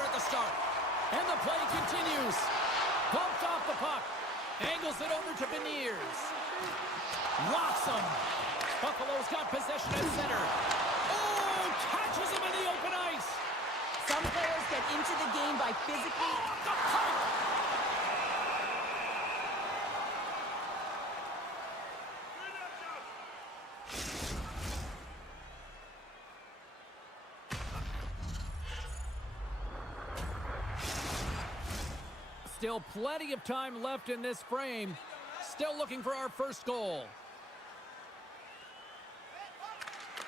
here at the start. And the play continues. Bumped off the puck. Angles it over to Beniers. Rocks him. Buffalo's got possession at center. Oh, catches him in the open ice. Some players get into the game by physically... The puck! Still plenty of time left in this frame. Still looking for our first goal.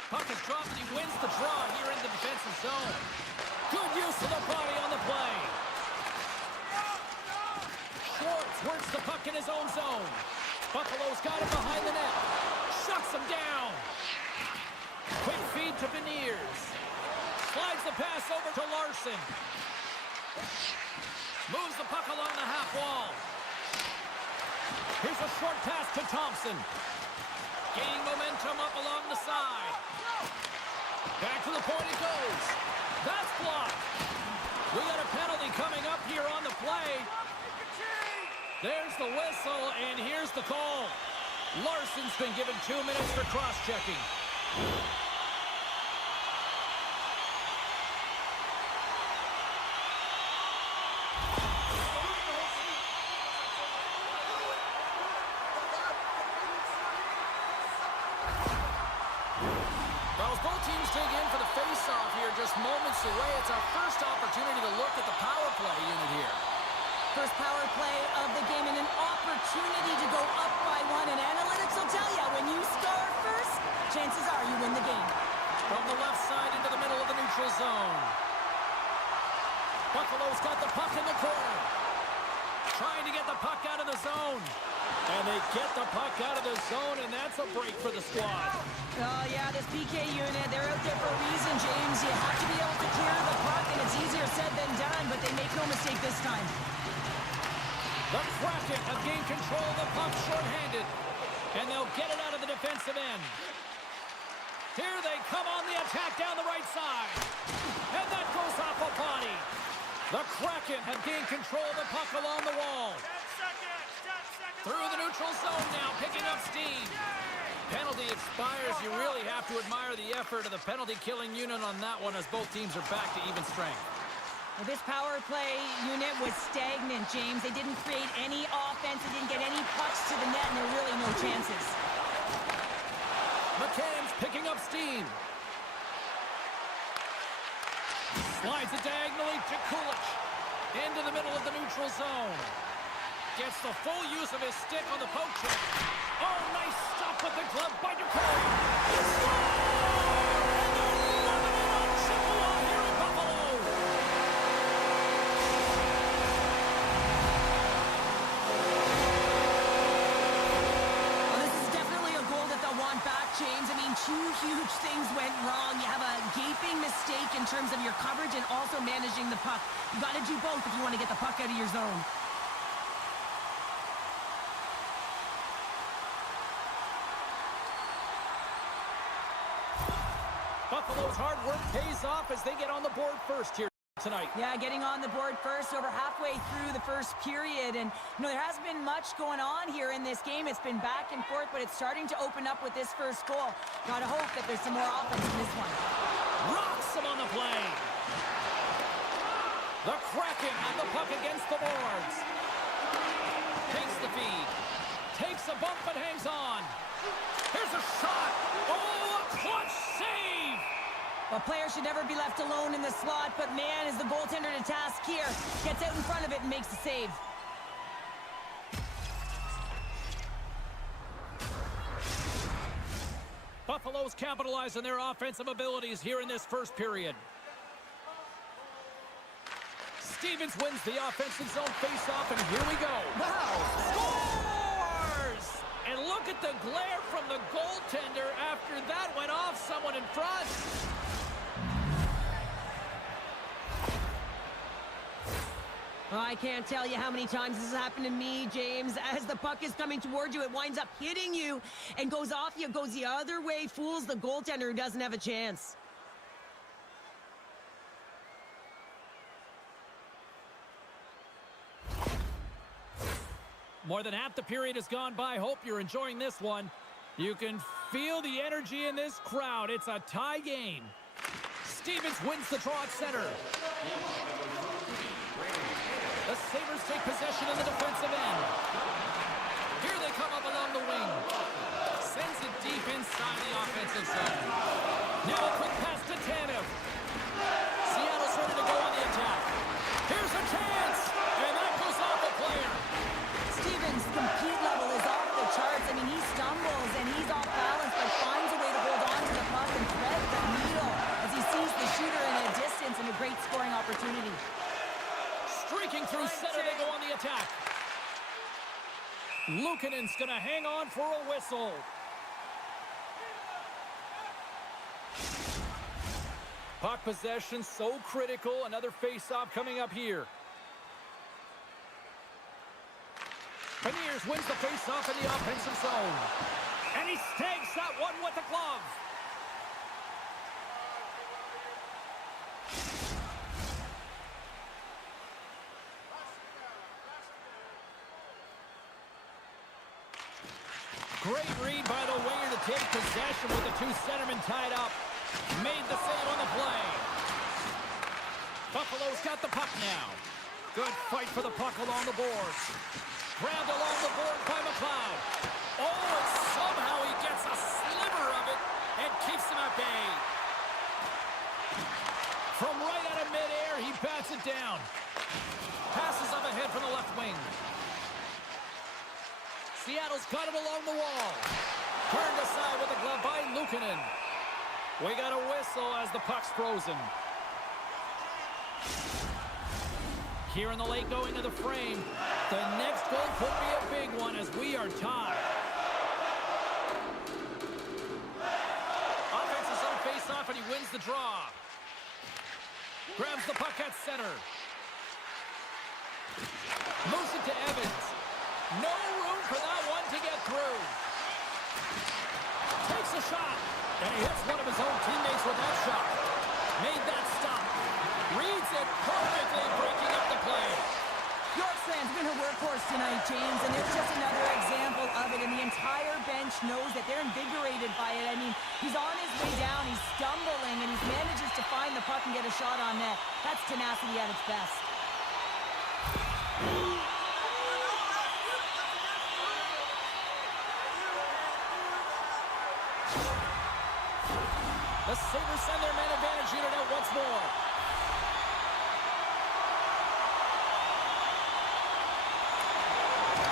Puck is dropped and he wins the draw here in the defensive zone. Good use of the body on the play. Schwartz works the puck in his own zone. Buffalo's got it behind the net. Shuts him down. Quick feed to Beniers. Slides the pass over to Larson. Moves the puck along the half wall. Here's a short pass to Thompson. Gaining momentum up along the side. Back to the point it goes. That's blocked. We got a penalty coming up here on the play. There's the whistle, and here's the call. Larson's been given 2 minutes for cross-checking. Both teams dig in for the face-off here just moments away. It's our first opportunity to look at the power play unit here. First power play of the game and an opportunity to go up by one. And analytics will tell you, when you score first, chances are you win the game. From the left side into the middle of the neutral zone. Buffalo's got the puck in the corner. Trying to get the puck out of the zone. And they get the puck out of the zone, and that's a break for the squad. Oh, yeah, this PK unit, they're out there for a reason, James. You have to be able to clear the puck, and it's easier said than done, but they make no mistake this time. The Kraken have gained control of the puck shorthanded, and they'll get it out of the defensive end. Here they come on the attack down the right side, and that goes off a body. The Kraken have gained control of the puck along the wall. 10 seconds. Through the neutral zone now, picking up steam. Penalty expires. You really have to admire the effort of the penalty-killing unit on that one as both teams are back to even strength. Well, this power play unit was stagnant, James. They didn't create any offense. They didn't get any pucks to the net, and there were really no chances. McCann's picking up steam. Slides it diagonally to Kulich. Into the middle of the neutral zone. Gets the full use of his stick on the poke check. Oh, nice stop with the glove by Duclair. And they're loving it on Chippewa here in Buffalo. Well, this is definitely a goal that they'll want back, James. I mean, two huge things went wrong. You have a gaping mistake in terms of your coverage and also managing the puck. You got to do both if you want to get the puck out of your zone. Buffalo's hard work pays off as they get on the board first here tonight. Yeah, getting on the board first over halfway through the first period. And, you know, there hasn't been much going on here in this game. It's been back and forth, but it's starting to open up with this first goal. Gotta hope that there's some more offense in this one. Rocks him on the play. The Kraken have the puck against the boards. Takes the feed. Takes a bump and hangs on. Here's a shot. Oh, a clutch save. Well, players should never be left alone in the slot, but man, is the goaltender to task here. Gets out in front of it and makes the save. Buffalo's capitalize on their offensive abilities here in this first period. Stevens wins the offensive zone face-off, and here we go. Wow! Scores! And look at the glare from the goaltender after that went off someone in front. Oh, I can't tell you how many times this has happened to me, James. As the puck is coming toward you, it winds up hitting you and goes off you, goes the other way, fools the goaltender who doesn't have a chance. More than half the period has gone by. Hope you're enjoying this one. You can feel the energy in this crowd. It's a tie game. Stevens wins the draw at center. The Sabers take possession in the defensive end. Here they come up along the wing. Sends it deep inside the offensive zone. Now a quick pass to Tanev. Seattle's ready to go on the attack. Here's a chance, and that goes off the player. Stevens' compete level is off the charts. I mean, he stumbles and he's off balance, but finds a way to hold on to the puck and thread the needle as he sees the shooter in a distance and a great scoring opportunity. Streaking through center, they go on the attack. Luukkonen's going to hang on for a whistle. Puck possession so critical. Another face-off coming up here. Beniers wins the face-off in the offensive zone. And he snags that one with the glove. Great read by the winger to take possession with the two centermen tied up. Made the save on the play. Buffalo's got the puck now. Good fight for the puck along the boards. Grabbed along the board by McLeod. Oh, and somehow he gets a sliver of it and keeps him at bay. From right out of midair, he bats it down. Passes up ahead from the left wing. Seattle's got it along the wall. Turned aside with the glove by Luukkonen. We got a whistle as the puck's frozen. Here in the late going of the frame, the next goal could be a big one as we are tied. Offense is on face-off and he wins the draw. Grabs the puck at center. Moves it to Evans. No room for that one to get through. Takes a shot. And he hits one of his own teammates with that shot. Made that stop. Reads it perfectly, breaking up the play. York's fans been a workhorse tonight, James, and it's just another example of it. And the entire bench knows that they're invigorated by it. I mean, he's on his way down, he's stumbling, and he manages to find the puck and get a shot on net. That's tenacity at its best. The Sabres send their man advantage unit out once more.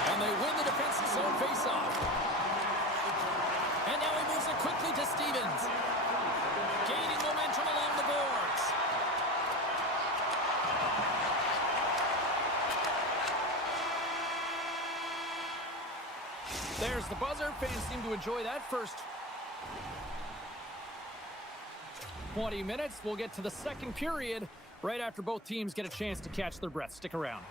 And they win the defensive zone faceoff. And now he moves it quickly to Stevens. Gaining momentum along the boards. There's the buzzer. Fans seem to enjoy that first 20 minutes. We'll get to the second period right after both teams get a chance to catch their breath. Stick around.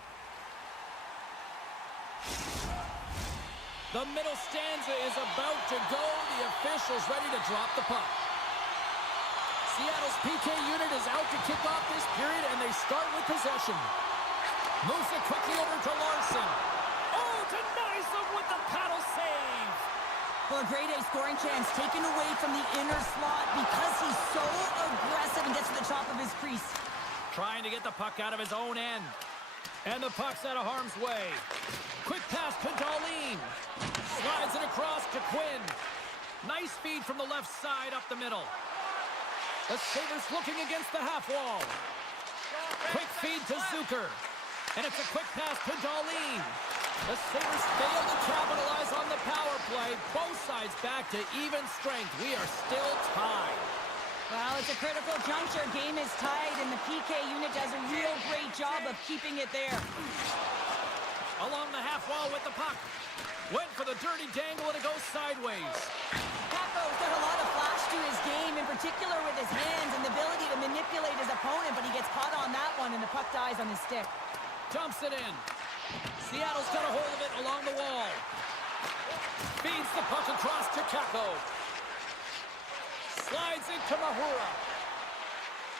The middle stanza is about to go. The officials ready to drop the puck. Seattle's PK unit is out to kick off this period, and they start with possession. Moves it quickly over to Larson. Oh, denies them with the paddle save. Well, a grade A scoring chance taken away from the inner slot because he's so aggressive and gets to the top of his crease. Trying to get the puck out of his own end. And the puck's out of harm's way. Quick pass to Dahlin. Slides it across to Quinn. Nice feed from the left side up the middle. The Sabres looking against the half wall. Quick feed to Zucker. And it's a quick pass to Dahlin. The Sabres fail to capitalize on the power play. Both sides back to even strength. We are still tied. Well, it's a critical juncture. Game is tied, and the PK unit does a real great job of keeping it there. Along the half wall with the puck. Went for the dirty dangle, and it goes sideways. Capo's got a lot of flash to his game, in particular with his hands and the ability to manipulate his opponent, but he gets caught on that one, and the puck dies on his stick. Dumps it in. Seattle's got a hold of it along the wall. Feeds the puck across to Capo. Slides into Mahura.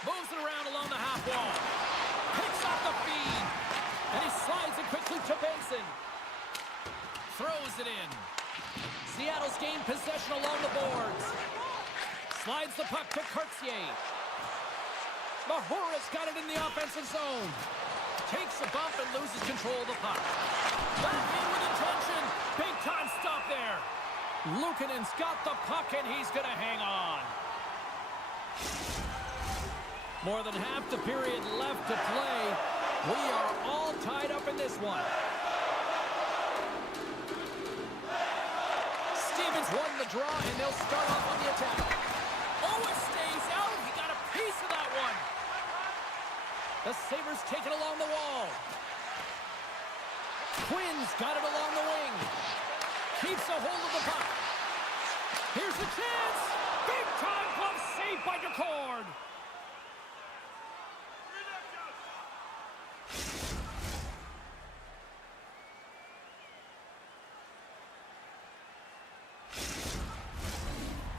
Moves it around along the half wall. Picks up the feed. And he slides it quickly to Benson. throws it in. Seattle's gained possession along the boards. Slides the puck to Cartier. Mahura's got it in the offensive zone. Takes a bump and loses control of the puck. Back in with intention. Big time stop there. Luukkonen's got the puck and he's going to hang on. More than half the period left to play. We are all tied up in this one. Stevens won the draw and they'll start off on the attack. Oh, it stays out. He got a piece of that one. The Sabers take it along the wall. Quinn's got it along the wing. Keeps a hold of the puck. Here's the chance. Big time glove save by DeCord.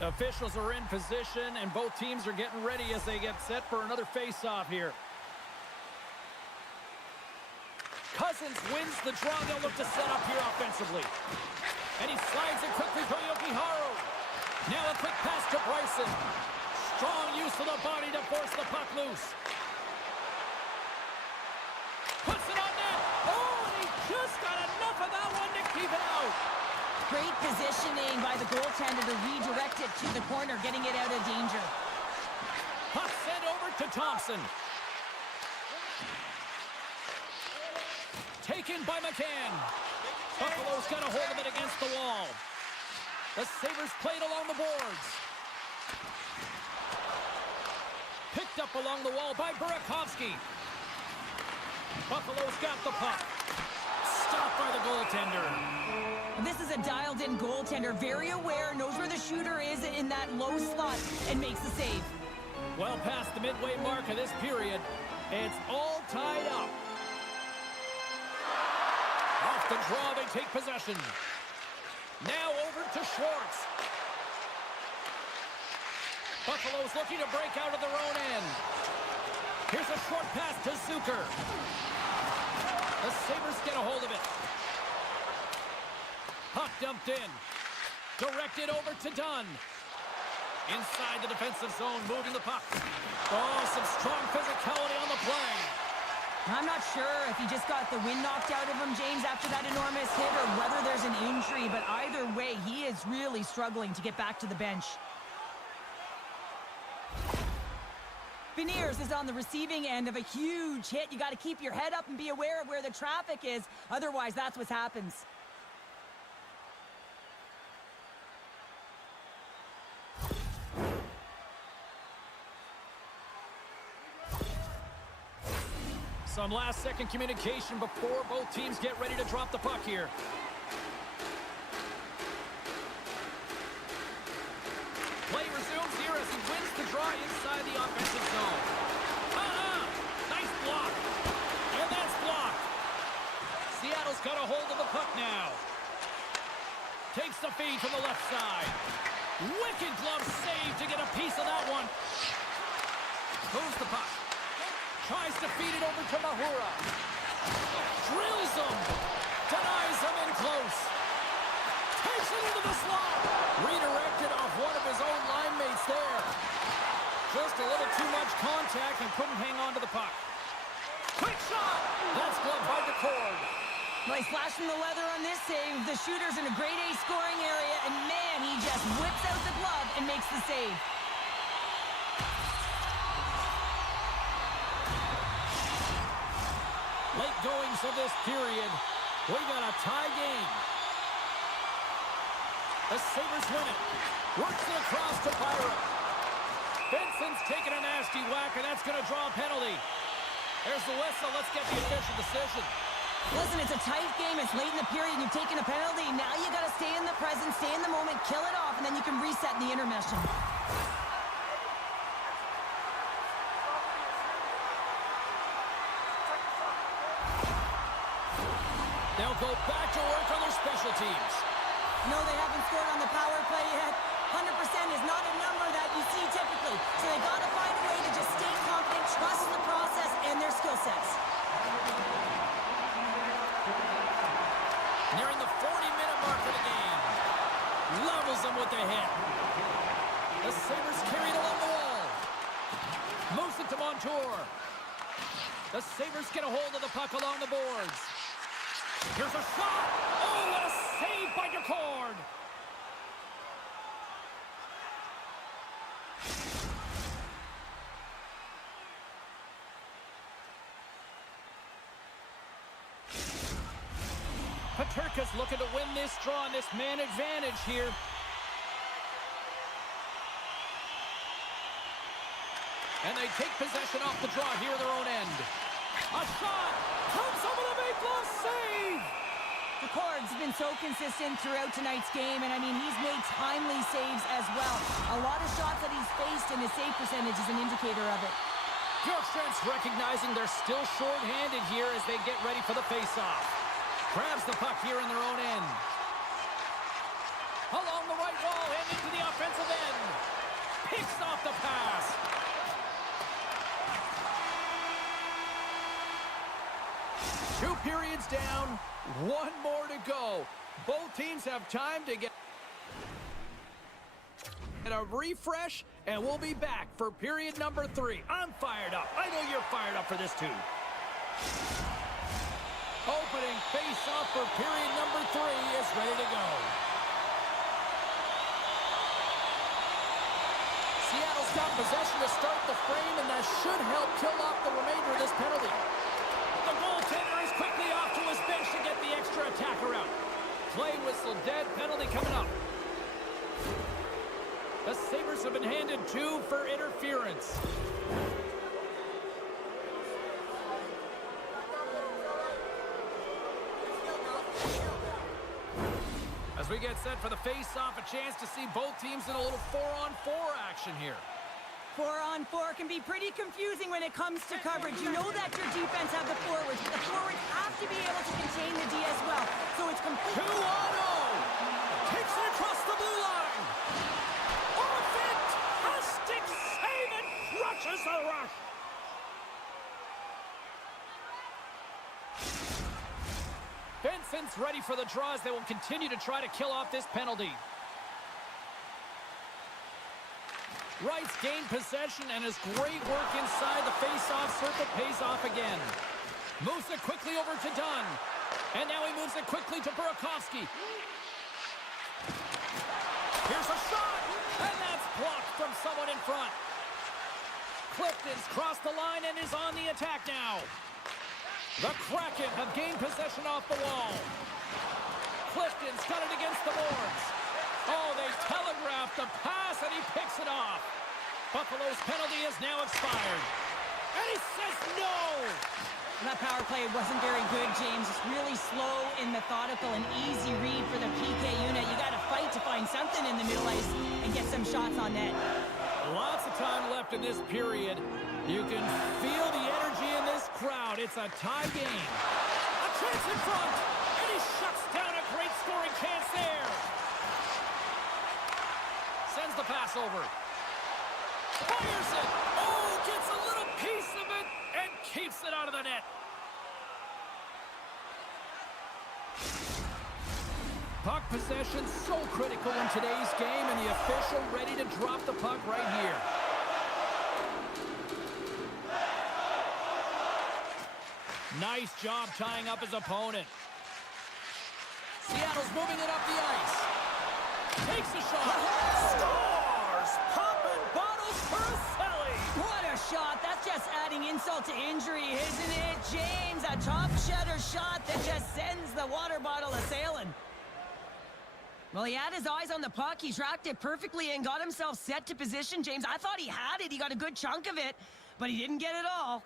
Officials are in position, and both teams are getting ready as they get set for another face-off here. Cousins wins the draw. They'll look to set up here offensively. And he slides it quickly for Yokiharu. Now a quick pass to Bryson. Strong use of the body to force the puck loose. Puts it on net. Oh, and he just got enough of that one to keep it out. Great positioning by the goaltender to redirect it to the corner, getting it out of danger. Puck sent over to Thompson. Taken by McCann. Buffalo's got a hold of it against the wall. The Sabres played along the boards. Picked up along the wall by Burakovsky. Buffalo's got the puck. Stopped by the goaltender. This is a dialed-in goaltender, very aware, knows where the shooter is in that low slot, and makes the save. Well past the midway mark of this period, it's all tied up. Off the draw, they take possession. Now over to Schwartz. Buffalo's looking to break out of their own end. Here's a short pass to Zucker. The Sabres get a hold of it. Puck dumped in. Directed over to Dunn. Inside the defensive zone, moving the puck. Oh, some strong physicality on the play. I'm not sure if he just got the wind knocked out of him, James, after that enormous hit, or whether there's an injury, but either way, he is really struggling to get back to the bench. Beniers is on the receiving end of a huge hit. You got to keep your head up and be aware of where the traffic is. Otherwise, that's what happens. Some last-second communication before both teams get ready to drop the puck here. Play resumes here as he wins the draw inside the offensive zone. Nice block. And that's blocked. Seattle's got a hold of the puck now. Takes the feed from the left side. Wicked glove save to get a piece of that one. Moves the puck. Tries to feed it over to Mahura. Drills him. Denies him in close. Takes it into the slot. Redirected off one of his own line mates there. Just a little too much contact and couldn't hang on to the puck. Quick shot. That's gloved by DeCord. Nice flash from the leather on this save. The shooter's in a grade A scoring area, and man, he just whips out the glove and makes the save. Late goings of this period. We got a tie game. The Sabres win it. Works it across to Byron. Benson's taking a nasty whack, and that's going to draw a penalty. There's the whistle. Let's get the official decision. Listen, it's a tight game. It's late in the period. You've taken a penalty. Now you got to stay in the present, stay in the moment, kill it off, and then you can reset in the intermission. They'll go back to work on their special teams. No, they haven't scored on the power play yet. 100% is not a number that you see typically. So they got to find a way to just stay confident, trust the process and their skill sets. Nearing the 40-minute mark of the game. Levels them with the hit. The Sabers carried along the wall. Moves it to Montour. The Sabers get a hold of the puck along the boards. Here's a shot. Oh, what a save by Decord. Paterka's looking to win this draw on this man advantage here. And they take possession off the draw here in their own end. A shot comes over the make glove save. Decord's been so consistent throughout tonight's game, and I mean, he's made timely saves as well. A lot of shots that he's faced, and his save percentage is an indicator of it. Bjorkstrand's recognizing they're still short-handed here as they get ready for the face-off. Grabs the puck here in their own end. Along the right wall and into the offensive end. Picks off the pass. Two periods down, one more to go. Both teams have time to get a refresh, and we'll be back for period number 3. I'm fired up. I know you're fired up for this too. Opening face-off for period number 3 is ready to go. Seattle's got possession to start the frame, and that should help kill off the remainder of this penalty. The goaltender is quickly off to his bench to get the extra attacker out. Play whistle dead, penalty coming up. The Sabres have been handed 2 for interference. As we get set for the face-off, a chance to see both teams in a little 4-on-4 action here. 4-on-4 can be pretty confusing when it comes to coverage. You know that your defense have the forwards, but the forwards have to be able to contain the D as well. So it's complete. 2-on-0! Takes it across the blue line! Oh, a fantastic save and crushes the rush! Benson's ready for the draws. They will continue to try to kill off this penalty. Wright's gained possession, and his great work inside the face-off circle pays off again. Moves it quickly over to Dunn. And now he moves it quickly to Burakovsky. Here's a shot, and that's blocked from someone in front. Clifton's crossed the line and is on the attack now. The Kraken have gained possession off the wall. Clifton's got it against the boards. Oh, they telegraphed the pass, and he picks it off. Buffalo's penalty is now expired. And he says no! That power play wasn't very good, James. It's really slow and methodical and easy read for the PK unit. You got to fight to find something in the middle ice and get some shots on net. Lots of time left in this period. You can feel the energy in this crowd. It's a tie game. A chance in front, and he shuts down a great scoring chance there. Sends the pass over. Fires it. Oh, gets a little piece of it and keeps it out of the net. Puck possession so critical in today's game, and the official ready to drop the puck right here. Nice job tying up his opponent. Seattle's moving it up the ice. Takes a shot. Scores! Popping bottles for a Selly. What a shot. That's just adding insult to injury, isn't it, James? A top shutter shot that just sends the water bottle a-sailing. Well, he had his eyes on the puck. He tracked it perfectly and got himself set to position, James. I thought he had it. He got a good chunk of it, but he didn't get it all.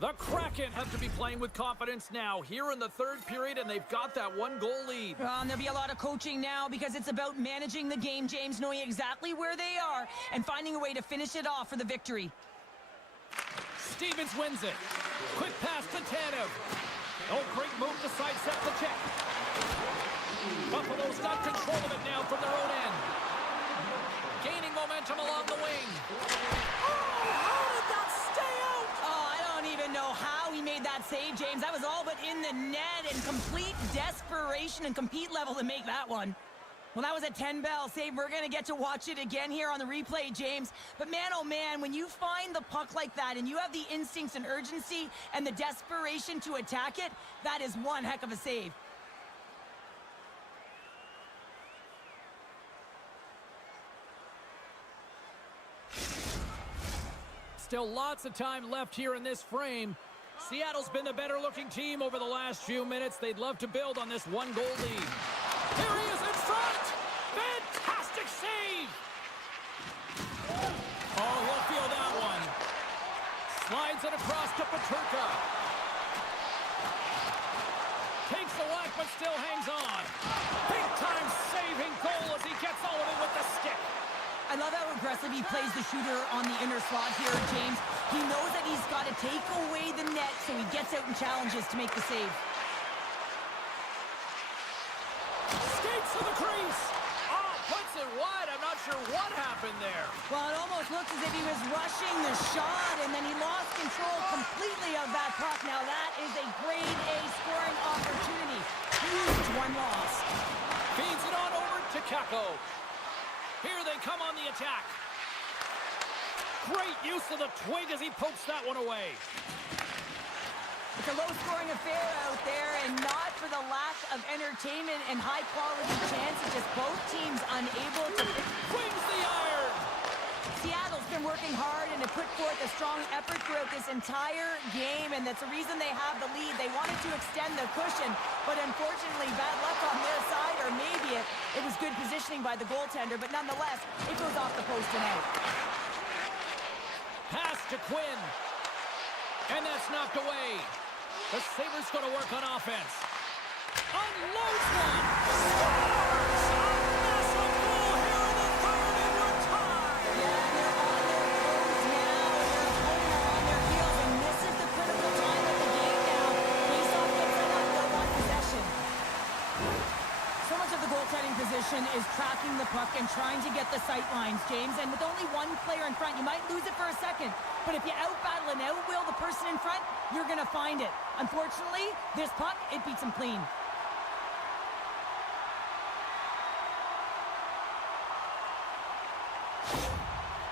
The Kraken have to be playing with confidence now here in the third period, and they've got that 1-goal lead. There'll be a lot of coaching now because it's about managing the game, James, knowing exactly where they are and finding a way to finish it off for the victory. Stevens wins it. Quick pass to Tanev. Oh, great move to sidestep the check. Buffalo's got control of it now from their and complete desperation and compete level to make that one. Well, that was a 10-bell save. We're going to get to watch it again here on the replay, James. But man, oh man, when you find the puck like that and you have the instincts and urgency and the desperation to attack it, that is one heck of a save. Still lots of time left here in this frame. Seattle's been the better-looking team over the last few minutes. They'd love to build on this one-goal lead. Here he is in front! Fantastic save! Oh, he'll feel that one. Slides it across to Petrarca. Takes the whack, but still hangs on. Big-time saving goal as he gets all of it with the stick. I love how aggressive he plays the shooter on the inner slot here, James. He knows that he's got to take away the net, so he gets out and challenges to make the save. Skates to the crease. Oh, puts it wide. I'm not sure what happened there. Well, it almost looks as if he was rushing the shot, and then he lost control completely of that puck. Now, that is a grade A scoring opportunity. Huge one loss. Feeds it on over to Kako. Here they come on the attack. Great use of the twig as he pokes that one away. It's a low-scoring affair out there, and not for the lack of entertainment and high-quality chances. Just both teams unable to... Wings the iron! Seattle's been working hard and have put forth a strong effort throughout this entire game, and that's the reason they have the lead. They wanted to extend the cushion, but unfortunately, bad luck on their side, or maybe it was good positioning by the goaltender, but nonetheless, it goes off the post and out. Pass to Quinn. And that's knocked away. The Sabers going to work on offense. Unloads one! Scores! A massive goal here in the third, and we're tied! Yeah, they're on their toes now, and their opponent are on their heels, and this is the critical time of the game now. Face-off gets set up, they'll want possession. So much of the goaltending position is tracking the puck and trying to get the sight lines, James, and with only one player in front, you might lose it for a second, but if you out-battle and out-will the person in front, you're going to find it. Unfortunately, this puck, it beats him clean.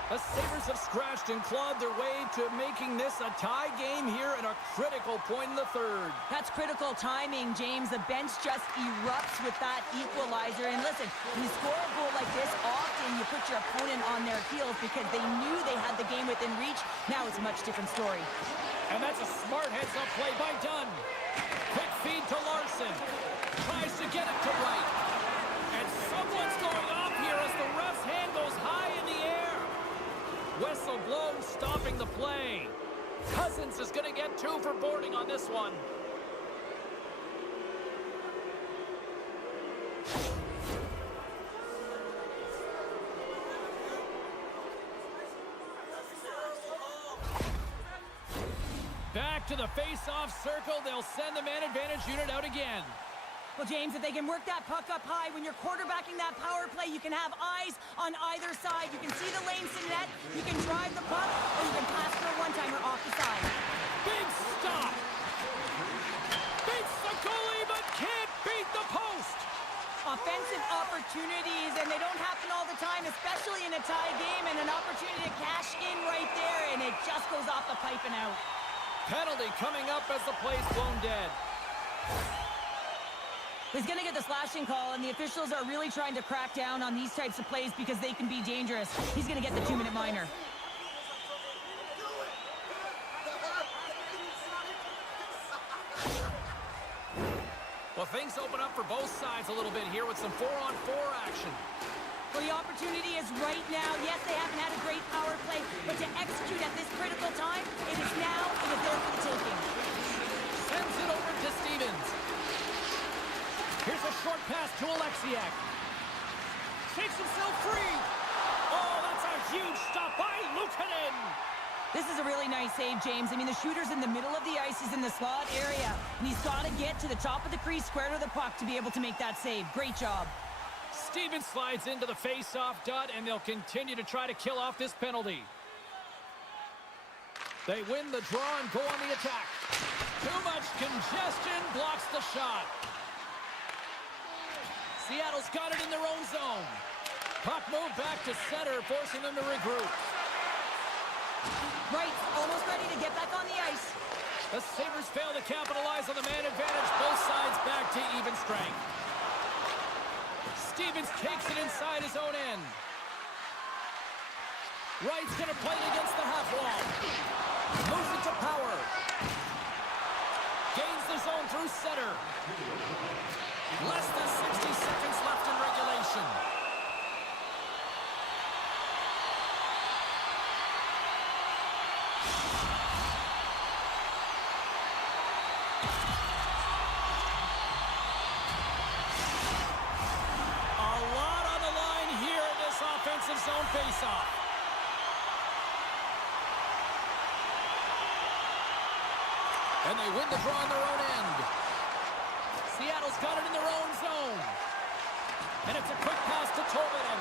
The Sabres have scratched and clawed their way to making this a tie game here at a critical point in the third. That's critical timing, James. The bench just erupts with that equalizer. And listen, when you score a goal like this, often you put your opponent on their heels because they knew they had the game within reach. Now it's a much different story. And that's a smart heads-up play by Dunn. Quick feed to Larson. Tries to get it to right. And someone's going off here as the ref's hand goes high in the air. Whistle blown, stopping the play. Cousins is going to get 2 for boarding on this one. Back to the face-off circle. They'll send the man advantage unit out again. Well, James, if they can work that puck up high, when you're quarterbacking that power play, you can have eyes on either side. You can see the lanes to net, you can drive the puck, or you can pass for a one-timer off the side. Big stop! Beats the goalie, but can't beat the post! Offensive opportunities, and they don't happen all the time, especially in a tie game, and an opportunity to cash in right there, and it just goes off the pipe and out. Penalty coming up as the play's blown dead. He's going to get the slashing call, and the officials are really trying to crack down on these types of plays because they can be dangerous. He's going to get the 2-minute minor. Well, things open up for both sides a little bit here with some 4-on-4 action. Well, the opportunity is right now. Yes, they haven't had a great power play, but to execute at this critical time, it is now, and it's there for the taking. Sends it over to Stevens. Here's a short pass to Alexiak. Takes himself free. Oh, that's a huge stop by Luukkonen. This is a really nice save, James. I mean, the shooter's in the middle of the ice. He's in the slot area, and he's got to get to the top of the crease, square to the puck, to be able to make that save. Great job. Stevens slides into the face-off dot, and they'll continue to try to kill off this penalty. They win the draw and go on the attack. Too much congestion blocks the shot. Seattle's got it in their own zone. Puck moved back to center, forcing them to regroup. Right, almost ready to get back on the ice. The Sabers fail to capitalize on the man advantage. Both sides back to even strength. Stevens takes it inside his own end. Wright's going to play it against the half wall. Moves it to Power. Gains the zone through center. Less than 60 seconds left in regulation. Offensive zone faceoff. And they win the draw on their own end. Seattle's got it in their own zone. And it's a quick pass to Tolvanen.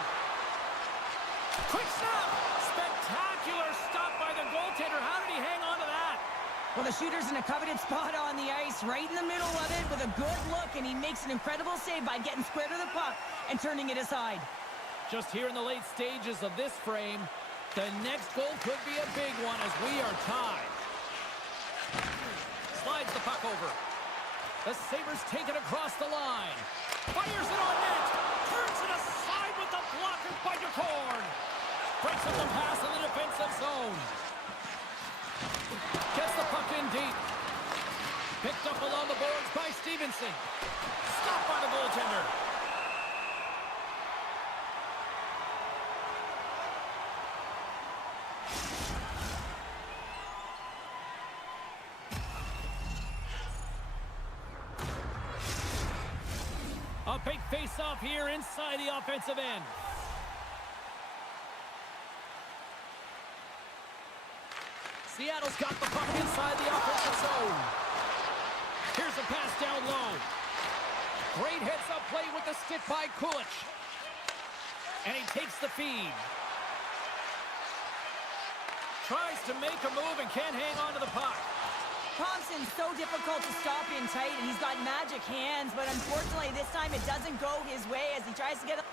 Quick stop! Spectacular stop by the goaltender. How did he hang on to that? Well, the shooter's in a coveted spot on the ice, right in the middle of it with a good look, and he makes an incredible save by getting square to the puck and turning it aside. Just here in the late stages of this frame, the next goal could be a big one as we are tied. Slides the puck over. The Sabres take it across the line. Fires it on net. Turns it aside with the blocker by Ducorn. Breaks up the pass in the defensive zone. Gets the puck in deep. Picked up along the boards by Stevenson. Stopped by the goaltender. A big face-off here inside the offensive end. Seattle's got the puck inside the offensive zone. Here's a pass down low. Great heads-up play with the stick by Kulich. And he takes the feed. Tries to make a move and can't hang on to the puck. Thompson's so difficult to stop in tight, and he's got magic hands, but unfortunately this time it doesn't go his way as he tries to get...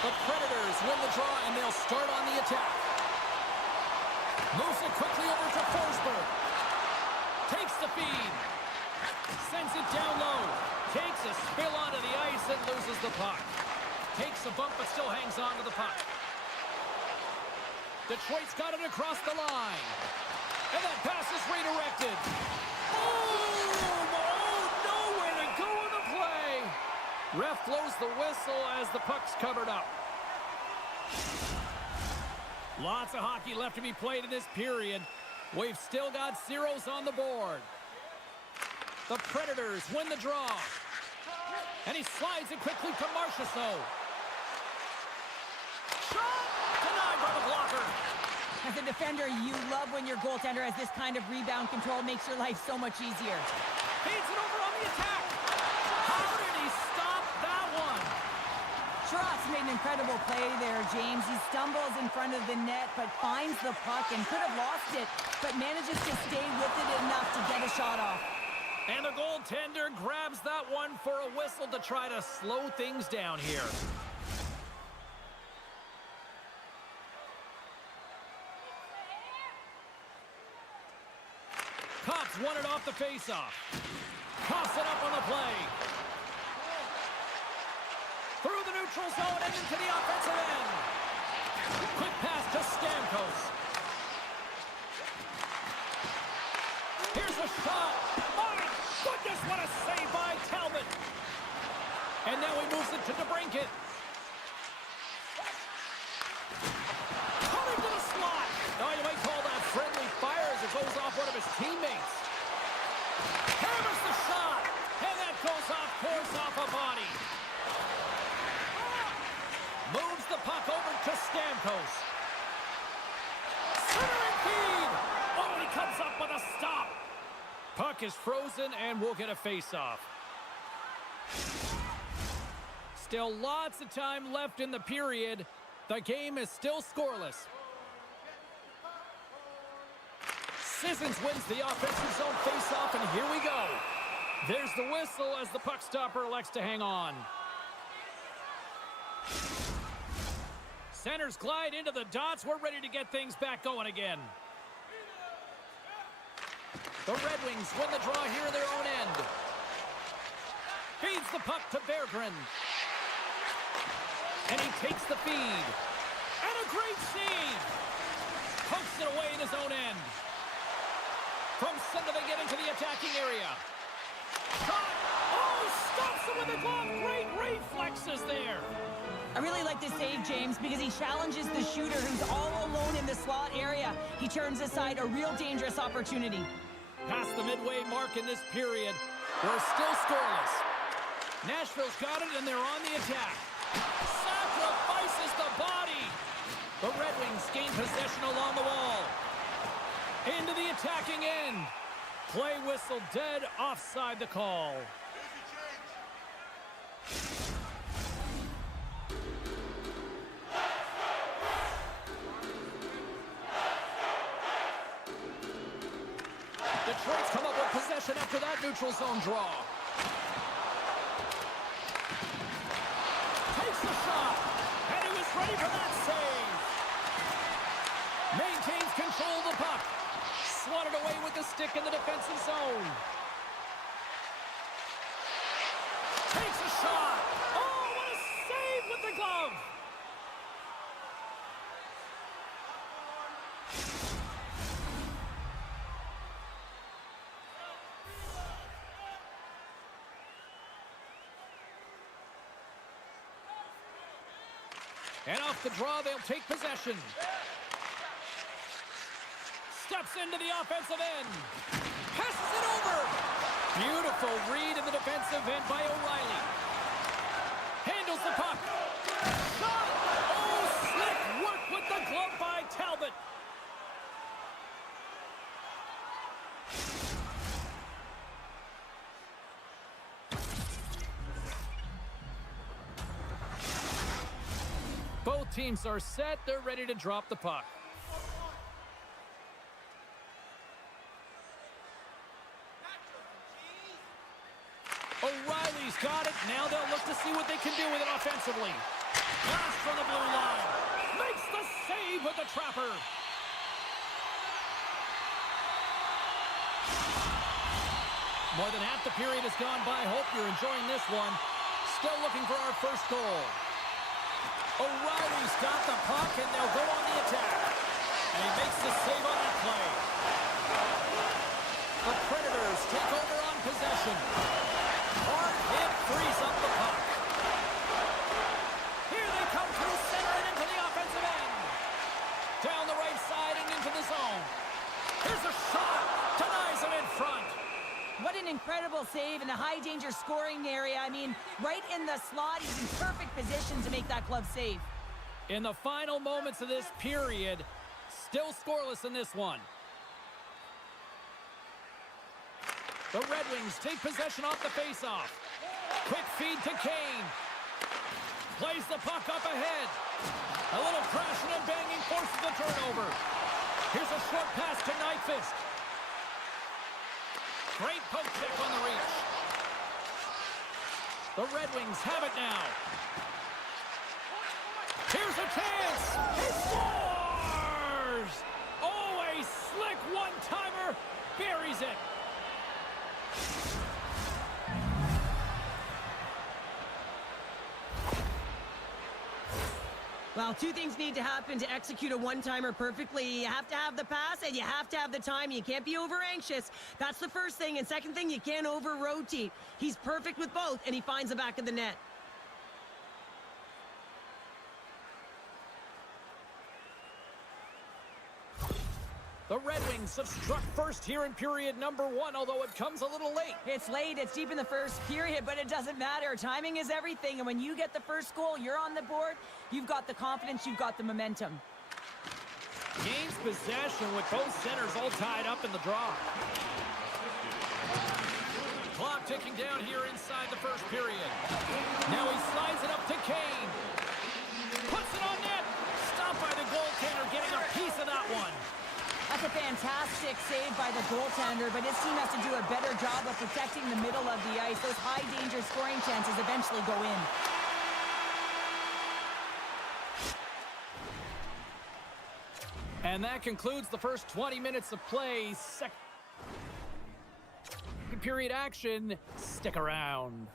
The Predators win the draw, and they'll start on the attack. Moves it quickly over to Forsberg. Takes the feed. Sends it down low. Takes a spill onto the ice and loses the puck. Takes a bump but still hangs on to the puck. Detroit's got it across the line. And that pass is redirected. Boom! Oh, nowhere to go in the play. Ref blows the whistle as the puck's covered up. Lots of hockey left to be played in this period. We've still got zeros on the board. The Predators win the draw. And he slides it quickly to Marchessault. Shot! Denied by the blocker. As a defender, you love when your goaltender has this kind of rebound control. Makes your life so much easier. Feeds it over on the attack. How did he stop that one? Trotz made an incredible play there, James. He stumbles in front of the net, but finds the puck and could have lost it, but manages to stay with it enough to get a shot off. And the goaltender grabs that one for a whistle to try to slow things down here. Cops won it off the faceoff. Coughs it up on the play. Through the neutral zone and into the offensive end. Quick pass to Stamkos. Here's a shot. My goodness, what a save by Talbot. And now he moves it to DeBrincat. Coming to the slot. Oh, you might call that friendly fire as it goes off one of his teammates. Hammers the shot. And that goes off course off a body. Moves the puck over to Stamkos. Centering feed. Oh, he comes up with a stop. Puck is frozen, and we'll get a face-off. Still lots of time left in the period. The game is still scoreless. Sissons wins the offensive zone face-off, and here we go. There's the whistle as the puck stopper elects to hang on. Centers glide into the dots. We're ready to get things back going again. The Red Wings win the draw here in their own end. Feeds the puck to Berggren. And he takes the feed. And a great save. Pokes it away in his own end. From center they get into the attacking area. Shot. Oh, stops it with a glove. Great reflexes there. I really like this save, James, because he challenges the shooter who's all alone in the slot area. He turns aside a real dangerous opportunity. Past the midway mark in this period, we're still scoreless. Nashville's got it, and they're on the attack. Sacrifices the body. The Red Wings gain possession along the wall. Into the attacking end. Play whistle dead, offside the call. Detroit's come up with possession after that neutral zone draw. Takes the shot, and he was ready for that save. Maintains control of the puck. Swatted away with the stick in the defensive zone. Takes a shot. Oh, what a save with the glove. And off the draw, they'll take possession. Steps into the offensive end. Passes it over. Beautiful read in the defensive end by O'Reilly. Handles the puck. Shot! Oh, slick work with the glove by Talbot. Both teams are set. They're ready to drop the puck. O'Reilly's got it. Now they'll look to see what they can do with it offensively. Pass from the blue line. Makes the save with the trapper. More than half the period has gone by. Hope you're enjoying this one. Still looking for our first goal. O'Reilly's got the puck, and they'll go on the attack. And he makes the save on that play. The Predators take over on possession. Hard hit frees up the puck. Here they come through center and into the offensive end. Down the right side and into the zone. Here's a shot. Denies him in front. What an incredible save in the high-danger scoring area. I mean, right in the slot. He's in perfect position to make that glove save. In the final moments of this period, still scoreless in this one. The Red Wings take possession off the faceoff. Quick feed to Kane. Plays the puck up ahead. A little crashing and banging forces the turnover. Here's a short pass to Nyquist. Great poke check on the reach. The Red Wings have it now. Here's a chance. He scores! Oh, a slick one-timer. Buries it. Well, two things need to happen to execute a one-timer perfectly. You have to have the pass, and you have to have the time. You can't be over-anxious. That's the first thing. And second thing, you can't over-rotate. He's perfect with both, and he finds the back of the net. The Red Wings have struck first here in period number 1, although it comes a little late. It's late, it's deep in the first period, but it doesn't matter. Timing is everything, and when you get the first goal, you're on the board, you've got the confidence, you've got the momentum. Gains possession with both centers all tied up in the draw. Clock ticking down here inside the first period. Now he slides it up to Kane. Puts it on net. Stopped by the goaltender, getting a piece of that one. That's a fantastic save by the goaltender, but his team has to do a better job of protecting the middle of the ice. Those high-danger scoring chances eventually go in. And that concludes the first 20 minutes of play. Second period action. Stick around.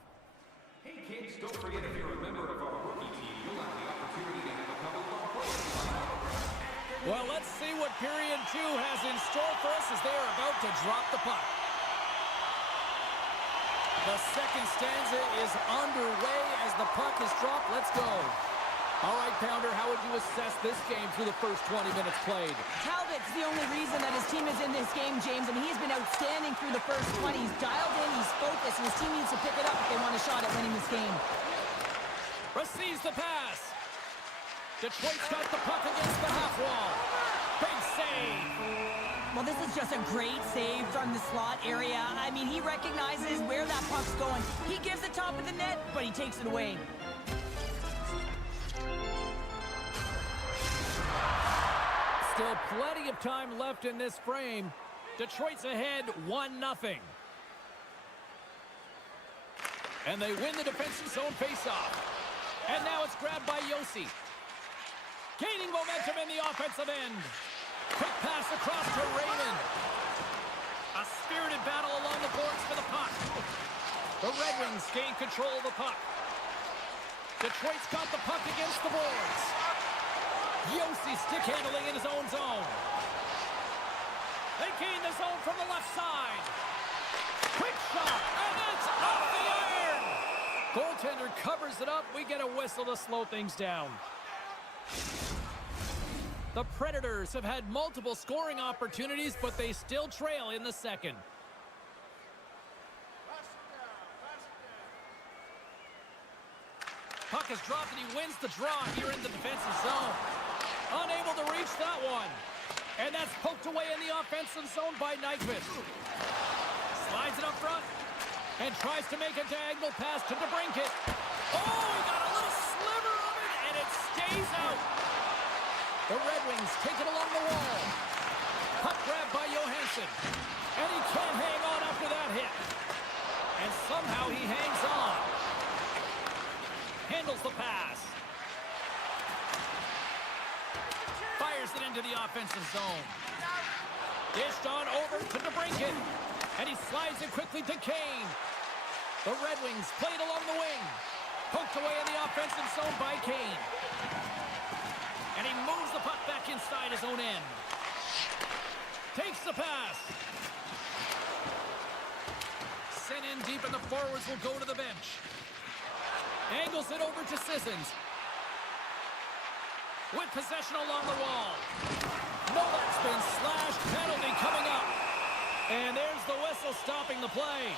Hey kids, don't forget if you're a member of our rookie team, you'll have the opportunity to have a couple of players. Well, let's see what period 2 has in store for us as they are about to drop the puck. The second stanza is underway as the puck is dropped. Let's go. All right, Pounder, how would you assess this game through the first 20 minutes played? Talbot's the only reason that his team is in this game, James. I mean, he's been outstanding through the first 20. He's dialed in, he's focused, and his team needs to pick it up if they want a shot at winning this game. Receives the pass. Detroit's got the puck against the half wall. Big save. Well, this is just a great save from the slot area. I mean, he recognizes where that puck's going. He gives the top of the net, but he takes it away. Still plenty of time left in this frame. Detroit's ahead 1-0. And they win the defensive zone faceoff. And now it's grabbed by Josi. Gaining momentum in the offensive end. Quick pass across to Raymond. A spirited battle along the boards for the puck. The Red Wings gain control of the puck. Detroit's got the puck against the boards. Josi stick handling in his own zone. They gain the zone from the left side. Quick shot, and it's off the iron. Goaltender covers it up. We get a whistle to slow things down. The Predators have had multiple scoring opportunities, but they still trail in the second. Puck is dropped and he wins the draw here in the defensive zone. Unable to reach that one. And that's poked away in the offensive zone by Nyquist. Slides it up front and tries to make a diagonal pass to DeBrincat. Oh, he got a little sliver of it, and it stays out. The Red Wings take it along the wall. Puck grabbed by Johansson. And he can't hang on after that hit. And somehow he hangs on. Handles the pass. Fires it into the offensive zone. Dished on over to DeBrincat. And he slides it quickly to Kane. The Red Wings played along the wing. Poked away in the offensive zone by Kane. And he moves the puck back inside his own end. Takes the pass. Sent in deep, and the forwards will go to the bench. Angles it over to Sissons. With possession along the wall. No, that's been slashed. Penalty coming up. And there's the whistle stopping the play.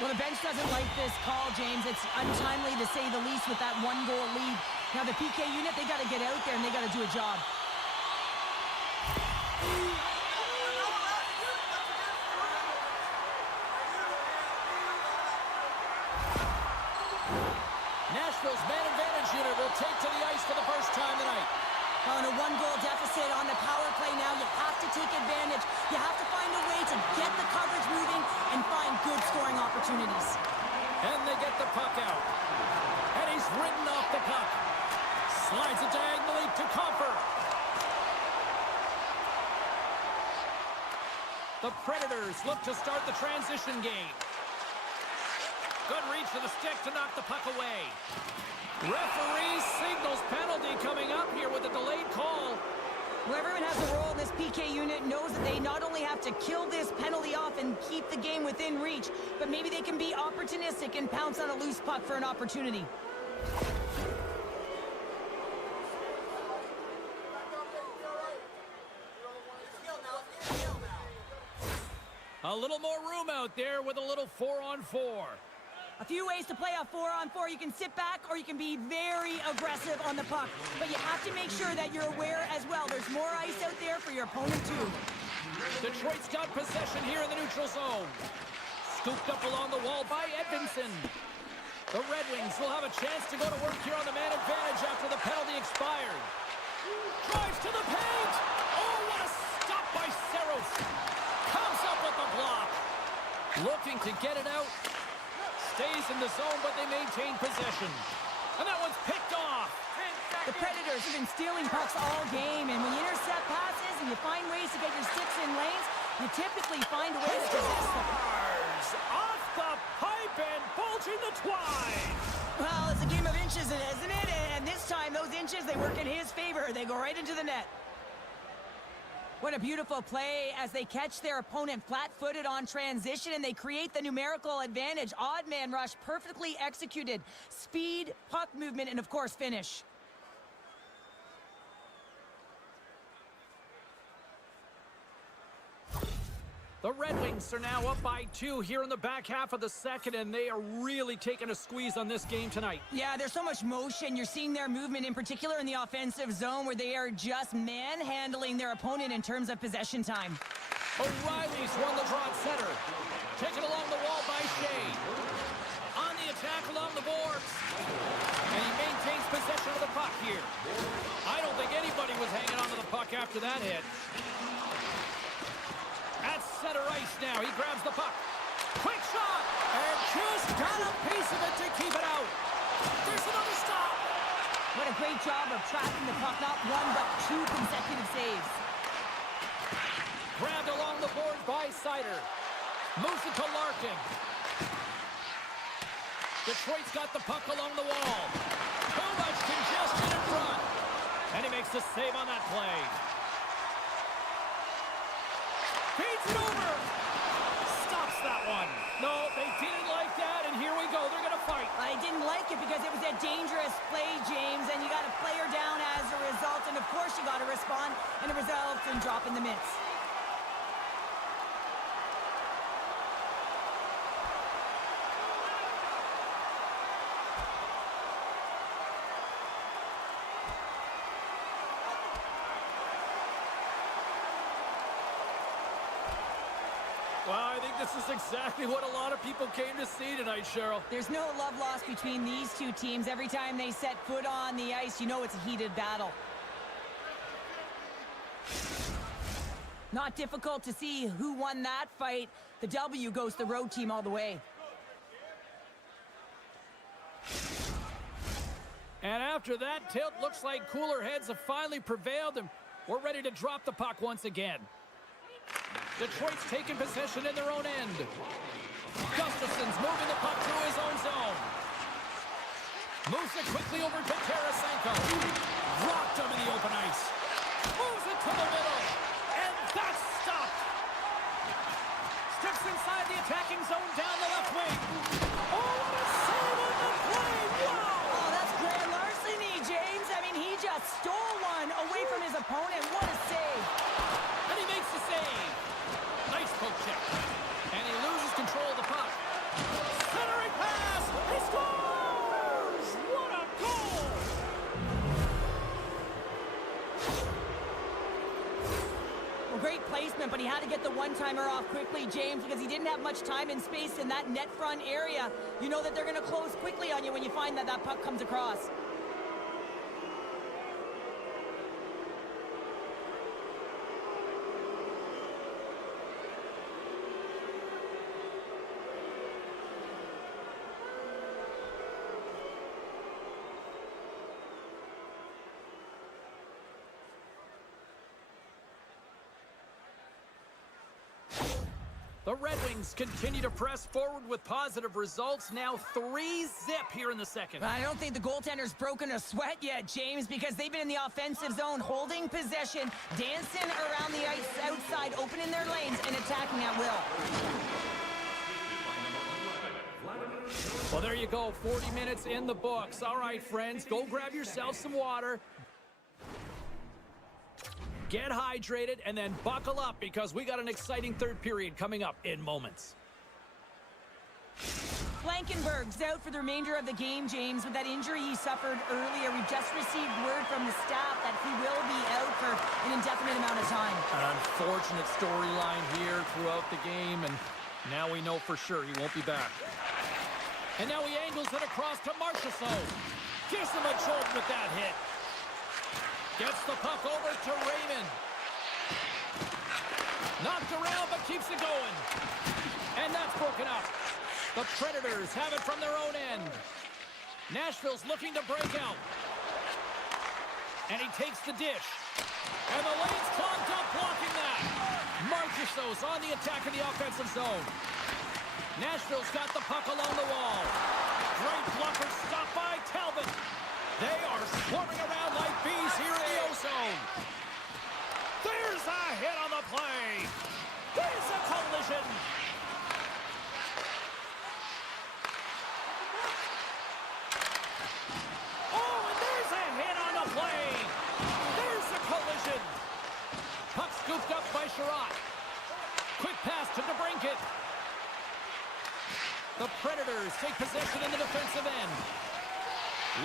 Well, the bench doesn't like this call, James. It's untimely to say the least with that one-goal lead. Now, the PK unit, they got to get out there and they got to do a job. Nashville's man advantage unit will take to the ice for the first time tonight. Well, in a one-goal deficit on the power play now, you have to take advantage. You have to find a way to get the coverage moving and find good scoring opportunities. And they get the puck out. And he's ridden off the puck. Slides it diagonally to Comfort. The Predators look to start the transition game. Good reach to the stick to knock the puck away. Referee signals penalty coming up here with a delayed call. Well, everyone has a role in this PK unit, knows that they not only have to kill this penalty off and keep the game within reach, but maybe they can be opportunistic and pounce on a loose puck for an opportunity. A little more room out there with a little 4-on-4. A few ways to play a 4-on-4. You can sit back or you can be very aggressive on the puck. But you have to make sure that you're aware as well. There's more ice out there for your opponent too. Detroit's got possession here in the neutral zone. Scooped up along the wall by Edvinsson. The Red Wings will have a chance to go to work here on the man advantage after the penalty expired. Drives to the paint! Oh, what a stop by Saros! Comes up with the block. Looking to get it out. Stays in the zone, but they maintain possession. And that one's picked off. The Predators have been stealing pucks all game, and when you intercept passes and you find ways to get your sticks in lanes, you typically find a way to possess the puck. Off the pipe and bulging the twine. Well, it's a game of inches, isn't it? And this time, those inches, they work in his favor. They go right into the net. What a beautiful play as they catch their opponent flat-footed on transition and they create the numerical advantage. Odd man rush, perfectly executed. Speed, puck movement, and of course, finish. The Red Wings are now up by 2 here in the back half of the second, and they are really taking a squeeze on this game tonight. Yeah, there's so much motion. You're seeing their movement, in particular in the offensive zone, where they are just manhandling their opponent in terms of possession time. O'Reilly's won the draw at center. Taken along the wall by Shea. On the attack along the boards. And he maintains possession of the puck here. I don't think anybody was hanging onto the puck after that hit. At center ice now, he grabs the puck. Quick shot! And just got a piece of it to keep it out. There's another stop! What a great job of tracking the puck. Not one, but 2 consecutive saves. Grabbed along the boards by Sider. Moves it to Larkin. Detroit's got the puck along the wall. Too much congestion in front. And he makes the save on that play. Feeds it over. Stops that one. No, they didn't like that, and here we go. They're going to fight. I didn't like it because it was a dangerous play, James, and you got a player down as a result, and of course you got to respond, and it results in dropping the mitts. Well, I think this is exactly what a lot of people came to see tonight, Cheryl. There's no love lost between these two teams. Every time they set foot on the ice, you know it's a heated battle. Not difficult to see who won that fight. The W goes the road team all the way. And after that tilt, looks like cooler heads have finally prevailed, and we're ready to drop the puck once again. Detroit's taking possession in their own end. Gustafson's moving the puck through his own zone. Moves it quickly over to Tarasenko. Blocked him in the open ice. Moves it to the middle. And that's stopped. Steps inside the attacking zone down the left wing. Oh, what a save on the play. Wow. Oh, that's grand larceny, James. I mean, he just stole one away from his opponent. What a save. And he makes the save. Nice poke check. And he loses control of the puck. Centering pass. He scores. What a goal. Well, great placement, but he had to get the one-timer off quickly, James, because he didn't have much time and space in that net front area. You know that they're going to close quickly on you when you find that that puck comes across. The Red Wings continue to press forward with positive results. Now 3-0 here in the second. I don't think the goaltender's broken a sweat yet, James, because they've been in the offensive zone, holding possession, dancing around the ice outside, opening their lanes, and attacking at will. Well, there you go. 40 minutes in the books. All right, friends, go grab yourself some water. Get hydrated, and then buckle up because we got an exciting third period coming up in moments. Blankenberg's out for the remainder of the game, James, with that injury he suffered earlier. We've just received word from the staff that he will be out for an indefinite amount of time. An unfortunate storyline here throughout the game, and now we know for sure he won't be back. And now he angles it across to Marchessault. Gives him a jolt with that hit. Gets the puck over to Raymond. Knocked around, but keeps it going. And that's broken up. The Predators have it from their own end. Nashville's looking to break out. And he takes the dish. And the lane's clogged up, blocking that. Marchessault's on the attack in the offensive zone. Nashville's got the puck along the wall. Great blocker stopped by Talbot. They are swarming around like bees here in the O-zone. There's a hit on the play. There's a collision. Oh, and there's a hit on the play. There's a collision. Puck scooped up by Sherratt. Quick pass to DeBrincat. The Predators take possession in the defensive end.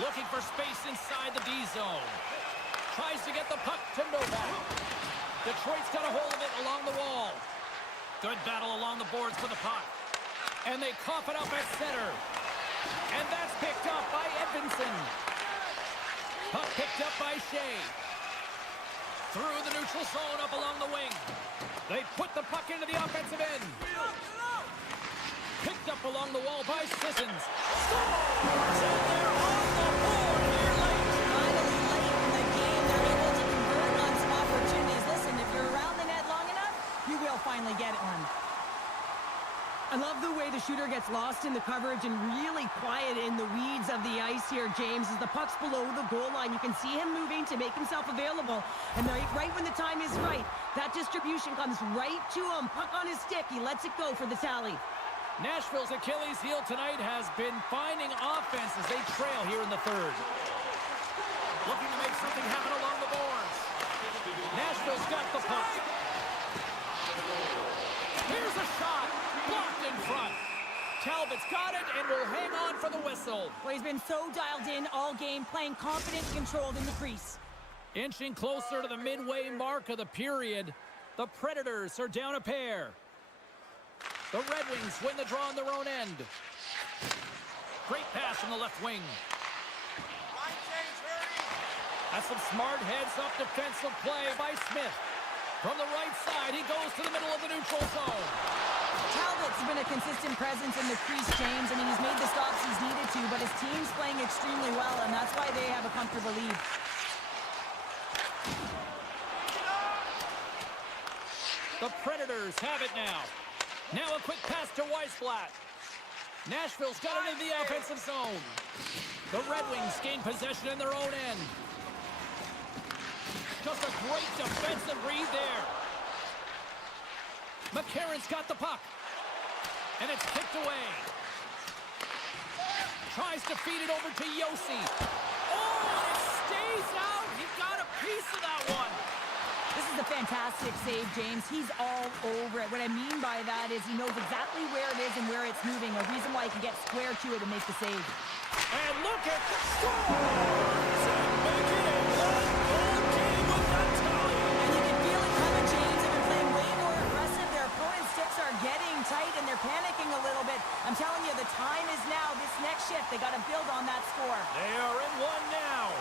Looking for space inside the D-zone. Tries to get the puck to Novak. Detroit's got a hold of it along the wall. Good battle along the boards for the puck. And they cough it up at center. And that's picked up by Edvinsson. Puck picked up by Shea. Through the neutral zone up along the wing. They put the puck into the offensive end. Picked up along the wall by Sissons. Scores! And they're on the board here late. Finally, late in the game, they're able to convert on some opportunities. Listen, if you're around the net long enough, you will finally get one. I love the way the shooter gets lost in the coverage and really quiet in the weeds of the ice here, James. As the puck's below the goal line, you can see him moving to make himself available. And right when the time is right, that distribution comes right to him. Puck on his stick, he lets it go for the tally. Nashville's Achilles heel tonight has been finding offense as they trail here in the third. Looking to make something happen along the boards. Nashville's got the puck. Here's a shot. Blocked in front. Talbot's got it and will hang on for the whistle. Well, he's been so dialed in all game, playing confident and controlled in the crease. Inching closer to the midway mark of the period. The Predators are down a pair. The Red Wings win the draw on their own end. Great pass from the left wing. That's some smart heads-up defensive play by Smith. From the right side, he goes to the middle of the neutral zone. Talbot's been a consistent presence in the crease, James. I mean, he's made the stops he's needed to, but his team's playing extremely well, and that's why they have a comfortable lead. The Predators have it now. Now a quick pass to Weissblatt. Nashville's got it in the offensive zone. The Red Wings gain possession in their own end. just a great defensive read there. McCarron's got the puck. And it's kicked away. Tries to feed it over to Yossi. Oh, it stays out. He got a piece of that one. This is a fantastic save, James. He's all over it. What I mean by that is he knows exactly where it is and where it's moving. A reason why he can get square to it and make the save. And look at the score! And make it a one-goal game with that tally. And you can feel it coming, James. They've been playing way more aggressive. Their opponent's sticks are getting tight and they're panicking a little bit. I'm telling you, the time is now. This next shift, they got to build on that score. They are in one now.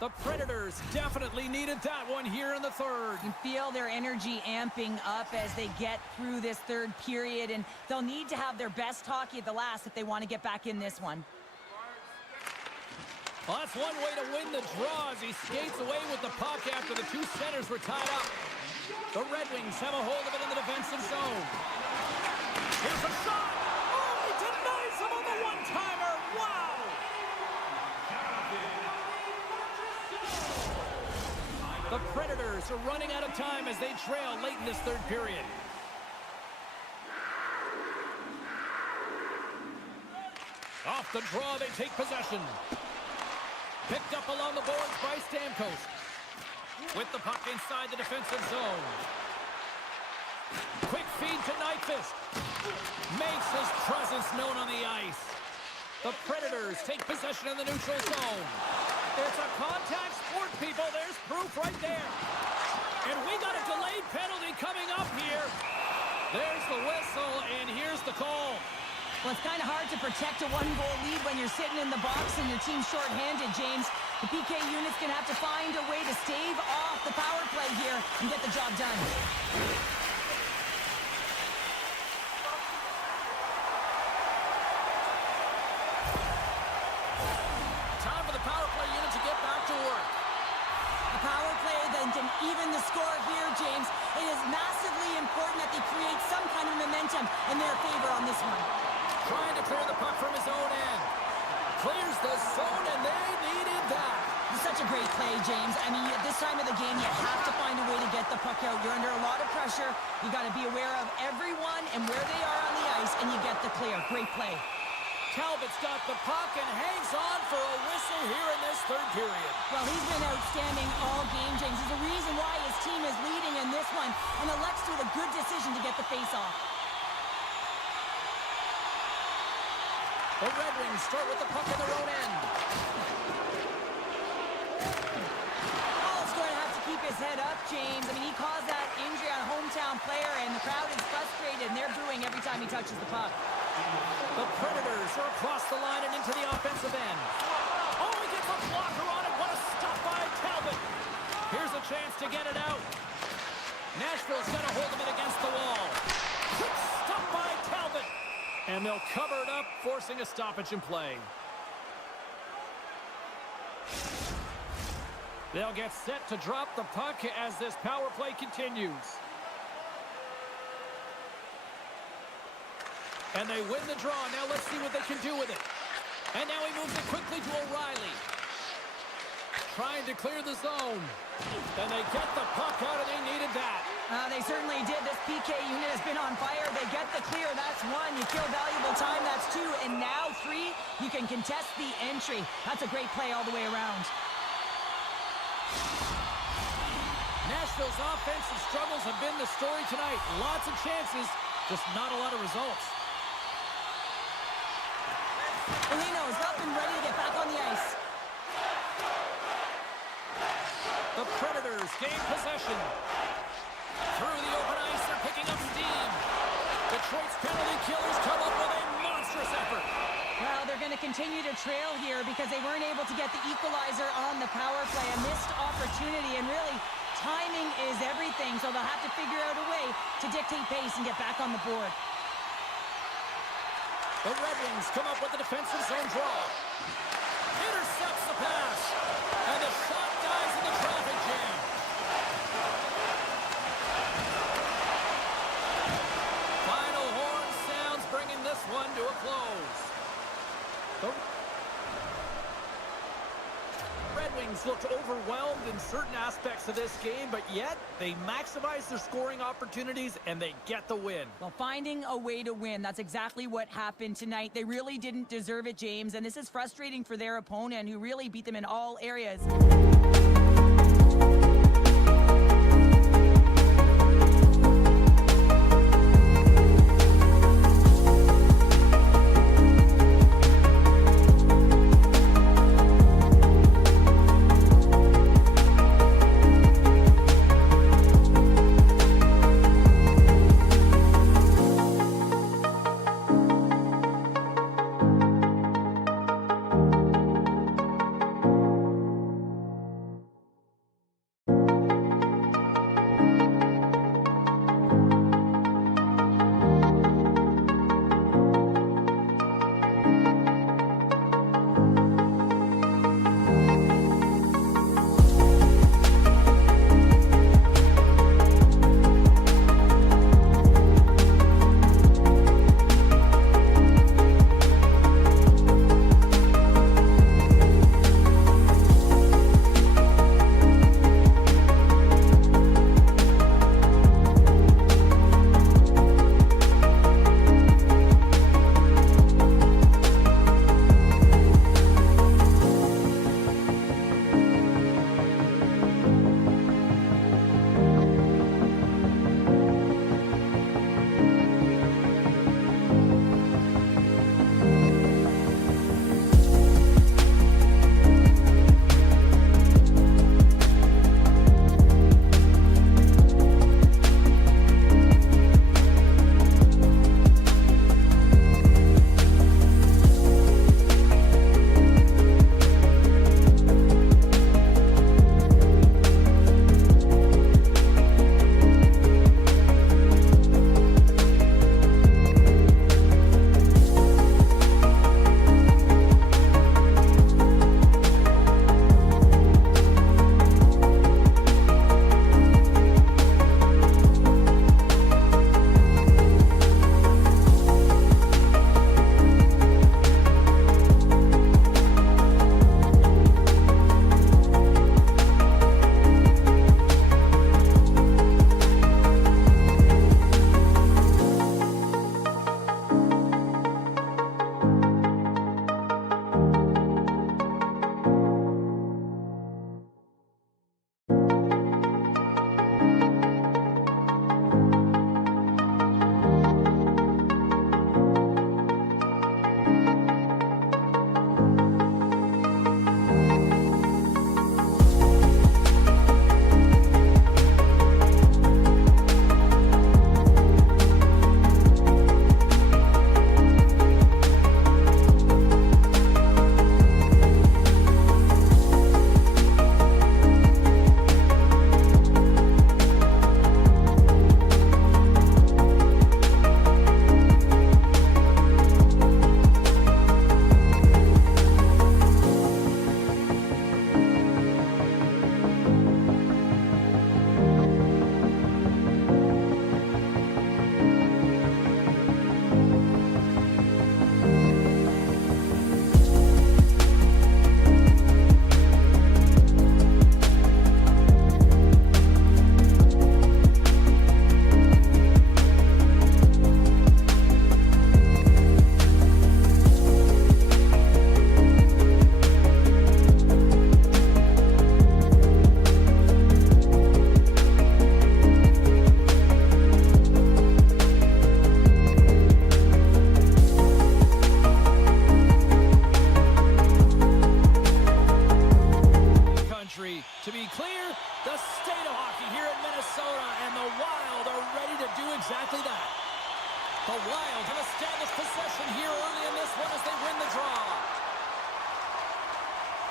The Predators definitely needed that one here in the third. You can feel their energy amping up as they get through this third period, and they'll need to have their best hockey at the last if they want to get back in this one. Well, that's one way to win the draw as he skates away with the puck after the two centers were tied up. The Red Wings have a hold of it in the defensive zone. Here's a shot! Oh, he denies him on the one-timer! Wow! The Predators are running out of time as they trail late in this third period. Off the draw, they take possession. Picked up along the boards by Stamkos. With the puck inside the defensive zone. Quick feed to Nyquist. Makes his presence known on the ice. The Predators take possession in the neutral zone. It's a contact sport, people. There's proof right there. And we got a delayed penalty coming up here. There's the whistle, and here's the call. Well, it's kind of hard to protect a one-goal lead when you're sitting in the box and your team's shorthanded, James. The PK unit's going to have to find a way to stave off the power play here and get the job done. Time for the power play unit to get back to work. A power play then can even the score here, James. It is massively important that they create some kind of momentum in their favor on this one. Trying to clear the puck from his own end. Clears the zone, and they needed that. It's such a great play, James. I mean, at this time of the game, you have to find a way to get the puck out. You're under a lot of pressure. You got to be aware of everyone and where they are on the ice, and you get the clear. Great play. Talbot's got the puck and hangs on for a whistle here in this third period. Well, he's been outstanding all game, James. There's a reason why his team is leading in this one, and elects to a good decision to get the face-off. The Red Wings start with the puck in their own end. Hall's going to have to keep his head up, James. I mean, he caused that injury on a hometown player, and the crowd is frustrated, and they're booing every time he touches the puck. The Predators are across the line and into the offensive end. Oh, he gets a blocker on it. What a stop by Talbot. Here's a chance to get it out. Nashville's got a hold of it against the wall. Quick stop by Talbot. And they'll cover it up, forcing a stoppage in play. They'll get set to drop the puck as this power play continues. And they win the draw. Now let's see what they can do with it. And now he moves it quickly to O'Reilly. Trying to clear the zone. And they get the puck out, and they needed that. They certainly did. This PK unit has been on fire. They get the clear. That's one. You kill valuable time. That's two. And now three, you can contest the entry. That's a great play all the way around. Nashville's offensive struggles have been the story tonight. Lots of chances, just not a lot of results. Elino's up and ready to get back on the ice. The Predators gain possession. Through the open ice, they're picking up steam. Detroit's penalty killers come up with a monstrous effort. Well, they're going to continue to trail here because they weren't able to get the equalizer on the power play. A missed opportunity, and really, timing is everything, so they'll have to figure out a way to dictate pace and get back on the board. The Red Wings come up with the defensive zone draw. Intercepts the pass. And the shot dies in the traffic jam. Final horn sounds, bringing this one to a close. The Red Wings looked overwhelmed in certain aspects of this game, but yet they maximize their scoring opportunities and they get the win. Well, finding a way to win, that's exactly what happened tonight. They really didn't deserve it, James, and this is frustrating for their opponent who really beat them in all areas.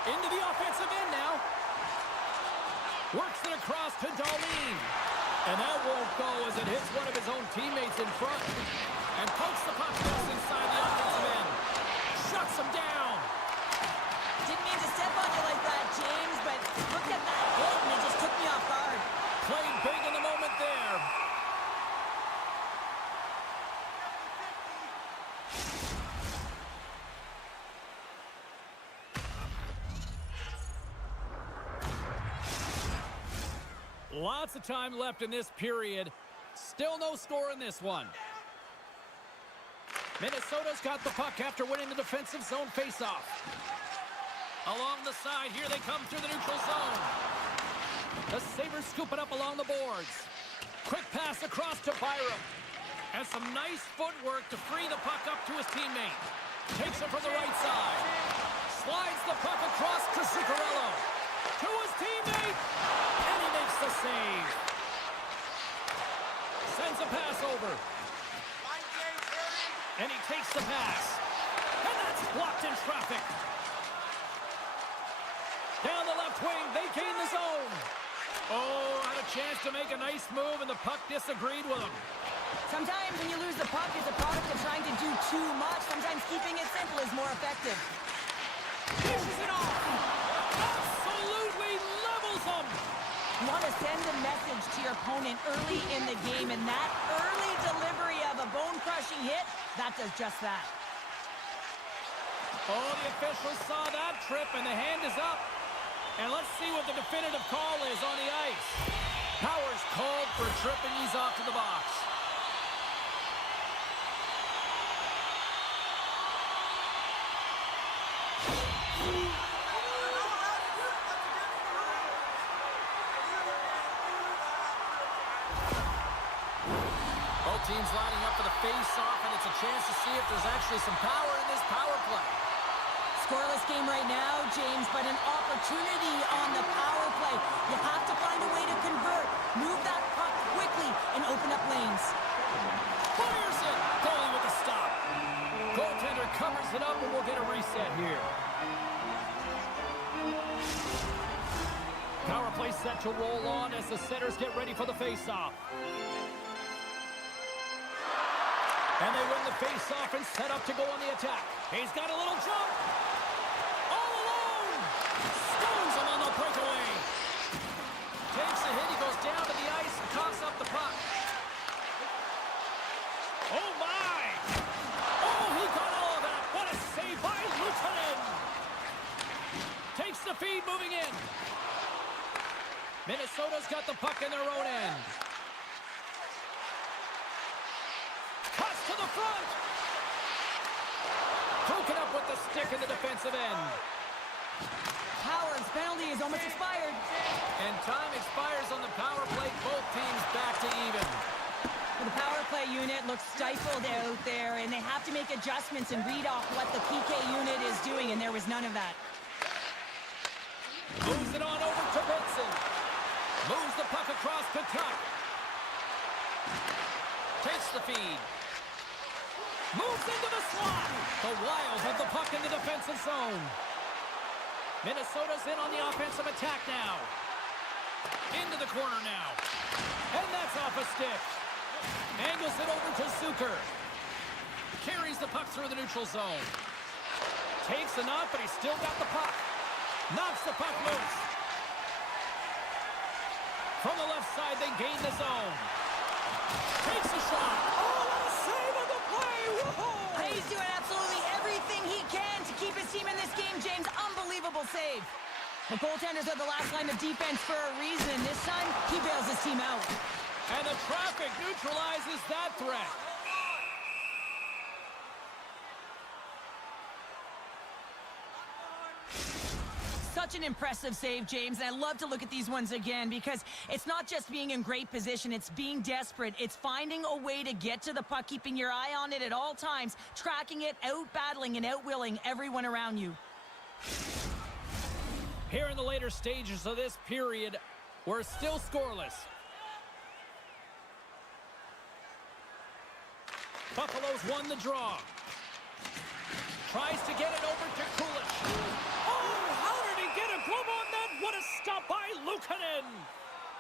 Into the offensive end now. Works it across to Darlene. And that won't go as it hits one of his own teammates in front. And pokes the puck just inside the offensive end. Shuts him down. Didn't mean to step on you like that, James, but look at that hit, and it just took me off guard. Played big in the moment there. Lots of time left in this period. Still no score in this one. Minnesota's got the puck after winning the defensive zone faceoff. Along the side, here they come through the neutral zone. The Sabers scoop it up along the boards. Quick pass across to Byram. And some nice footwork to free the puck up to his teammate. Takes it from the right side. Slides the puck across to Zuccarello. To his teammate. And he makes the save. Sends a pass over. And he takes the pass. And that's blocked in traffic. Down the left wing, they gain the zone. Oh, had a chance to make a nice move, and the puck disagreed with him. Sometimes when you lose the puck, it's a product of trying to do too much. Sometimes keeping it simple is more effective. Dishes it off. Absolutely levels them. You want to send a message to your opponent early in the game, and that early delivery of a bone-crushing hit, that does just that. Oh, the officials saw that trip, and the hand is up. And let's see what the definitive call is on the ice. Powers called for a trip, and he's off to the box. Both teams lining up for the face-off, and it's a chance to see if there's actually some power in this power play. Scoreless game right now, James, but an opportunity on the power play. You have to find a way to convert. Move that puck quickly and open up lanes. Fires it! Goalie with the stop. Goaltender covers it up, and we'll get a reset here. Power play set to roll on as the setters get ready for the face-off. And they win the face-off and set up to go on the attack. He's got a little jump. All alone. Stones him on the breakaway. Takes a hit. He goes down to the ice and coughs up the puck. Oh, my. Oh, he got all of that. What a save by Luukkonen. Takes the feed moving in. Minnesota's got the puck in their own end. To the front. Broken up with the stick in the defensive end. Powers' penalty is almost expired. And time expires on the power play. Both teams back to even. Well, the power play unit looks stifled out there, and they have to make adjustments and read off what the PK unit is doing, and there was none of that. Moves it on over to Benson. Moves the puck across to Tuck. Takes the feed. Moves into the slot. The Wild have the puck in the defensive zone. Minnesota's in on the offensive attack now. Into the corner now. And that's off a stick. Angles it over to Zucker. Carries the puck through the neutral zone. Takes the knock, but he's still got the puck. Knocks the puck loose. From the left side, they gain the zone. Takes a shot. Oh, what a save on the play. Whoa! He's doing absolutely everything he can to keep his team in this game, James. Unbelievable save. The goaltenders are the last line of defense for a reason. This time, he bails his team out. And the traffic neutralizes that threat. Such an impressive save, James, and I love to look at these ones again because it's not just being in great position, it's being desperate. It's finding a way to get to the puck, keeping your eye on it at all times, tracking it, out-battling and out-willing everyone around you. Here in the later stages of this period, we're still scoreless. Buffalo's won the draw. Tries to get it over to Kulich. Oh, how did he get a glove on that? What a stop by Luukkonen!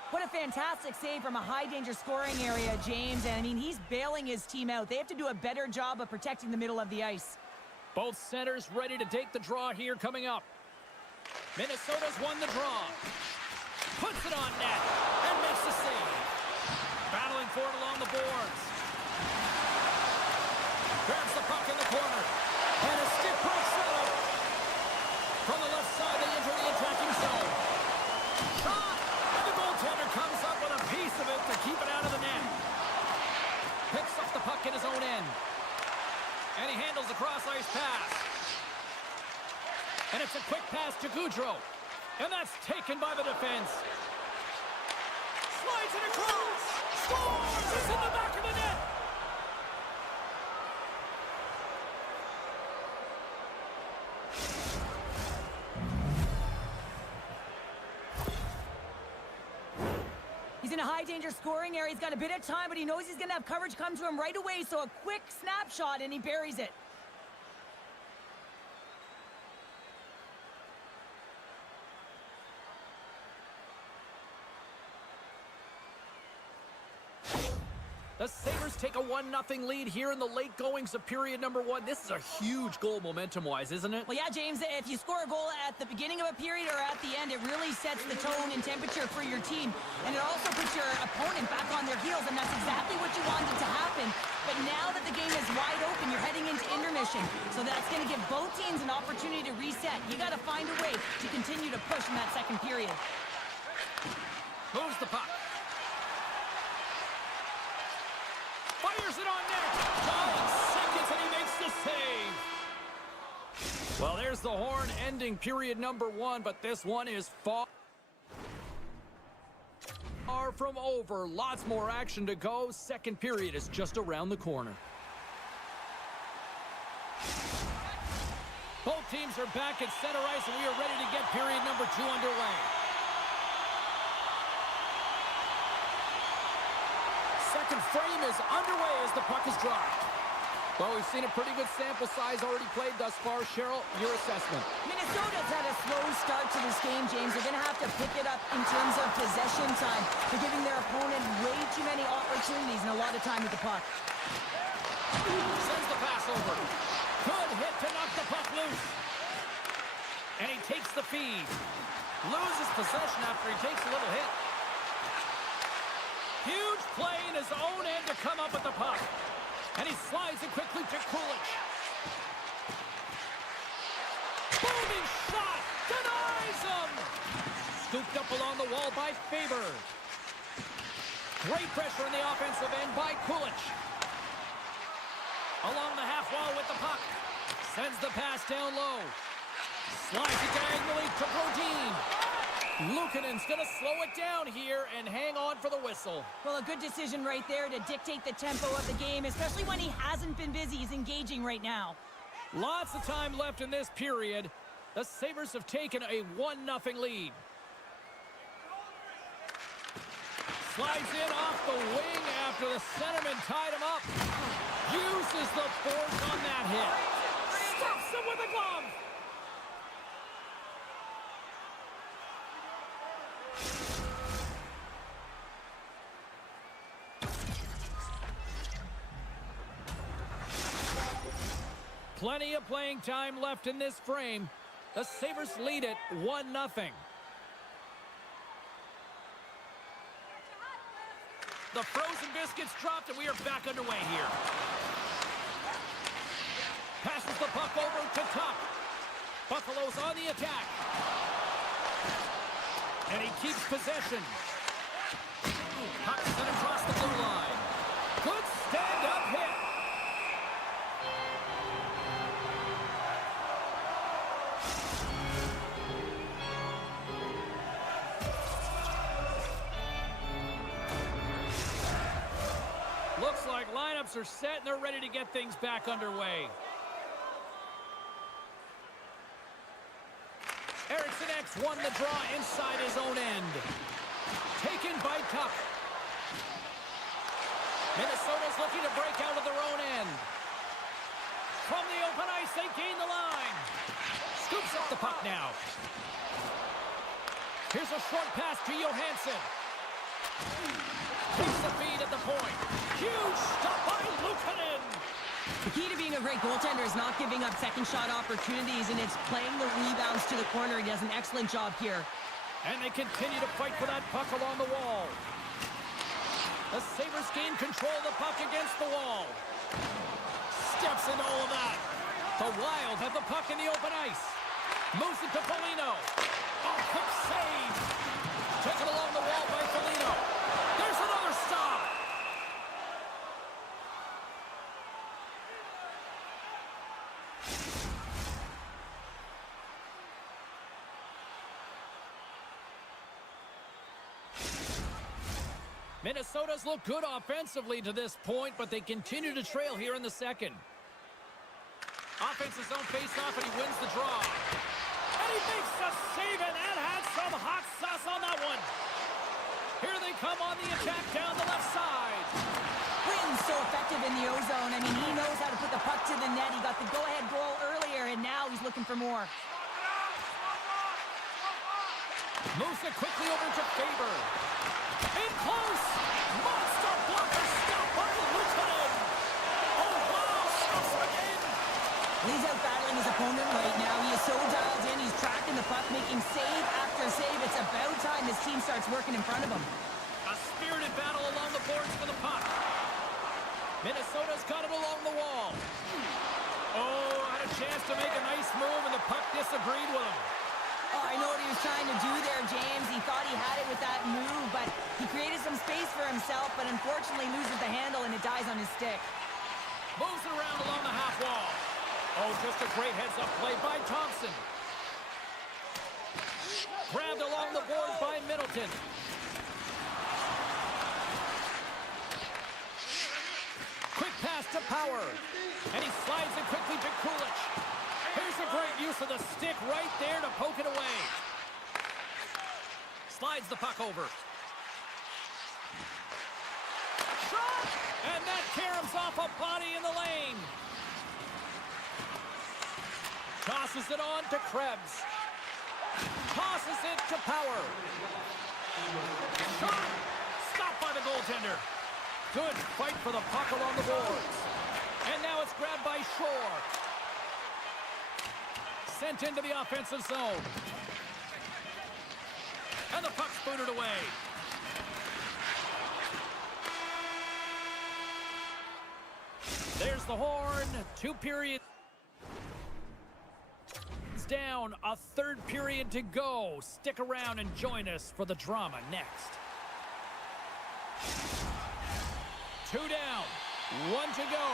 What a a fantastic save from a high-danger scoring area, James. And, I mean, he's bailing his team out. They have to do a better job of protecting the middle of the ice. Both centers ready to take the draw here coming up. Minnesota's won the draw. Puts it on net and makes the save. Battling for it along the boards. Grabs the puck in the corner. And a stick break setup. From the left side, they enter the attacking zone. Shot! And the goaltender comes up with a piece of it to keep it out of the net. Picks up the puck in his own end. And he handles the cross-ice pass. And it's a quick pass to Gaudreau. And that's taken by the defense. Slides it across. Scores! It's in the back of the net. He's in a high-danger scoring area. He's got a bit of time, but he knows he's going to have coverage come to him right away. So a quick snapshot, and he buries it. The Sabres take a 1-0 lead here in the late goings of period number 1. This is a huge goal momentum-wise, isn't it? Well, yeah, James, if you score a goal at the beginning of a period or at the end, it really sets the tone and temperature for your team. And it also puts your opponent back on their heels, and that's exactly what you wanted to happen. But now that the game is wide open, you're heading into intermission. So that's going to give both teams an opportunity to reset. You got to find a way to continue to push in that second period. Moves the puck. Fires it on net. 9 seconds and he makes the save. Well, there's the horn ending period number 1, but this one is far from over. Lots more action to go. Second period is just around the corner. Both teams are back at center ice, and we are ready to get period number 2 underway. Second frame is underway as the puck is dropped. Well, we've seen a pretty good sample size already played thus far. Cheryl, your assessment. Minnesota's had a slow start to this game, James. They're going to have to pick it up in terms of possession time. They're giving their opponent way too many opportunities and a lot of time with the puck. Sends the pass over. Good hit to knock the puck loose. And he takes the feed. Loses possession after he takes a little hit. Huge play in his own end to come up with the puck. And he slides it quickly to Kulich. Booming shot! Denies him! Scooped up along the wall by Sabers. Great pressure in the offensive end by Kulich. Along the half wall with the puck. Sends the pass down low. Slides it diagonally to Brodin. Luukkonen's going to slow it down here and hang on for the whistle. Well, a good decision right there to dictate the tempo of the game, especially when he hasn't been busy. He's engaging right now. Lots of time left in this period. The Sabres have taken a 1-0 lead. Slides in off the wing after the centerman tied him up. Uses the force on that hit. Stops him with a glove. Plenty of playing time left in this frame. The Sabres lead it 1-0. The frozen biscuits dropped, and we are back underway here. Passes the puck over to Tuck. Buffalo's on the attack. And he keeps possession. Puck sent across the blue line. Good stand-up hit. Looks like lineups are set and they're ready to get things back underway. Eriksson X won the draw inside his own end. Taken by Tuck. Minnesota's looking to break out of their own end. From the open ice, they gain the line. Scoops up the puck now. Here's a short pass to Johansson. Takes the feed at the point. Huge stop by Luukkonen. The key to being a great goaltender is not giving up second shot opportunities, and it's playing the rebounds to the corner. He does an excellent job here. And they continue to fight for that puck along the wall. The Sabres gain control of the puck against the wall. Steps into all of that. The Wild have the puck in the open ice. Moves it to Foligno. Oh, quick save. Taken along the wall by Foligno. There's another stop. Minnesota's looked good offensively to this point, but they continue to trail here in the second. Offensive zone face-off, and he wins the draw. And he makes the save, and that had some hot sauce on that one. Here they come on the attack down the left side. Quinton's so effective in the O-zone. I mean, he knows how to put the puck to the net. He got the go-ahead goal earlier, and now he's looking for more. Moves it quickly over to Faber. In close. Monster blocker stop by Luukkonen. Oh, wow. Stops again. He's out battling his opponent right now. He is so dialed in. He's tracking the puck, making save after save. It's about time his team starts working in front of him. A spirited battle along the boards for the puck. Minnesota's got it along the wall. Oh, had a chance to make a nice move, and the puck disagreed with him. Oh, I know what he was trying to do there, James. He thought he had it with that move, but he created some space for himself, but unfortunately loses the handle, and it dies on his stick. Moves it around along the half wall. Oh, just a great heads-up play by Thompson. Grabbed along the boards by Middleton. Quick pass to Power. And he slides it quickly to Kulich. Here's a great use of the stick right there to poke it away. Slides the puck over. Shot! And that caroms off a body in the lane. Tosses it on to Krebs. Tosses it to Power. Shot! Stopped by the goaltender. Good fight for the puck along the boards. And now it's grabbed by Shore. Sent into the offensive zone. And the puck's booted away. There's the horn. 2 periods down. A 3rd period to go. Stick around and join us for the drama next. 2 down. 1 to go.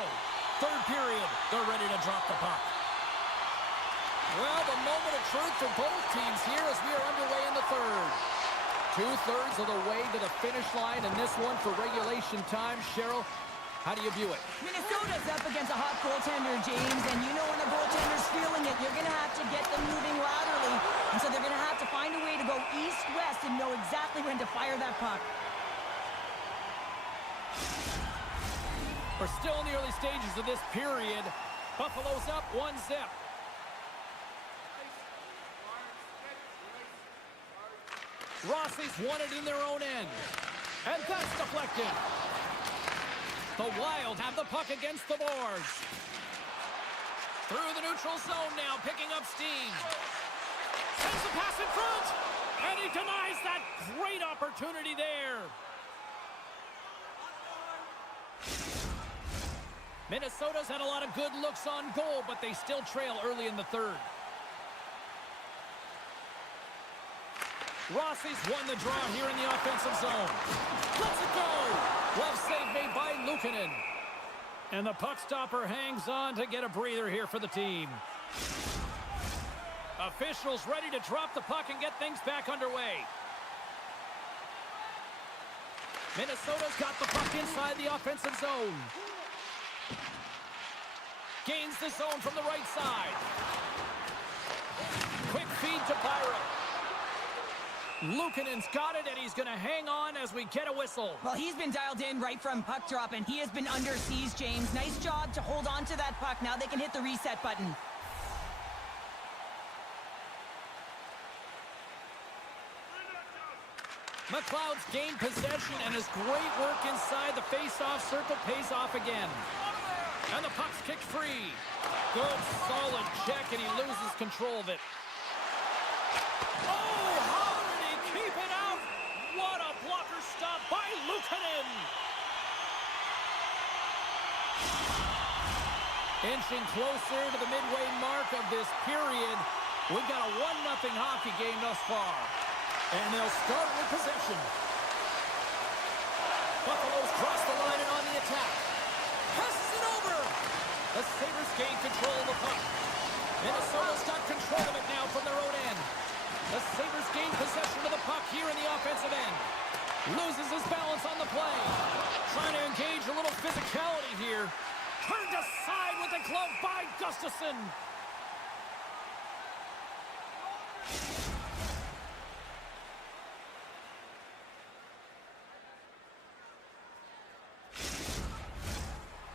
3rd period. They're ready to drop the puck. Well, the moment of truth for both teams here as we are underway in the 3rd. 2/3 of the way to the finish line, and this one for regulation time. Cheryl, how do you view it? Minnesota's up against a hot goaltender, James, and you know when the goaltender's feeling it, you're going to have to get them moving laterally, and so they're going to have to find a way to go east-west and know exactly when to fire that puck. We're still in the early stages of this period. Buffalo's up 1-0. Rossi's won it in their own end. And that's deflected. The Wild have the puck against the boards. Through the neutral zone now, picking up steam. Sends the pass in front. And he denies that great opportunity there. Minnesota's had a lot of good looks on goal, but they still trail early in the 3rd. Rossi's won the draw here in the offensive zone. Let's it go! Glove save made by Luukkonen. And the puck stopper hangs on to get a breather here for the team. Officials ready to drop the puck and get things back underway. Minnesota's got the puck inside the offensive zone. Gains the zone from the right side. Quick feed to Byron. Luukkonen's got it, and he's going to hang on as we get a whistle. Well, he's been dialed in right from puck drop, and he has been under siege, James. Nice job to hold on to that puck. Now they can hit the reset button. McLeod's gained possession, and his great work inside the face-off circle pays off again. And the puck's kicked free. Good, solid check, and he loses control of it. Oh, how did he keep it out? What a blocker stop by Luukkonen. Inching closer to the midway mark of this period. We've got a 1-0 hockey game thus far. And they'll start with possession. Buffalo's cross the line and on the attack. Passes it over. The Sabres gain control of the puck. Minnesota's got control of it now from their own end. The Sabres gain possession of the puck here in the offensive end. Loses his balance on the play. Trying to engage a little physicality here. Turned aside with the glove by Gustafsson.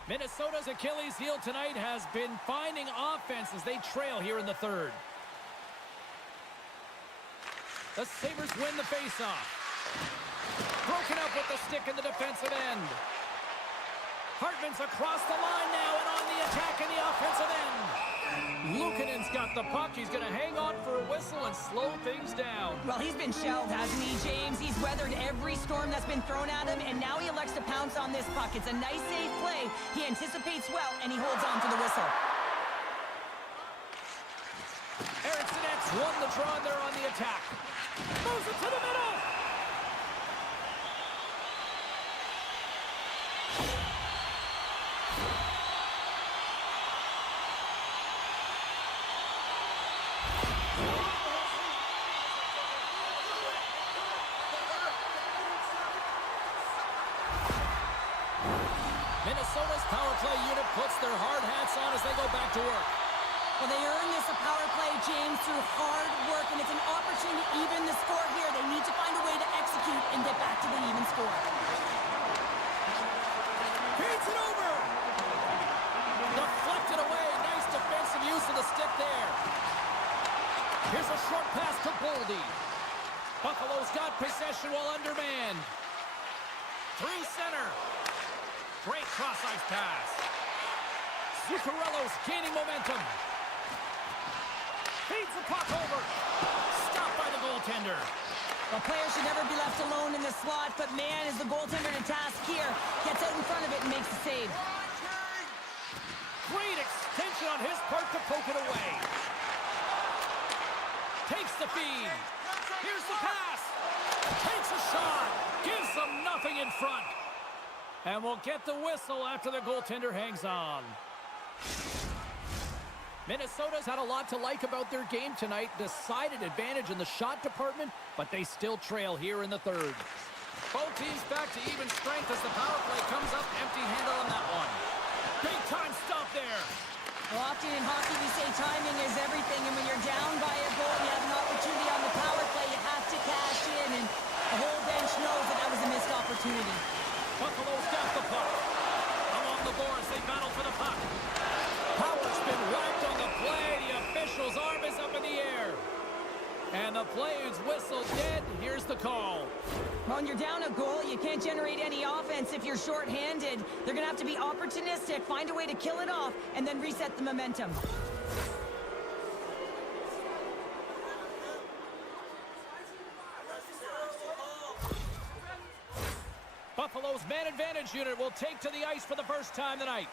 Minnesota's Achilles heel tonight has been finding offense as they trail here in the third. The Sabres win the faceoff. Broken up with the stick in the defensive end. Hartman's across the line now and on the attack in the offensive end. Luukkonen's got the puck. He's going to hang on for a whistle and slow things down. Well, he's been shelled, hasn't he, James? He's weathered every storm that's been thrown at him, and now he elects to pounce on this puck. It's a nice, safe play. He anticipates well, and he holds on to the whistle. Eriksson X won the draw there on the attack. Moves it to the middle. Minnesota's power play unit puts their hard hats on as they go back to work. Well, they earn this a power play, James, through hard work, and it's an opportunity to even the score here. They need to find a way to execute and get back to the even score. Feeds it over. Deflected away. Nice defensive use of the stick there. Here's a short pass to Boldy. Buffalo's got possession while undermanned. Through center. Great cross-ice pass. Zuccarello's gaining momentum. Feeds the puck over. Stopped by the goaltender. The player should never be left alone in the slot, but man, is the goaltender to task here. Gets out in front of it and makes the save. Great extension on his part to poke it away. Takes the feed. Here's the pass. Takes a shot. Gives them nothing in front. And we'll get the whistle after the goaltender hangs on. Minnesota's had a lot to like about their game tonight. Decided advantage in the shot department, but they still trail here in the third. Both teams back to even strength as the power play comes up empty-handed on that one. Big time stop there. Well, often in hockey we say timing is everything, and when you're down by a goal and you have an opportunity on the power play, you have to cash in, and the whole bench knows that that was a missed opportunity. Buffalo's got the puck. Along the boards, they battle for the puck. Power's been whacked on the play. The official's arm is up in the air. And the play is whistled dead. Here's the call. When you're down a goal, you can't generate any offense if you're shorthanded. They're going to have to be opportunistic, find a way to kill it off, and then reset the momentum. Buffalo's man advantage unit will take to the ice for the first time tonight.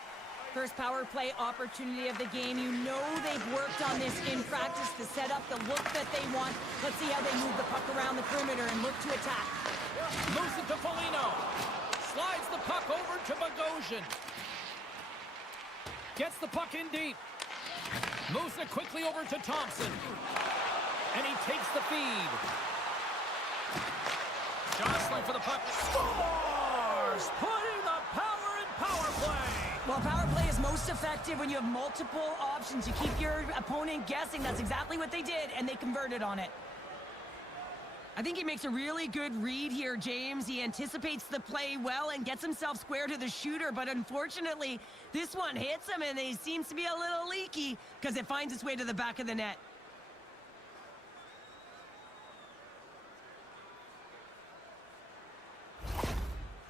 First power play opportunity of the game. You know they've worked on this in practice to set up the look that they want. Let's see how they move the puck around the perimeter and look to attack. Moves it to Foligno. Slides the puck over to Bogosian. Gets the puck in deep. Moves it quickly over to Thompson. And he takes the feed. Jostling for the puck. Scores! Putting the power in power play. Well, power play is most effective when you have multiple options. You keep your opponent guessing. That's exactly what they did, and they converted on it. I think he makes a really good read here, James. He anticipates the play well and gets himself square to the shooter, but unfortunately, this one hits him, and he seems to be a little leaky because it finds its way to the back of the net.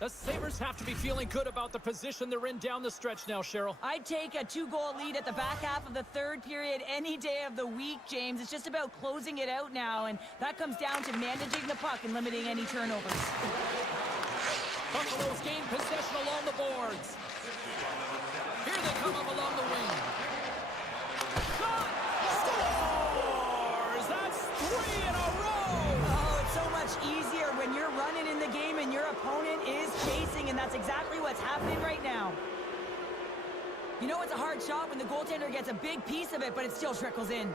The Sabers have to be feeling good about the position they're in down the stretch now, Cheryl. I'd take a 2-goal lead at the back half of the third period any day of the week, James. It's just about closing it out now, and that comes down to managing the puck and limiting any turnovers. Buffalo's gain possession along the boards. Here they come up along the wing. Shot! Scores! That's 3 in a row! Oh, it's so much easier when you're running in the game and your opponent is chasing, and that's exactly what's happening right now. You know it's a hard shot when the goaltender gets a big piece of it, but it still trickles in.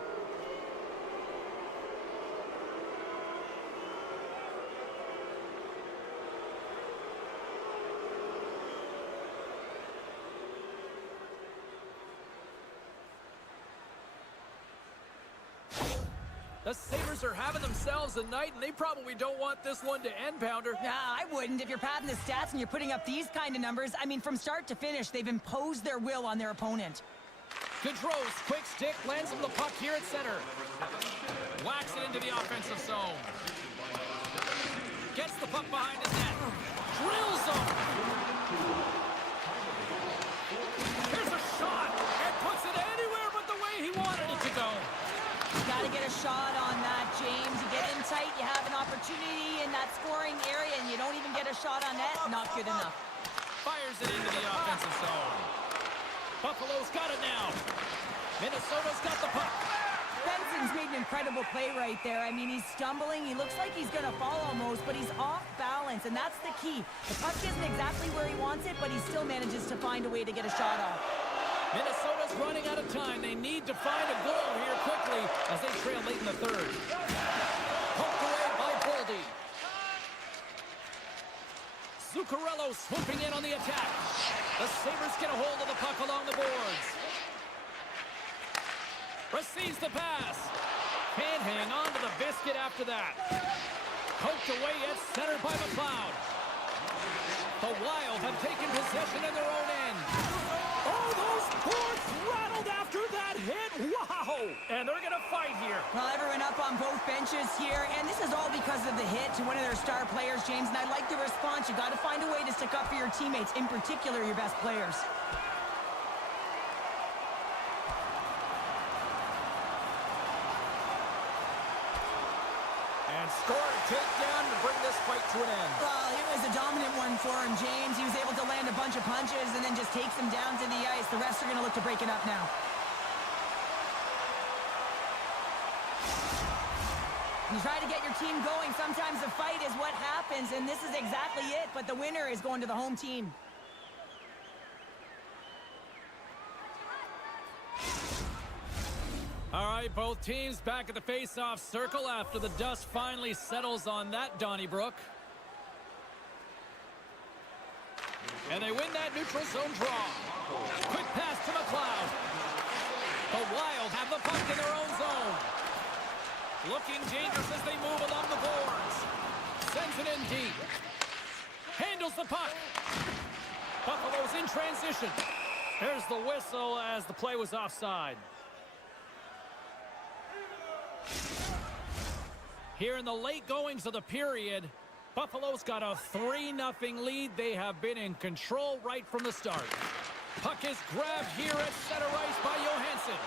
The Sabres are having themselves a night, and they probably don't want this one to end, Pounder. Nah, I wouldn't. If you're padding the stats and you're putting up these kind of numbers, I mean, from start to finish, they've imposed their will on their opponent. Gaudreau's quick stick lands him the puck here at center. Whacks it into the offensive zone. Gets the puck behind his net. Drills him. Here's a shot. And puts it anywhere but the way he wanted it to go. You got to get a shot on that, James. You get in tight, you have an opportunity in that scoring area, and you don't even get a shot on net. Not good enough. Fires it into the offensive zone. Buffalo's got it now. Minnesota's got the puck. Benson's made an incredible play right there. I mean, he's stumbling. He looks like he's going to fall almost, but he's off balance, and that's the key. The puck isn't exactly where he wants it, but he still manages to find a way to get a shot off. Minnesota's running out of time. They need to find a goal here quickly as they trail late in the third. Poked away by Boldy. Zuccarello swooping in on the attack. The Sabres get a hold of the puck along the boards. Receives the pass. Can't hang on to the biscuit after that. Poked away at center by McLeod. The Wild have taken possession in their own end. Oh, those boards rattled after that hit. Wow! And they're going to fight here. Well, everyone up on both benches here, and this is all because of the hit to one of their star players, James, and I like the response. You got to find a way to stick up for your teammates, in particular your best players. And score a takedown to bring this fight to an end. Well, it was a dominant one for him, James. He was able to land a bunch of punches and then just takes them down to the ice. The refs are going to look to break it up now. You try to get your team going. Sometimes the fight is what happens, and this is exactly it. But the winner is going to the home team. All right, both teams back at the face-off circle after the dust finally settles on that Donnybrook. And they win that neutral zone draw. Quick pass to McLeod. The Wild have the puck in their own zone. Looking dangerous as they move along the boards. Sends it in deep. Handles the puck. Buffalo's in transition. There's the whistle as the play was offside. Here in the late goings of the period, Buffalo's got a 3-0 lead. They have been in control right from the start. Puck is grabbed here at center ice by Johansson.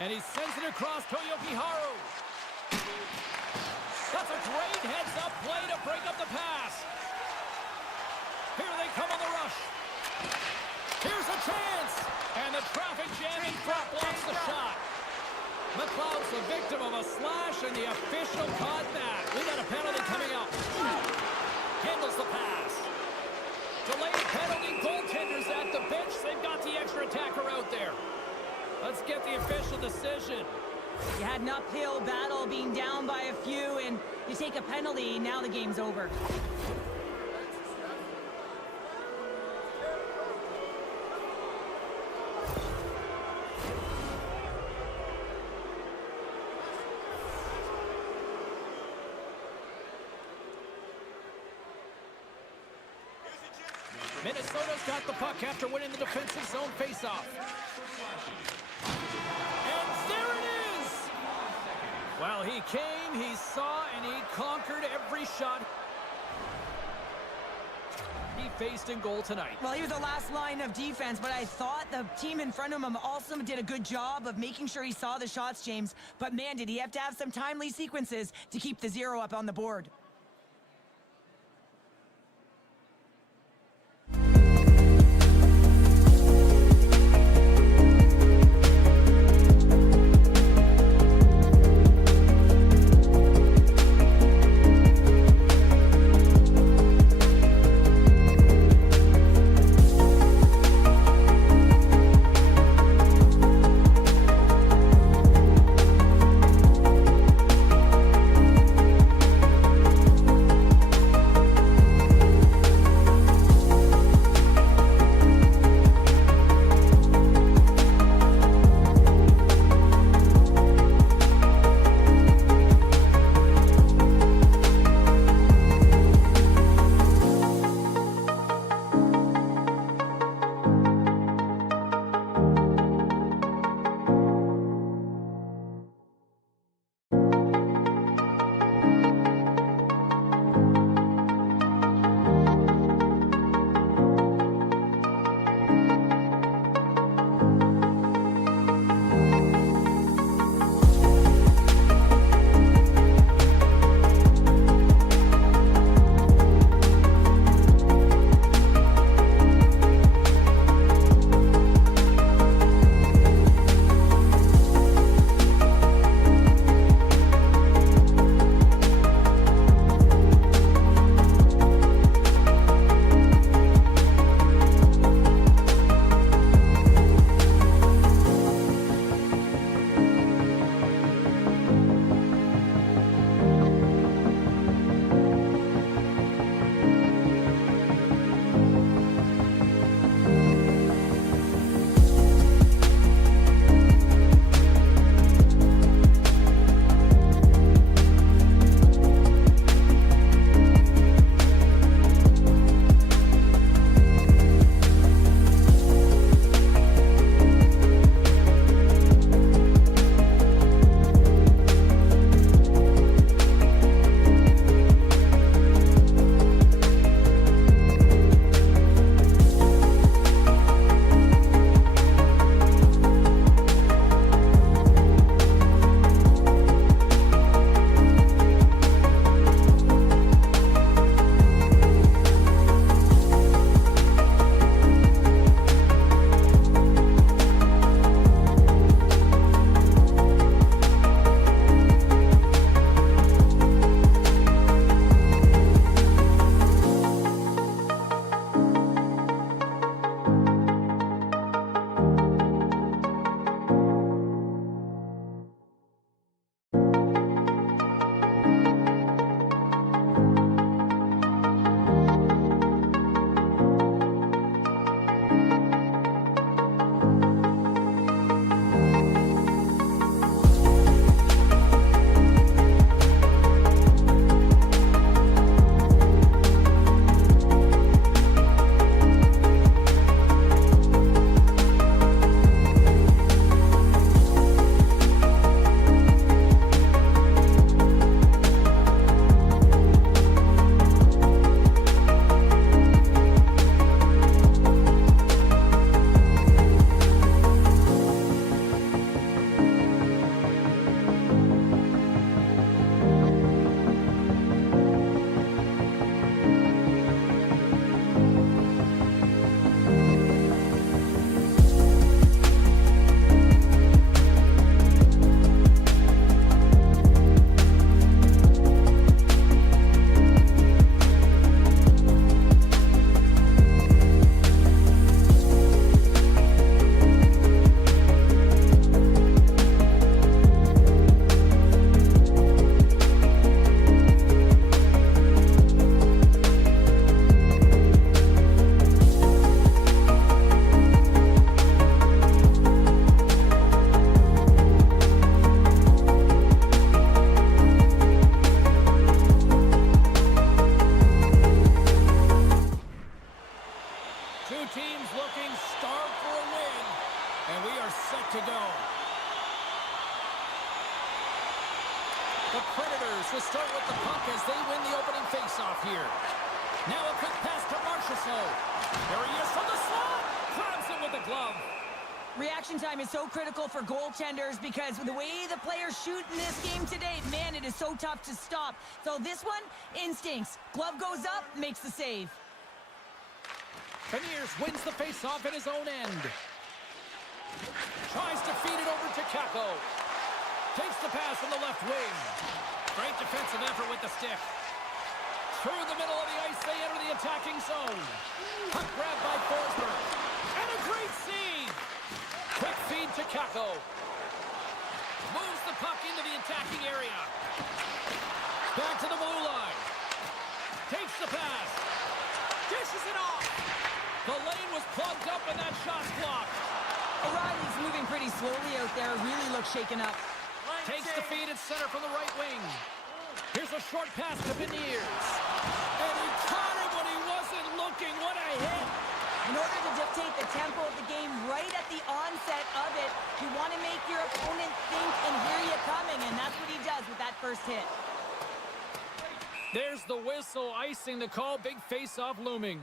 And he sends it across to Yokiharu. That's a great heads-up play to break up the pass. Here they come on the rush. Here's a chance. And the traffic jam in front blocks the shot. McLeod's the victim of a slash, and the official caught that. We got a penalty coming up. Handles the pass. Delayed penalty. Goaltenders at the bench. They've got the extra attacker out there. Let's get the official decision. You had an uphill battle being down by a few, and you take a penalty. Now the game's over. Minnesota's got the puck after winning the defensive zone faceoff. And there it is! Well, he came, he saw, and he conquered every shot. he faced in goal tonight. Well, he was the last line of defense, but I thought the team in front of him also did a good job of making sure he saw the shots, James. But man, did he have to have some timely sequences to keep the 0 up on the board. The Predators will start with the puck as they win the opening faceoff here. Now a quick pass to Marchessault. There he is from the slot. Grabs it with the glove. Reaction time is so critical for goaltenders because the way the players shoot in this game today, man, it is so tough to stop. So this one, instincts. Glove goes up, makes the save. Beniers wins the face-off at his own end. Tries to feed it over to Kako. Takes the pass from the left wing. Great defensive effort with the stick. Through the middle of the ice, they enter the attacking zone. Puck grabbed by Forsberg. And a great save! Quick feed to Kako. Moves the puck into the attacking area. Back to the blue line. Takes the pass. Dishes it off. The lane was plugged up and that shot's blocked. O'Reilly's moving pretty slowly out there. Really looks shaken up. Takes the feed at center from the right wing. Here's a short pass to Beniers. And he caught him when he wasn't looking. What a hit. In order to dictate the tempo of the game right at the onset of it, you want to make your opponent think and hear you coming, and that's what he does with that first hit. There's the whistle, icing the call. Big face-off looming.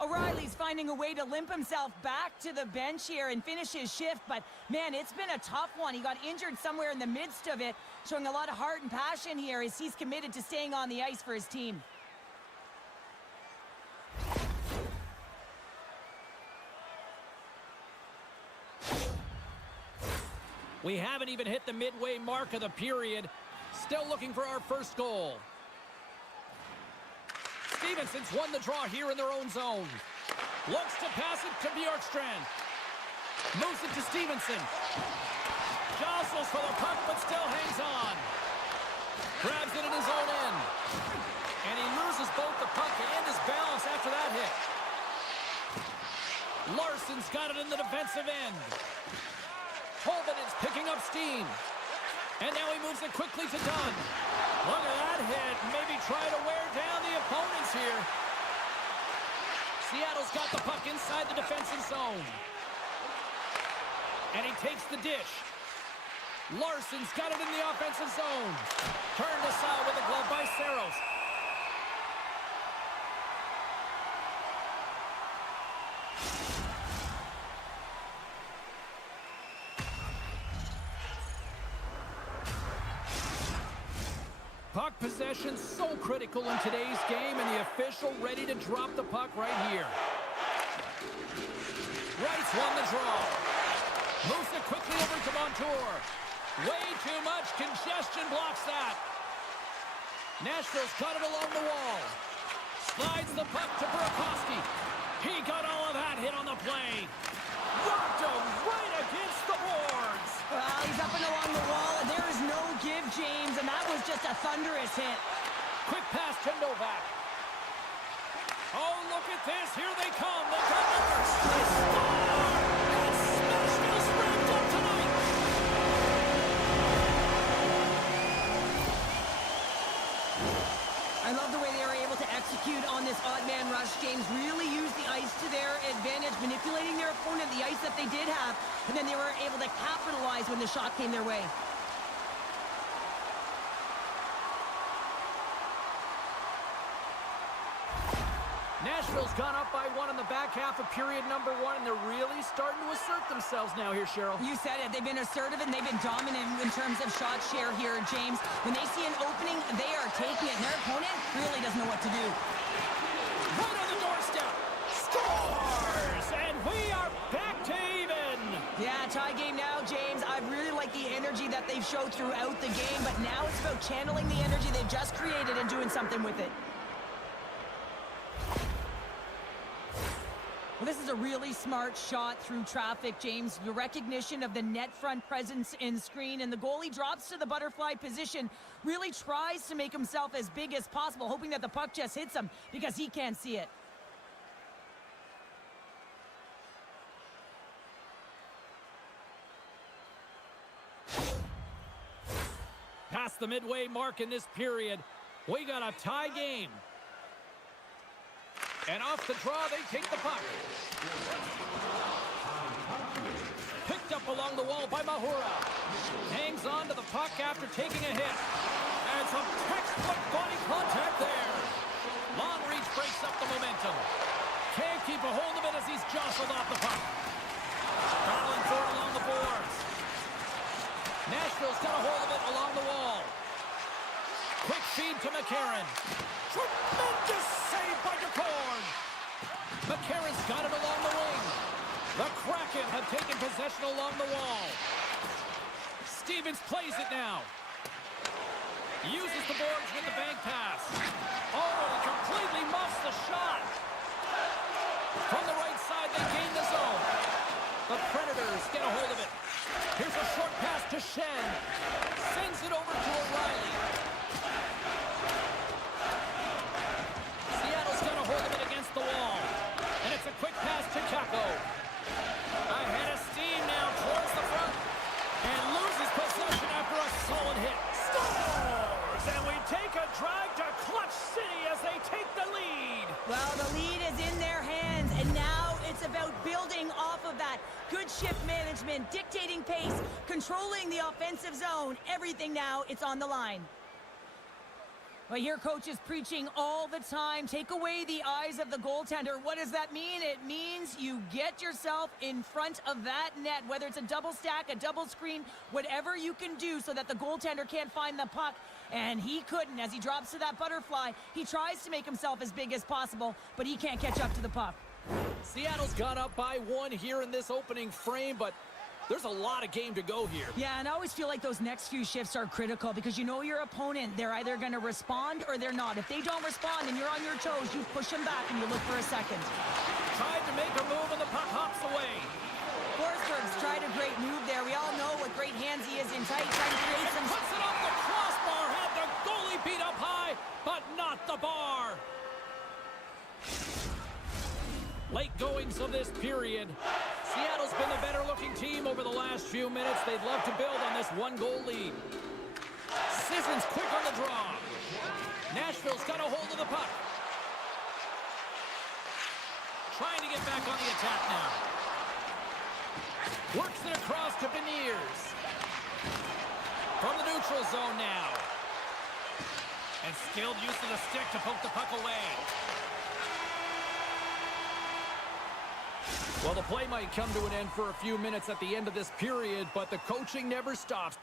O'Reilly's finding a way to limp himself back to the bench here and finish his shift, but man, it's been a tough one. He got injured somewhere in the midst of it, showing a lot of heart and passion here as he's committed to staying on the ice for his team. We haven't even hit the midway mark of the period. Still looking for our first goal. Stevenson's won the draw here in their own zone. Looks to pass it to Bjorkstrand. Moves it to Stevenson. Jostles for the puck, but still hangs on. Grabs it in his own end. And he loses both the puck and his balance after that hit. Larson's got it in the defensive end. Holden is picking up steam. And now he moves it quickly to Dunn. Look at that hit. Maybe try to wear down the opponents here. Seattle's got the puck inside the defensive zone. And he takes the dish. Larson's got it in the offensive zone. Turned aside with a glove by Saros. Puck possession so critical in today's game, and the official ready to drop the puck right here. Rice won the draw. Moves it quickly over to Montour. Way too much congestion blocks that. Nashville's got it along the wall. Slides the puck to Burakovsky. He got all of that hit on the play. Rocked him right against the boards. Well, he's up and along the wall, and there is no give, James, and that was just a thunderous hit. Quick pass to Novak. Oh, look at this. Here they come. The Contenders. They score! And Nashville's ramped up tonight. I love the way they were able to execute on this odd man rush. James really used the ice to their advantage, manipulating their opponent, the ice that they did have, and then they were able to capitalize when the shot came their way. Nashville's gone up by one in the back half of period number one, and they're really starting to assert themselves now here, Cheryl. You said it. They've been assertive and they've been dominant in terms of shot share here, James. When they see an opening, they are taking it, and their opponent really doesn't know what to do. Right on the doorstep. Scores! And we are back to even. Yeah, tie game now, James. I really like the energy that they've showed throughout the game, but now it's about channeling the energy they've just created and doing something with it. Well, this is a really smart shot through traffic, James. The recognition of the net front presence in screen, and the goalie drops to the butterfly position, really tries to make himself as big as possible, hoping that the puck just hits him because he can't see it. Past the midway mark in this period, we got a tie game. And off the draw, they take the puck. Picked up along the wall by Mahura. Hangs on to the puck after taking a hit. And some textbook body contact there. Long reach breaks up the momentum. Can't keep a hold of it as he's jostled off the puck. Battling for it along the boards. Nashville's got a hold of it along the wall. Quick feed to McCarron. Tremendous save by DeCorn. McCarron's got it along the wing. The Kraken have taken possession along the wall. Stevens plays it now. Uses the boards with the bank pass. Oh, he completely muffs the shot. From the right side, they gain the zone. The Predators get a hold of it. Here's a short pass to Shen. Sends it over to O'Reilly. Seattle's got a hold of it against the wall. And it's a quick pass to Kako. Ahead of steam now towards the front. And loses possession after a solid hit. Scores! And we take a drive to Clutch City as they take the lead. Well, the lead is in their hands, and now it's about building off of that. Good shift management, dictating pace, controlling the offensive zone. Everything now, it's on the line. Well, your coach is preaching all the time. Take away the eyes of the goaltender. What does that mean? It means you get yourself in front of that net, whether it's a double stack, a double screen, whatever you can do so that the goaltender can't find the puck. And he couldn't. As he drops to that butterfly, he tries to make himself as big as possible, but he can't catch up to the puck. Seattle's got up by one here in this opening frame, but there's a lot of game to go here. Yeah, and I always feel like those next few shifts are critical because you know your opponent, they're either going to respond or they're not. If they don't respond and you're on your toes, you push them back and you look for a second. Tried to make a move and the puck hops away. Forsberg's tried a great move there. We all know what great hands he is in tight, trying to create some... Puts it off the crossbar, had the goalie beat up high, but not the bar. Late goings of this period. Seattle's been the better-looking team over the last few minutes. They'd love to build on this one-goal lead. Sissons quick on the draw. Nashville's got a hold of the puck. Trying to get back on the attack now. Works it across to Beniers. From the neutral zone now. And skilled use of the stick to poke the puck away. Well, the play might come to an end for a few minutes at the end of this period, but the coaching never stops.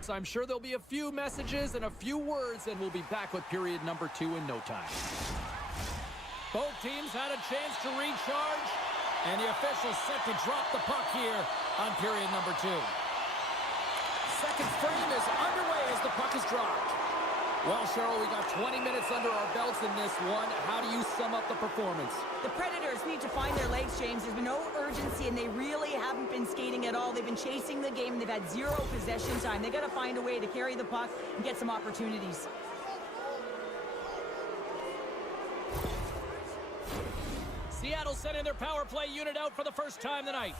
So I'm sure there'll be a few messages and a few words, and we'll be back with period number 2 in no time. Both teams had a chance to recharge, and the officials set to drop the puck here on period number 2. Second frame is underway as the puck is dropped. Well, Cheryl, we got 20 minutes under our belts in this one. How do you sum up the performance? The Predators need to find their legs, James. There's been no urgency, and they really haven't been skating at all. They've been chasing the game. They've had zero possession time. They got to find a way to carry the puck and get some opportunities. Seattle sending their power play unit out for the first time tonight.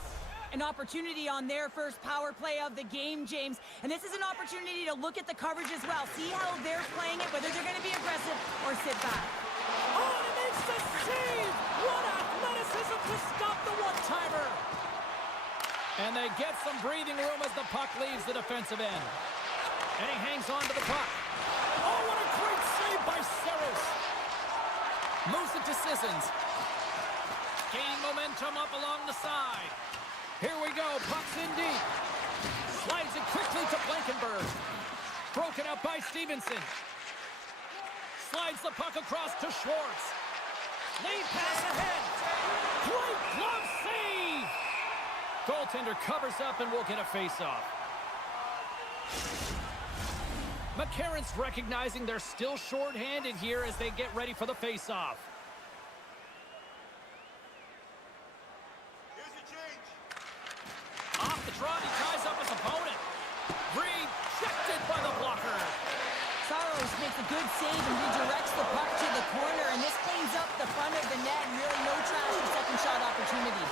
An opportunity on their first power play of the game, James. And this is an opportunity to look at the coverage as well. See how they're playing it, whether they're going to be aggressive or sit back. Oh, and he makes the save! What athleticism to stop the one-timer! And they get some breathing room as the puck leaves the defensive end. And he hangs on to the puck. Oh, what a great save by Sabers! Moves it to Sissons. Gaining momentum up along the side. Here we go, puck's in deep. Slides it quickly to Blankenberg. Broken up by Stevenson. Slides the puck across to Schwartz. Lead pass ahead. Great glove save! Goaltender covers up and will get a face-off. McCarron's recognizing they're still short-handed here as they get ready for the face-off. Off the draw, he ties up his opponent. Rejected by the blocker. Saros makes a good save and redirects the puck to the corner, and this cleans up the front of the net, and really no trash for second shot opportunity.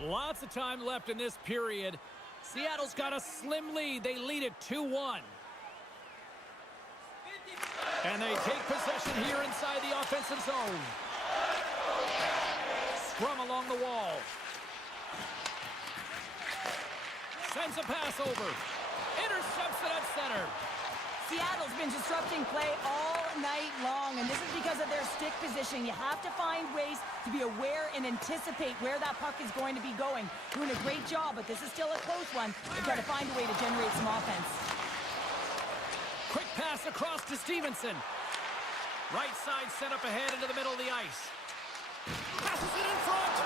Lots of time left in this period. Seattle's got a slim lead. They lead it 2-1. And they take possession here inside the offensive zone. Scrum along the wall. Sends a pass over. Intercepts it at center. Seattle's been disrupting play all night long, and this is because of their stick position. You have to find ways to be aware and anticipate where that puck is going to be going. Doing a great job, but this is still a close one. They've got to find a way to generate some offense. Quick pass across to Stevenson. Right side set up ahead into the middle of the ice. Passes it in front,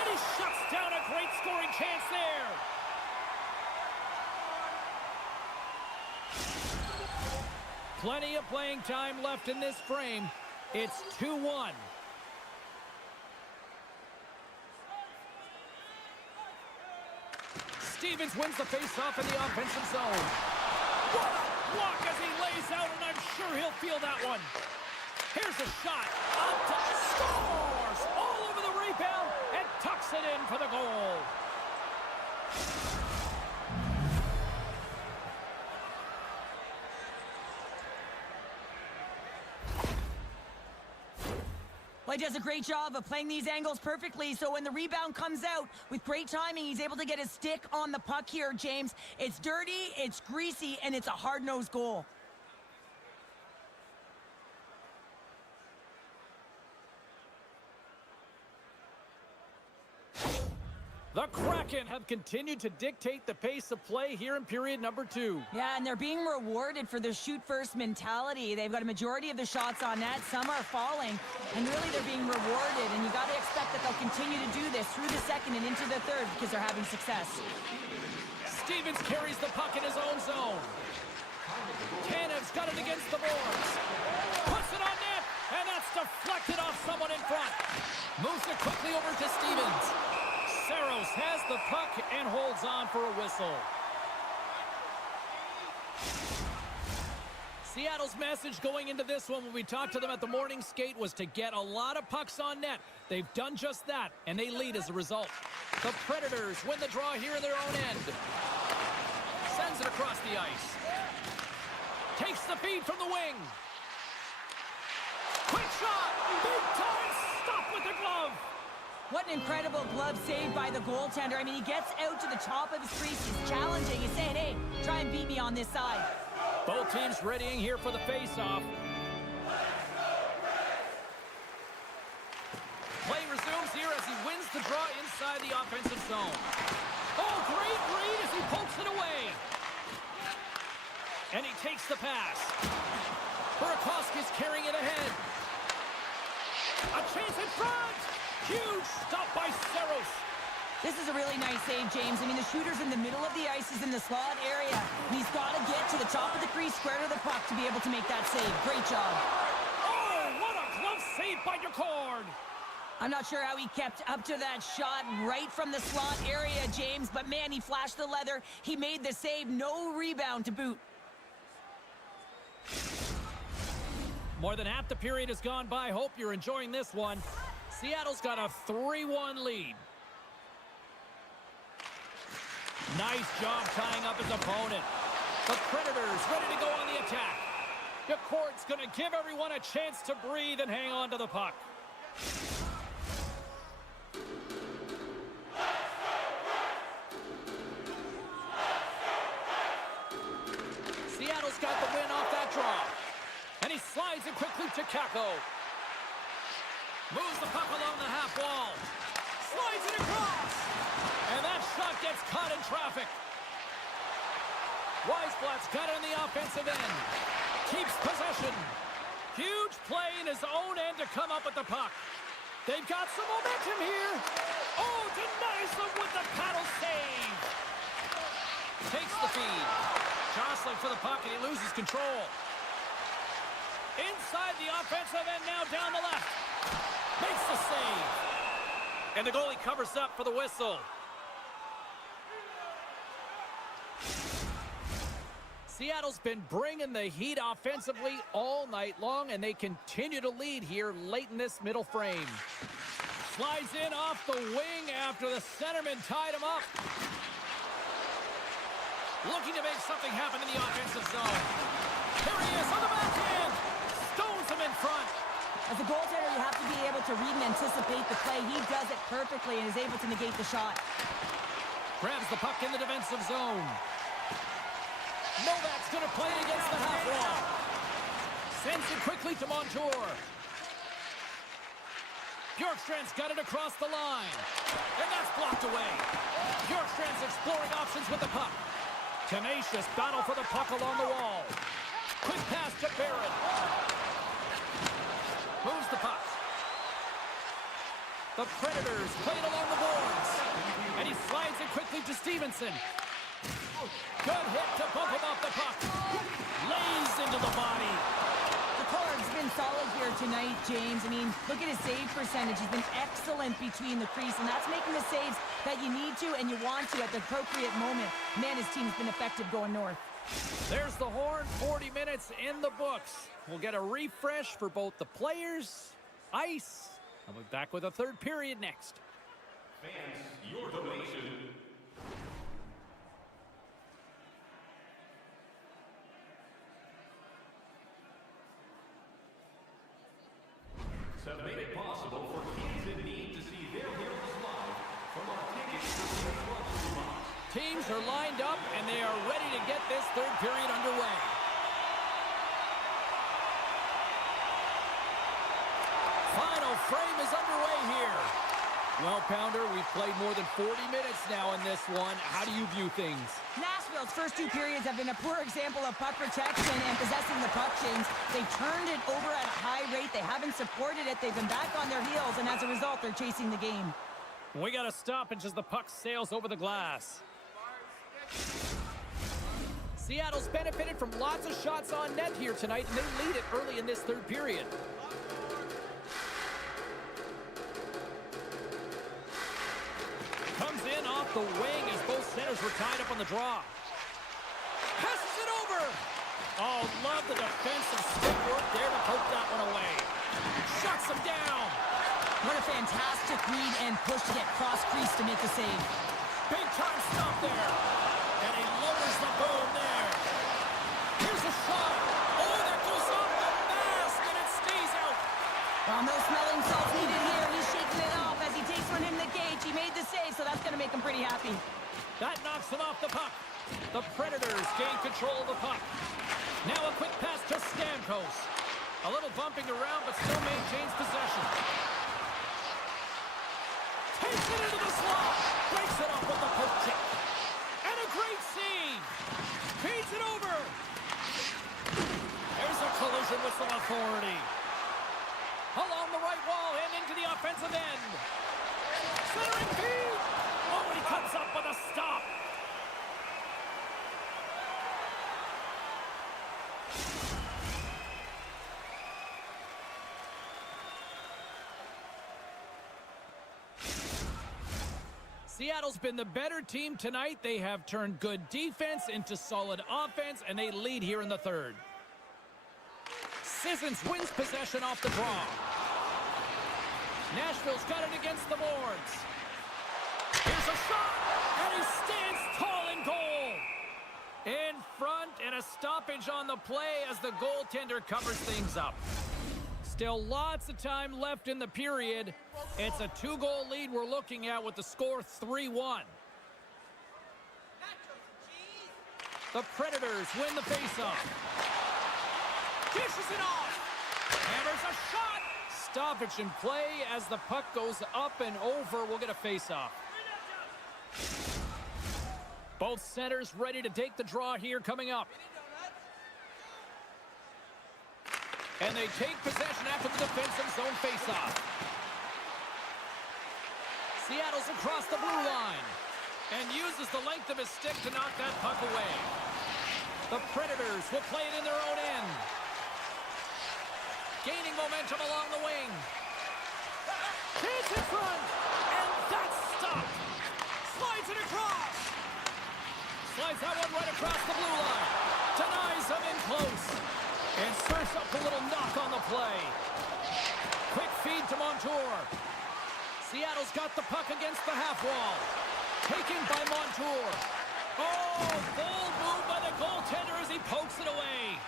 and he shuts down a great scoring chance there. Plenty of playing time left in this frame. It's 2-1. Stevens wins the faceoff in the offensive zone. What a block as he lays out, and I'm sure he'll feel that one. Here's a shot. Up to scores! All over the rebound and tucks it in for the goal. Well, he does a great job of playing these angles perfectly, so when the rebound comes out, with great timing, he's able to get his stick on the puck here, James. It's dirty, it's greasy, and it's a hard-nosed goal. The Kraken have continued to dictate the pace of play here in period number 2. Yeah, and they're being rewarded for their shoot-first mentality. They've got a majority of the shots on net. Some are falling, and really they're being rewarded. And you got to expect that they'll continue to do this through the second and into the third because they're having success. Stevens carries the puck in his own zone. Tanev's got it against the boards. Puts it on net, and that's deflected off someone in front. Moves it quickly over to Stevens. Sabers has the puck and holds on for a whistle. Seattle's message going into this one when we talked to them at the morning skate was to get a lot of pucks on net. They've done just that, and they lead as a result. The Predators win the draw here in their own end. Sends it across the ice. Takes the feed from the wing. Quick shot! Big time stop with the glove! What an incredible glove save by the goaltender. I mean, he gets out to the top of his crease. He's challenging. He's saying, hey, try and beat me on this side. Both teams readying here for the face-off. Play resumes here as he wins the draw inside the offensive zone. Oh, great read as he pokes it away. And he takes the pass. Burakovsky's carrying it ahead. A chance in front. Huge stop by Sabers. This is a really nice save, James. I mean, the shooter's in the middle of the ice. He's in the slot area. And he's got to get to the top of the crease, square to the puck to be able to make that save. Great job. Oh, what a glove save by Decord. I'm not sure how he kept up to that shot right from the slot area, James. But, man, he flashed the leather. He made the save. No rebound to boot. More than half the period has gone by. Hope you're enjoying this one. Seattle's got a 3-1 lead. Nice job tying up his opponent. The Predators ready to go on the attack. Decord's going to give everyone a chance to breathe and hang on to the puck. Seattle's got the win off that draw. And he slides it quickly to Kako. Moves the puck along the half wall. Slides it across. And that shot gets caught in traffic. Weisblatt's got it in the offensive end. Keeps possession. Huge play in his own end to come up with the puck. They've got some momentum here. Oh, denies them with the paddle save. Takes the feed. Jostling for the puck and he loses control. Inside the offensive end now down the left. Makes the save. And the goalie covers up for the whistle. Seattle's been bringing the heat offensively all night long, and they continue to lead here late in this middle frame. Slides in off the wing after the centerman tied him up. Looking to make something happen in the offensive zone. Here he is on the backhand. Stones him in front. As a goaltender, you have to be able to read and anticipate the play. He does it perfectly and is able to negate the shot. Grabs the puck in the defensive zone. Novak's going to play it against the half wall. Sends it quickly to Montour. Bjorkstrand's got it across the line. And that's blocked away. Bjorkstrand's exploring options with the puck. Tenacious battle for the puck along the wall. Quick pass to Barrett. Moves the puck. The Predators play it along the boards. And he slides it quickly to Stevenson. Good hit to bump him off the puck. Lays into the body. The color's been solid here tonight, James. I mean, look at his save percentage. He's been excellent between the crease, and that's making the saves that you need to and you want to at the appropriate moment. Man, his team's been effective going north. There's the horn. 40 minutes in the books. We'll get a refresh for both the players, ice. I'll be back with a third period next. Fans, your donation. Have made it possible for kids in need to see their heroes live from our tickets to the club's box. Teams are lined up, and they are ready to get this third period underway. Final frame is underway here. Well, Pounder, we've played more than 40 minutes now in this one. How do you view things? Nashville's first two periods have been a poor example of puck protection and possessing the puck, James. They turned it over at a high rate. They haven't supported it. They've been back on their heels, and as a result, they're chasing the game. We got to stop as the puck sails over the glass. Seattle's benefited from lots of shots on net here tonight, and they lead it early in this third period. Comes in off the wing as both centers were tied up on the draw. Passes it over. Oh, love the defensive stick work there to poke that one away. Shuts him down. What a fantastic read and push to get cross crease to make the save. Big time stop there. And he lowers the boom there. Here's a shot. Oh, that goes off the mask and it stays out. Well, no smelling salts needed here. He's shaking it off as he takes one in the gauge. He made the save, so that's going to make him pretty happy. That knocks him off the puck. The Predators gain control of the puck. Now a quick pass to Stamkos. A little bumping around, but still maintains possession. Takes it into the slot. Breaks it up with the poke check. And a great save. Feeds it over. There's a collision with some authority. Along the right wall and into the offensive end. Centering feed. Oh, and he comes up with a stop. Seattle's been the better team tonight. They have turned good defense into solid offense, and they lead here in the third. Sissons wins possession off the draw. Nashville's got it against the boards. Here's a shot, and he stands tall in goal. In front, and a stoppage on the play as the goaltender covers things up. Still lots of time left in the period. It's a 2-goal lead we're looking at with the score 3-1. The Predators win the faceoff. Dishes it off. Hammers a shot. Stoppage in play as the puck goes up and over. We'll get a faceoff. Both centers ready to take the draw here coming up. And they take possession after the defensive zone faceoff. Seattle's across the blue line and uses the length of his stick to knock that puck away. The Predators will play it in their own end. Gaining momentum along the wing. Chance in front, and that's stopped. Slides it across. Slides that one right across the blue line. Denies him in close. And serves up a little knock on the play. Quick feed to Montour. Seattle's got the puck against the half wall. Taken by Montour. Oh, bold move by the goaltender as he pokes it away.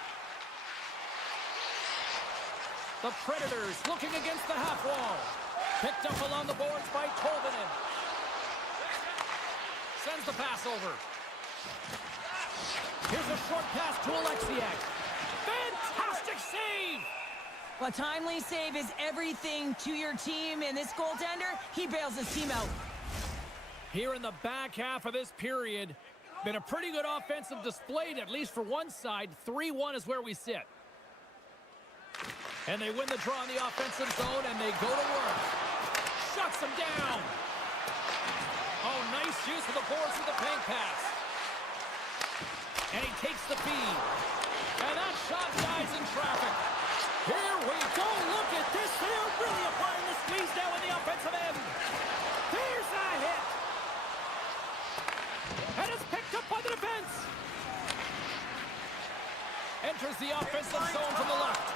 The Predators looking against the half wall. Picked up along the boards by Tolvanen. Sends the pass over. Here's a short pass to Alexiak. Fantastic save! A timely save is everything to your team, and this goaltender, he bails his team out. Here in the back half of this period, been a pretty good offensive display, at least for one side. 3-1 is where we sit. And they win the draw in the offensive zone, and they go to work. Shuts them down. Oh, nice use of the boards with the bank pass. And he takes the feed. And that shot dies in traffic. Here we go. Look at this. They're really applying the squeeze now in the offensive end. There's a hit. And it's picked up by the defense. Enters the offensive zone from the left.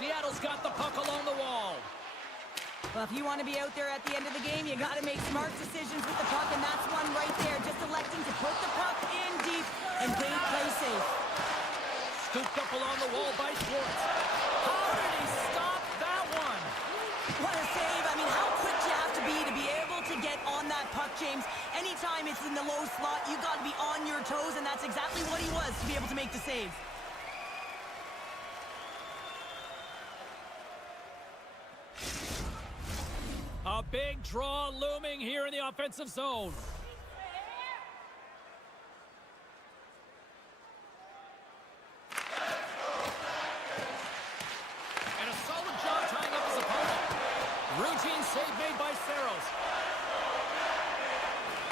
Seattle's got the puck along the wall. Well, if you want to be out there at the end of the game, you got to make smart decisions with the puck, and that's one right there. Just electing to put the puck in deep and play safe. Scooped up along the wall by Schwartz. How did he stop that one? What a save. I mean, how quick you have to be able to get on that puck, James. Anytime it's in the low slot, you got to be on your toes, and that's exactly what he was to be able to make the save. A big draw looming here in the offensive zone. And a solid job tying up his opponent. Routine save made by Sabers.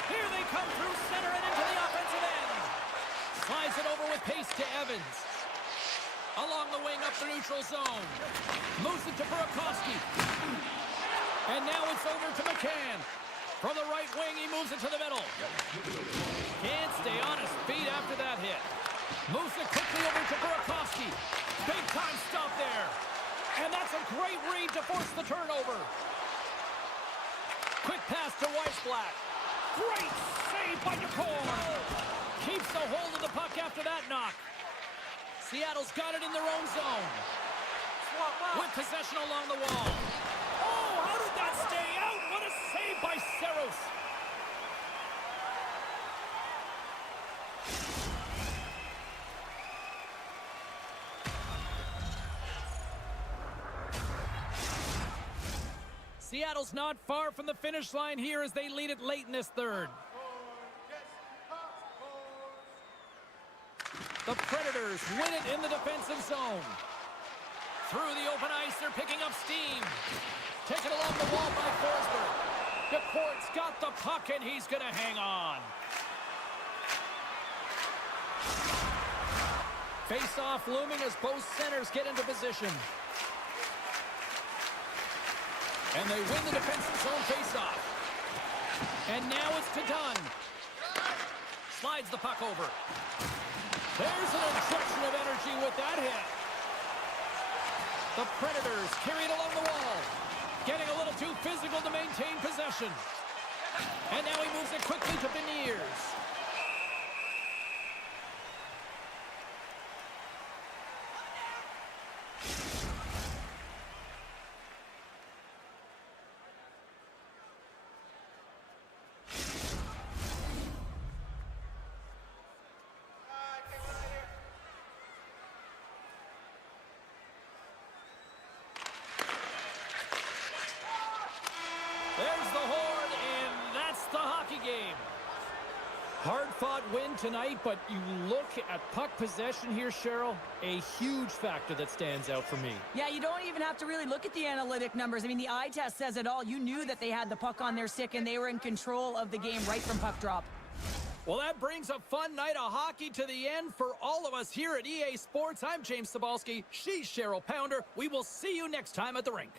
Here they come through center and into the offensive end. Slides it over with pace to Evans. Along the wing up the neutral zone. Moves it to Burakovsky. And now it's over to McCann. From the right wing, he moves it to the middle. Can't stay on his feet after that hit. Moves it quickly over to Burakovsky. Big time stop there. And that's a great read to force the turnover. Quick pass to Weissblatt. Great save by Nicole. Keeps the hold of the puck after that knock. Seattle's got it in their own zone. With possession along the wall. Oh, how did that stay out? What a save by Saros. Seattle's not far from the finish line here as they lead it late in this third. The Predators win it in the defensive zone. Through the open ice, they're picking up steam. Taken along the wall by Forsberg. DeCourt's got the puck, and he's going to hang on. Face-off looming as both centers get into position. And they win the defensive zone face-off. And now it's to Dunn. Slides the puck over. There's an injection of energy with that hit. The Predators carry it along the wall. Getting a little too physical to maintain possession. And now he moves it quickly to Beniers. There's the horn, and that's the hockey game. Hard-fought win tonight, but you look at puck possession here, Cheryl, a huge factor that stands out for me. Yeah, you don't even have to really look at the analytic numbers. I mean, the eye test says it all. You knew that they had the puck on their stick, and they were in control of the game right from puck drop. Well, that brings a fun night of hockey to the end for all of us here at EA Sports. I'm James Cybulski. She's Cheryl Pounder. We will see you next time at the rink.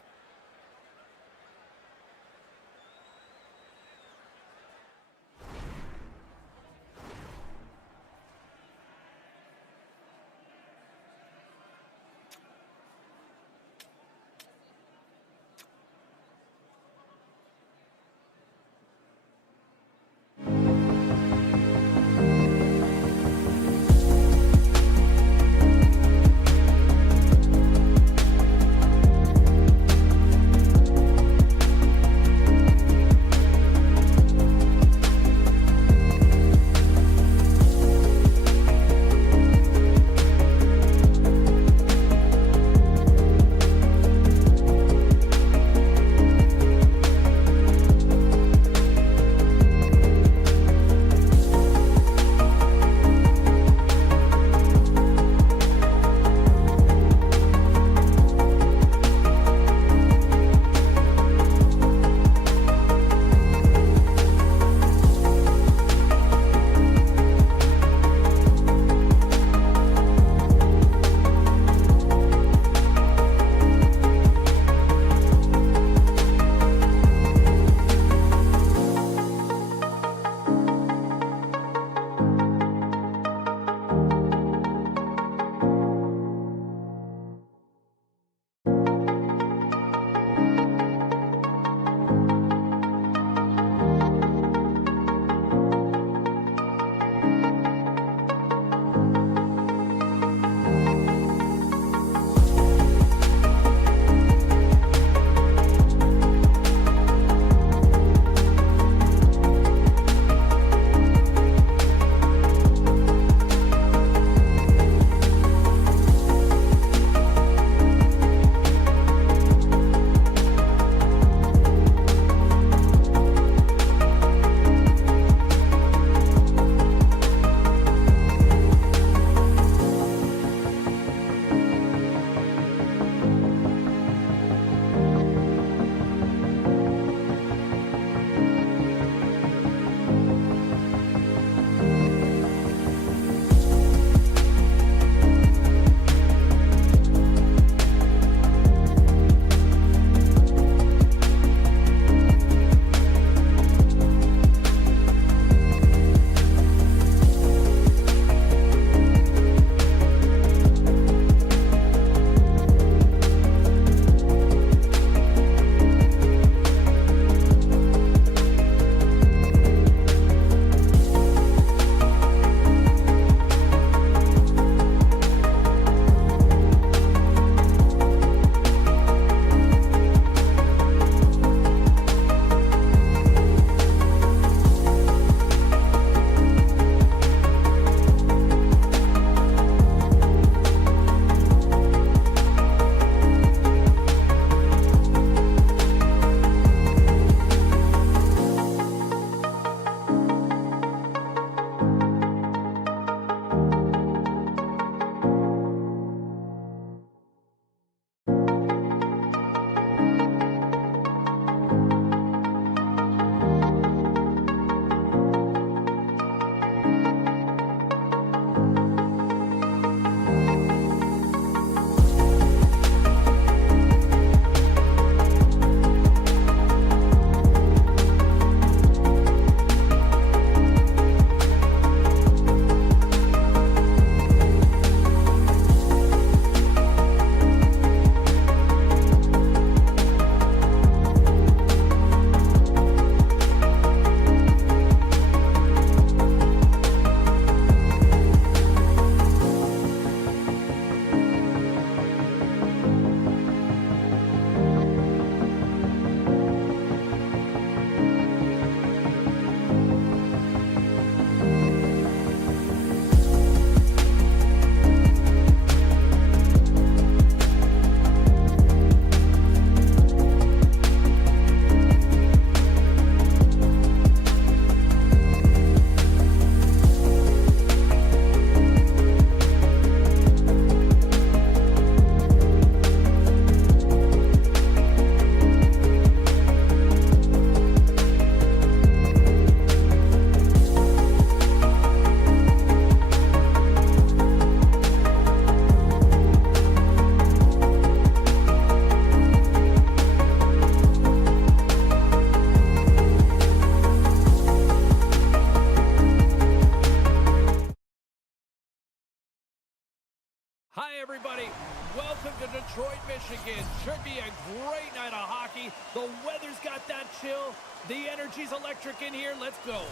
Hi, everybody. Welcome to Detroit, Michigan. Should be a great night of hockey. The weather's got that chill. The energy's electric in here. Let's go.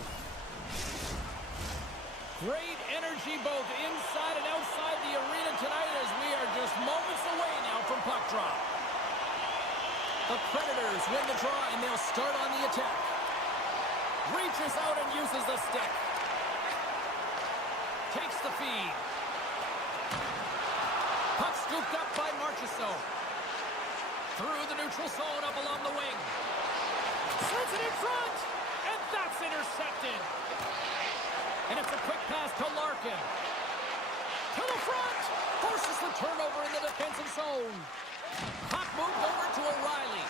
Great energy both inside and outside the arena tonight as we are just moments away now from puck drop. The Predators win the draw and they'll start on the attack. Reaches out and uses the stick. Takes the feed. Puck scooped up by Marchessault. Through the neutral zone up along the wing. Sends it in front. And that's intercepted. And it's a quick pass to Larkin. To the front. Forces the turnover in the defensive zone. Puck moved over to O'Reilly.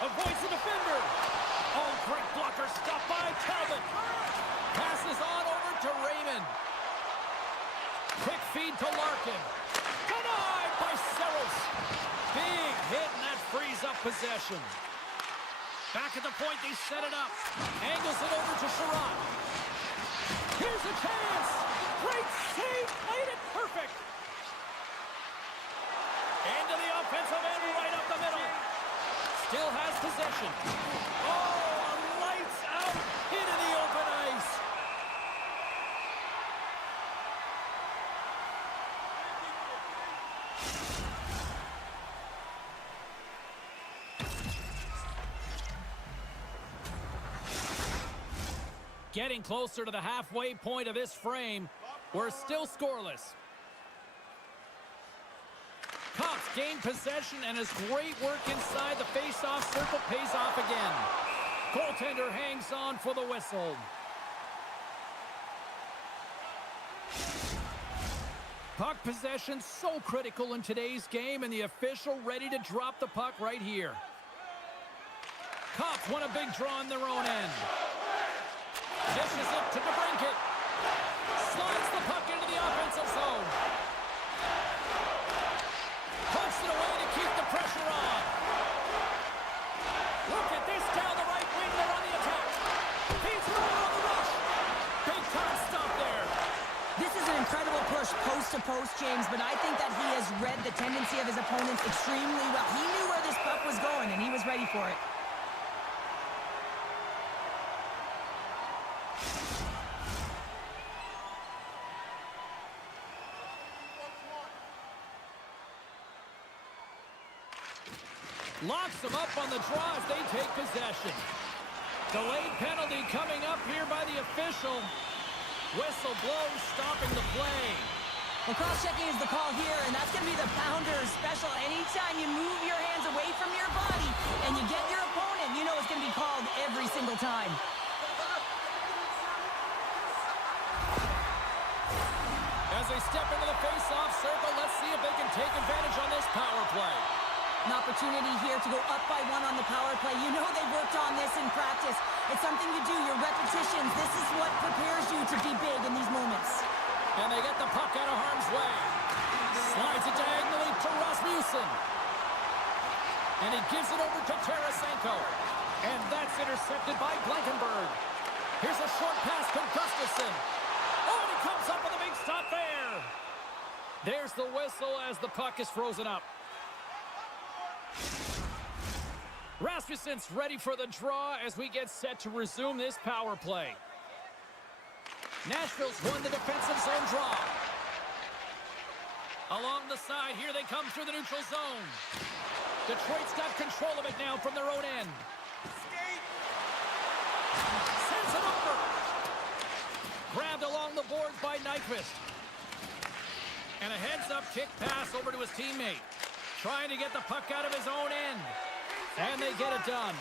Avoids the defender. Oh, great blocker. Stopped by Talbot. Passes on over to Raymond. Quick feed to Larkin. Denied by Sabers. Big hit, and that frees up possession. Back at the point, they set it up. Angles it over to Sherrod. Here's a chance. Great save. Played it perfect. Into the offensive end, right up the middle. Still has possession. Oh, lights out. Into the open ice. Getting closer to the halfway point of this frame. We're still scoreless. Cops gain possession, and his great work inside the face-off circle pays off again. Goaltender hangs on for the whistle. Puck possession so critical in today's game, and the official ready to drop the puck right here. Cops want a big draw on their own end. Dishes it to DeBrincat. Slides the puck into the offensive zone. Puts it away to keep the pressure on. Look at this down the right wing. They're on the attack. Feeds it over on the rush. Big time stop there. This is an incredible push post to post, James, but I think that he has read the tendency of his opponents extremely well. He knew where this puck was going, and he was ready for it. Locks them up on the draw as they take possession. Delayed penalty coming up here by the official. Whistle blows, stopping the play. Well, cross-checking is the call here, and that's going to be the Pounders special. Anytime you move your hands away from your body and you get your opponent, you know it's going to be called every single time. As they step into the face-off circle, let's see if they can take advantage on this power play. An opportunity here to go up by one on the power play. You know they've worked on this in practice. It's something you do, your repetitions. This is what prepares you to be big in these moments. And they get the puck out of harm's way. Slides it diagonally to Rasmussen. And he gives it over to Tarasenko. And that's intercepted by Blankenberg. Here's a short pass to Gustafsson. Oh, and he comes up with a big stop there. There's the whistle as the puck is frozen up. Rasmussen's ready for the draw as we get set to resume this power play. Nashville's won the defensive zone draw. Along the side, here they come through the neutral zone. Detroit's got control of it now from their own end. Sends it over. Grabbed along the boards by Nyquist. And a heads-up kick pass over to his teammate. Trying to get the puck out of his own end. And they get it done.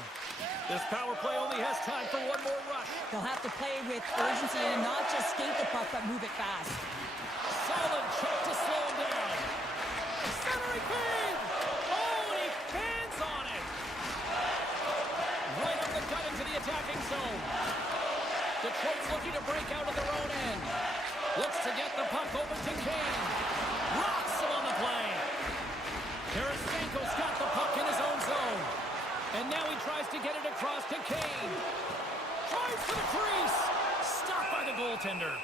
This power play only has time for one more rush. They'll have to play with urgency and not just skate the puck, but move it fast. Solid check to slow him down. Centering feed. Oh, and he fans on it. Right up the gut into the attacking zone. Detroit's looking to break out of their own end. Looks to get the puck over to Kane. Rocks him on the play. Tarasenko's got the puck in his own zone. And now he tries to get it across to Kane. Tries for the crease. Stopped by the goaltender.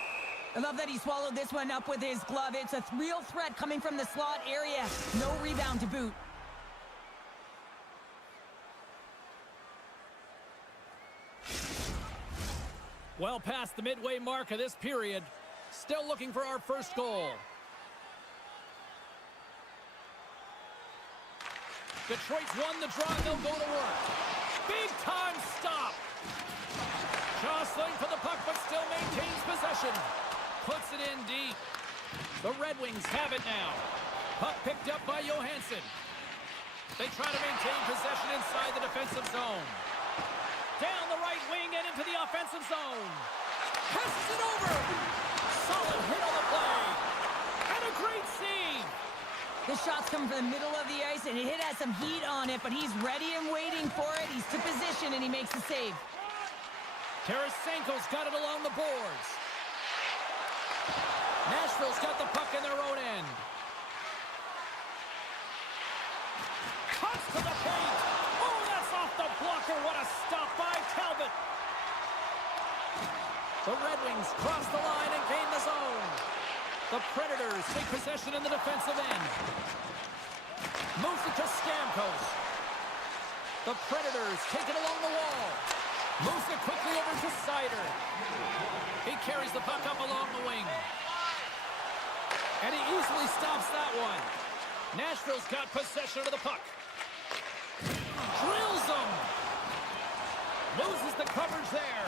I love that he swallowed this one up with his glove. It's a real threat coming from the slot area. No rebound to boot. Well past the midway mark of this period. Still looking for our first goal. Detroit's won the draw. They'll go to work. Big time stop. Jostling for the puck, but still maintains possession. Puts it in deep. The Red Wings have it now. Puck picked up by Johansson. They try to maintain possession inside the defensive zone. Down the right wing and into the offensive zone. Passes it over. Solid hit on the play. And a great save. The shot's coming from the middle of the ice, and it has some heat on it, but he's ready and waiting for it. He's to position, and he makes the save. Tarasenko's got it along the boards. Nashville's got the puck in their own end. Cuts to the paint. Oh, that's off the blocker. What a stop by Talbot. The Red Wings cross the line and gain the zone. The Predators take possession in the defensive end. Moves it to Stamkos. The Predators take it along the wall. Moves it quickly over to Sider. He carries the puck up along the wing. And he easily stops that one. Nashville's got possession of the puck. Drills him. Loses the coverage there.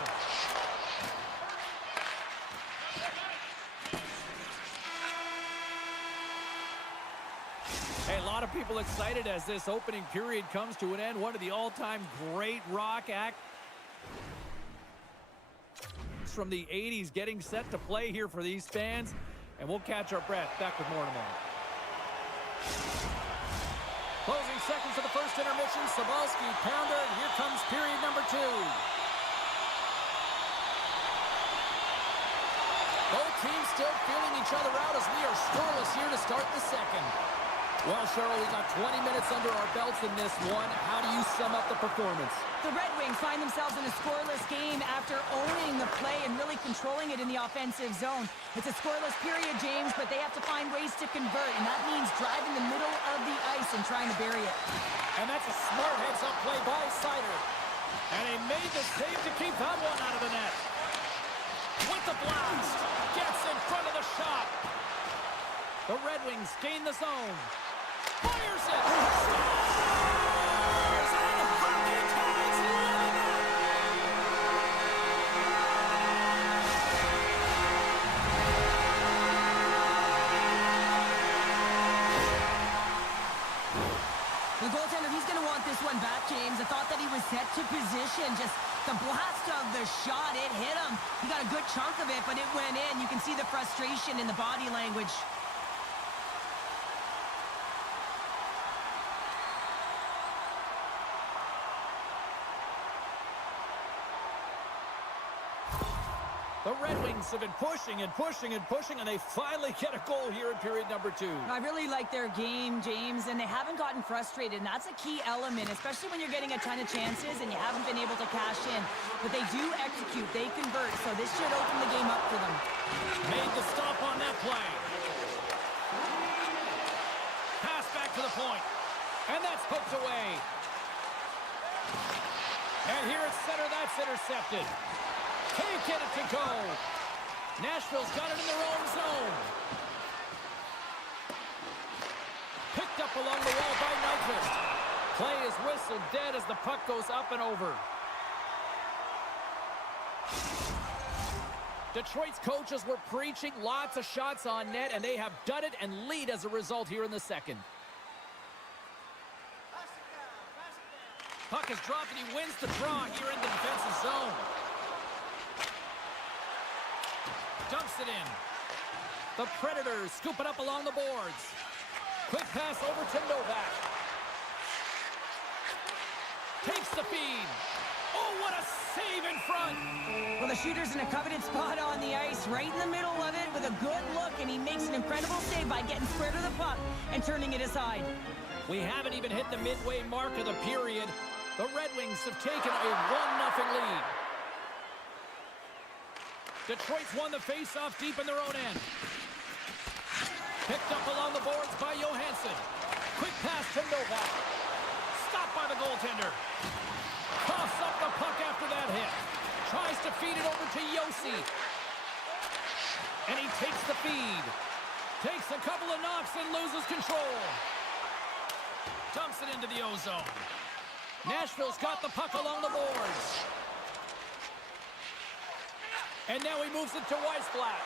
Hey, a lot of people excited as this opening period comes to an end. One of the all-time great rock acts from the 80s getting set to play here for these fans. And we'll catch our breath. Back with more in a moment. Closing seconds of the first intermission. Sabalski, pounder, and here comes period number 2. Both teams still feeling each other out as we are scoreless here to start the second. Well, Cheryl, we got 20 minutes under our belts in this one. How do you sum up the performance? The Red Wings find themselves in a scoreless game after owning the play and really controlling it in the offensive zone. It's a scoreless period, James, but they have to find ways to convert, and that means driving the middle of the ice and trying to bury it. And that's a smart heads-up play by Sider. And he made the save to keep that one out of the net. With the blast, gets in front of the shot. The Red Wings gain the zone. Fires it! Scores! And hockey ties live it! The goaltender, he's going to want this one back, James. I thought that he was set to position. Just the blast of the shot, it hit him. He got a good chunk of it, but it went in. You can see the frustration in the body language. The Red Wings have been pushing and pushing and pushing, and they finally get a goal here in period number 2. I really like their game, James, and they haven't gotten frustrated, and that's a key element, especially when you're getting a ton of chances and you haven't been able to cash in. But they do execute, they convert, so this should open the game up for them. Made the stop on that play. Pass back to the point, and that's hooked away. And here at center, that's intercepted. Can't get it to go. Nashville's got it in their own zone. Picked up along the wall by Nyquist. Play is whistled dead as the puck goes up and over. Detroit's coaches were preaching lots of shots on net, and they have done it and lead as a result here in the second. Puck is dropped, and he wins the draw here in the defensive zone. Dumps it in. The Predators scoop it up along the boards. Quick pass over to Novak. Takes the feed. Oh, what a save in front. Well, the shooter's in a coveted spot on the ice, right in the middle of it with a good look, and he makes an incredible save by getting square to the puck and turning it aside. We haven't even hit the midway mark of the period. The Red Wings have taken a 1-0 lead. Detroit's won the face-off deep in their own end. Picked up along the boards by Johansson. Quick pass to Novak. Stopped by the goaltender. Coughs up the puck after that hit. Tries to feed it over to Yossi. And he takes the feed. Takes a couple of knocks and loses control. Dumps it into the ozone. Nashville's got the puck along the boards. And now he moves it to Weissblatt.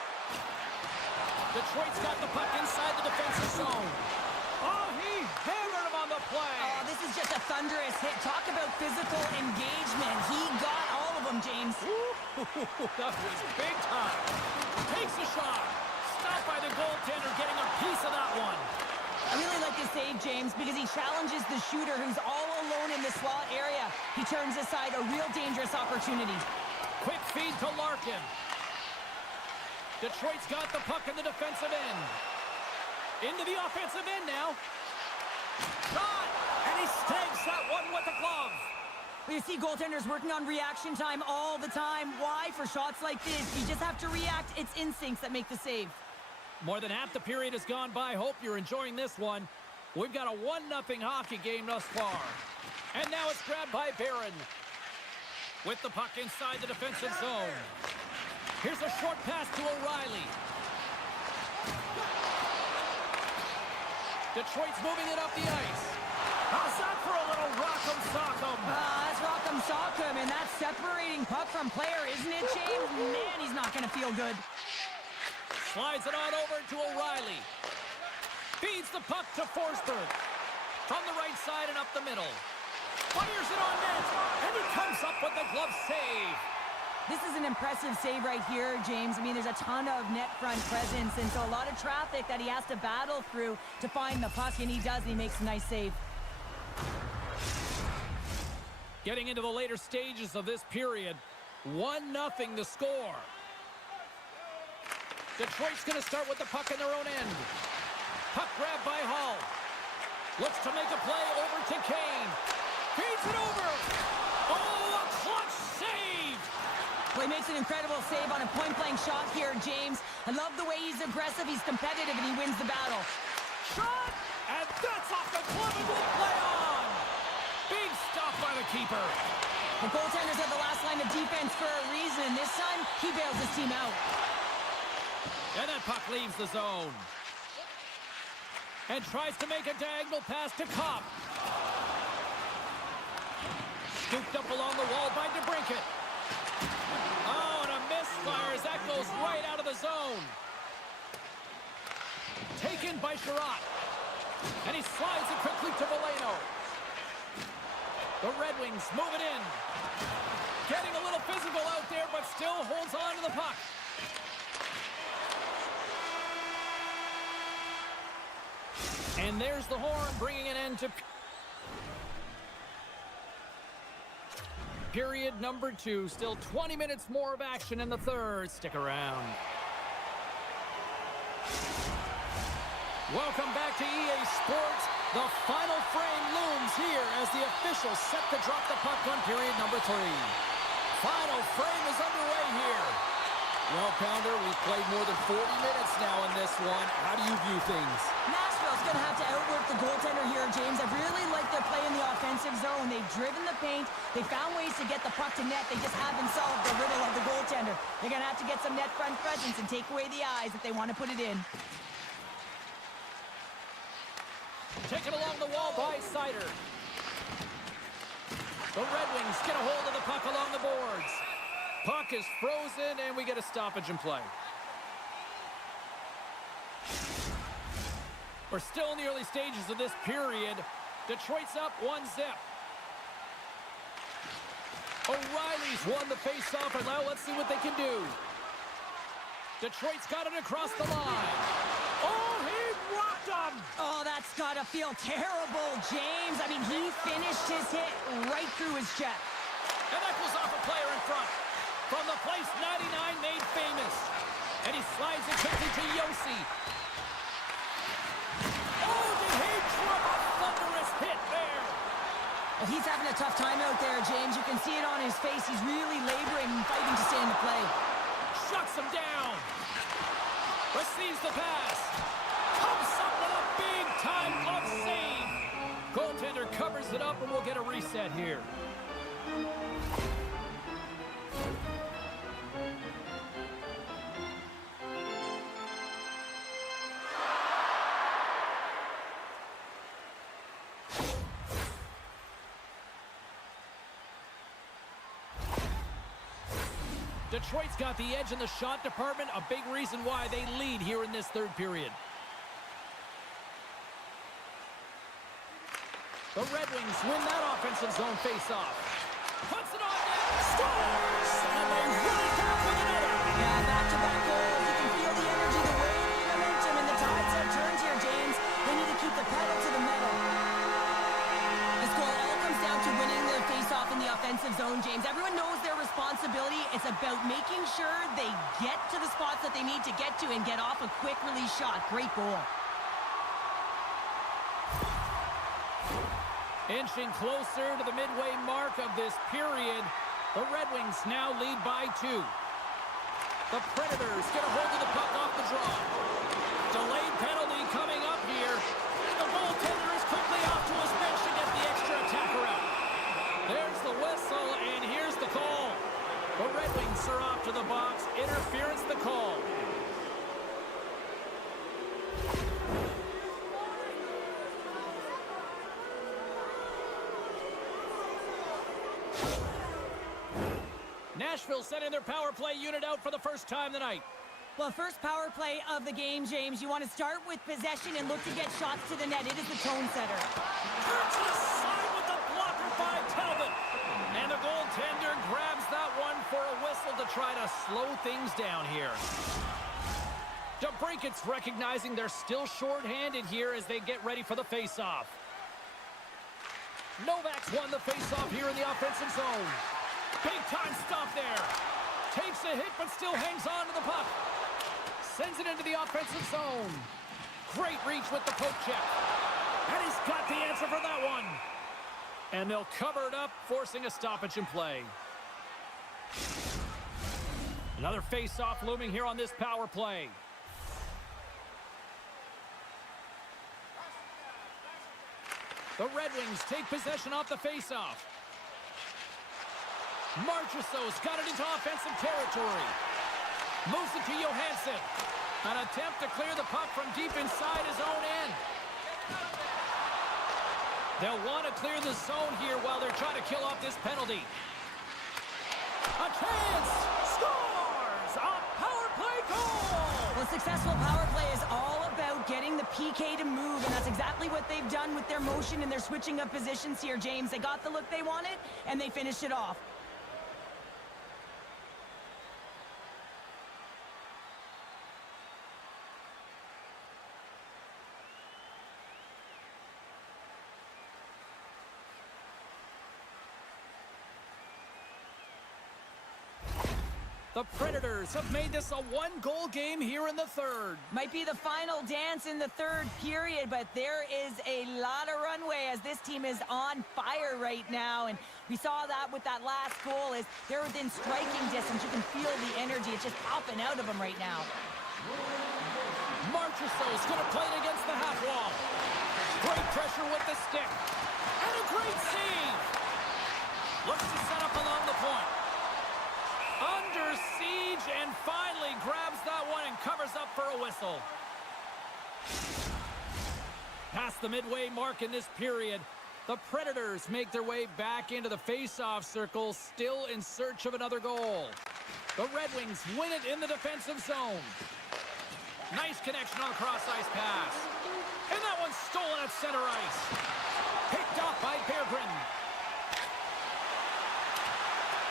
Detroit's got the puck inside the defensive zone. Oh, he hammered him on the play. Oh, this is just a thunderous hit. Talk about physical engagement. He got all of them, James. Ooh, that was big time. Takes a shot. Stopped by the goaltender, getting a piece of that one. I really like this save, James, because he challenges the shooter who's all alone in the slot area. He turns aside a real dangerous opportunity. Quick feed to Larkin. Detroit's got the puck in the defensive end. Into the offensive end now. Shot! And he snags that one with the glove. Well, you see goaltenders working on reaction time all the time. Why? For shots like this, you just have to react. It's instincts that make the save. More than half the period has gone by. Hope you're enjoying this one. We've got a 1-0 hockey game thus far. And now it's grabbed by Barron. With the puck inside the defensive zone. Here's a short pass to O'Reilly. Detroit's moving it up the ice. How's that for a little rock'em sock'em? That's rock'em sock'em, and that's separating puck from player, isn't it, James? Man, he's not going to feel good. Slides it on over to O'Reilly. Feeds the puck to Forsberg. From the right side and up the middle. Fires it on net, and he comes up with the glove save. This is an impressive save right here, James. I mean, there's a ton of net front presence, and so a lot of traffic that he has to battle through to find the puck, and he does, and he makes a nice save. Getting into the later stages of this period, 1-0 the score. Detroit's going to start with the puck in their own end. Puck grabbed by Hull. Looks to make a play over to Kane. Feeds it over. Oh, a clutch save. Well, he makes an incredible save on a point-blank shot here, James. I love the way he's aggressive, he's competitive, and he wins the battle. Shot! And that's off the glove and will play on. Big stop by the keeper. The goaltenders have the last line of defense for a reason. This time, he bails his team out. And that puck leaves the zone. And tries to make a diagonal pass to Kopp. Scooped up along the wall by DeBrincat. Oh, and a misfire as that goes right out of the zone. Taken by Sherratt. And he slides it quickly to Veleno. The Red Wings move it in. Getting a little physical out there, but still holds on to the puck. And there's the horn, bringing an end to period number 2. Still 20 minutes more of action in the third. Stick around. Welcome back to EA Sports. The final frame looms here as the officials set to drop the puck on period number 3. Final frame is underway here. Well, Pounder, we've played more than 40 minutes now in this one. How do you view things? Nashville's going to have to outwork the goaltender here, James. I really like their play in the offensive zone. They've driven the paint. They found ways to get the puck to net. They just haven't solved the riddle of the goaltender. They're going to have to get some net front presence and take away the eyes if they want to put it in. Taken along the wall by Sider. The Red Wings get a hold of the puck along the boards. Puck is frozen, and we get a stoppage in play. We're still in the early stages of this period. Detroit's up 1-0. O'Reilly's won the faceoff, and now let's see what they can do. Detroit's got it across the line. Oh, he rocked him! Oh, that's got to feel terrible, James. I mean, he finished his hit right through his chest. And that goes off a player in front. From the place 99 made famous. And he slides it quickly to Yossi. Oh, did he drop a thunderous hit there? Well, he's having a tough time out there, James. You can see it on his face. He's really laboring and fighting to stay in the play. Shuts him down. Receives the pass. Comes up with a big-time glove save. Goaltender covers it up, and we'll get a reset here. Detroit's got the edge in the shot department, a big reason why they lead here in this third period. The Red Wings win that offensive zone face-off. Puts it on net, scores! And they run it back with another. Yeah, back-to-back goals. You can feel the energy, the wave, the momentum, and the tides have turned here, James. They need to keep the pedal to the metal. This goal all comes down to winning the face-off in the offensive zone, James. Everyone knows their responsibility. It's about making sure they get to the spots that they need to get to and get off a quick release shot. Great goal. Inching closer to the midway mark of this period, the Red Wings now lead by 2. The Predators get a hold of the puck off the draw. Delayed penalty coming up here. The goaltender is quickly off to his bench to get the extra attacker out. There's the whistle, and here's the call. The Red Wings are off to the box. Interference the call. Nashville sending their power play unit out for the first time tonight. Well, first power play of the game, James. You want to start with possession and look to get shots to the net. It is the tone setter. Turns to the side with the blocker by Talbot. And the goaltender grabs that one for a whistle to try to slow things down here. DeBrincat's recognizing they're still short-handed here as they get ready for the face-off. Novak's won the face-off here in the offensive zone. Big-time stop there. Takes a hit, but still hangs on to the puck. Sends it into the offensive zone. Great reach with the poke check. And he's got the answer for that one. And they'll cover it up, forcing a stoppage in play. Another face-off looming here on this power play. The Red Wings take possession off the face-off. Marchessault's got it into offensive territory. Moves it to Johansson. An attempt to clear the puck from deep inside his own end. They'll want to clear the zone here while they're trying to kill off this penalty. A chance! Scores! A power play goal! Well, successful power play is all about getting the PK to move, and that's exactly what they've done with their motion and their switching of positions here, James. They got the look they wanted, and they finished it off. The Predators have made this a one-goal game here in the third. Might be the final dance in the third period, but there is a lot of runway as this team is on fire right now. And we saw that with that last goal as they're within striking distance. You can feel the energy. It's just popping out of them right now. Marchessault's going to play it against the half wall. Great pressure with the stick. And a great save. Looks to set up along the point. Under siege and finally grabs that one and covers up for a whistle. Past the midway mark in this period, the Predators make their way back into the face-off circle, still in search of another goal. The Red Wings win it in the defensive zone. Nice connection on the cross-ice pass. And that one's stolen at center ice. Picked off by Berggren.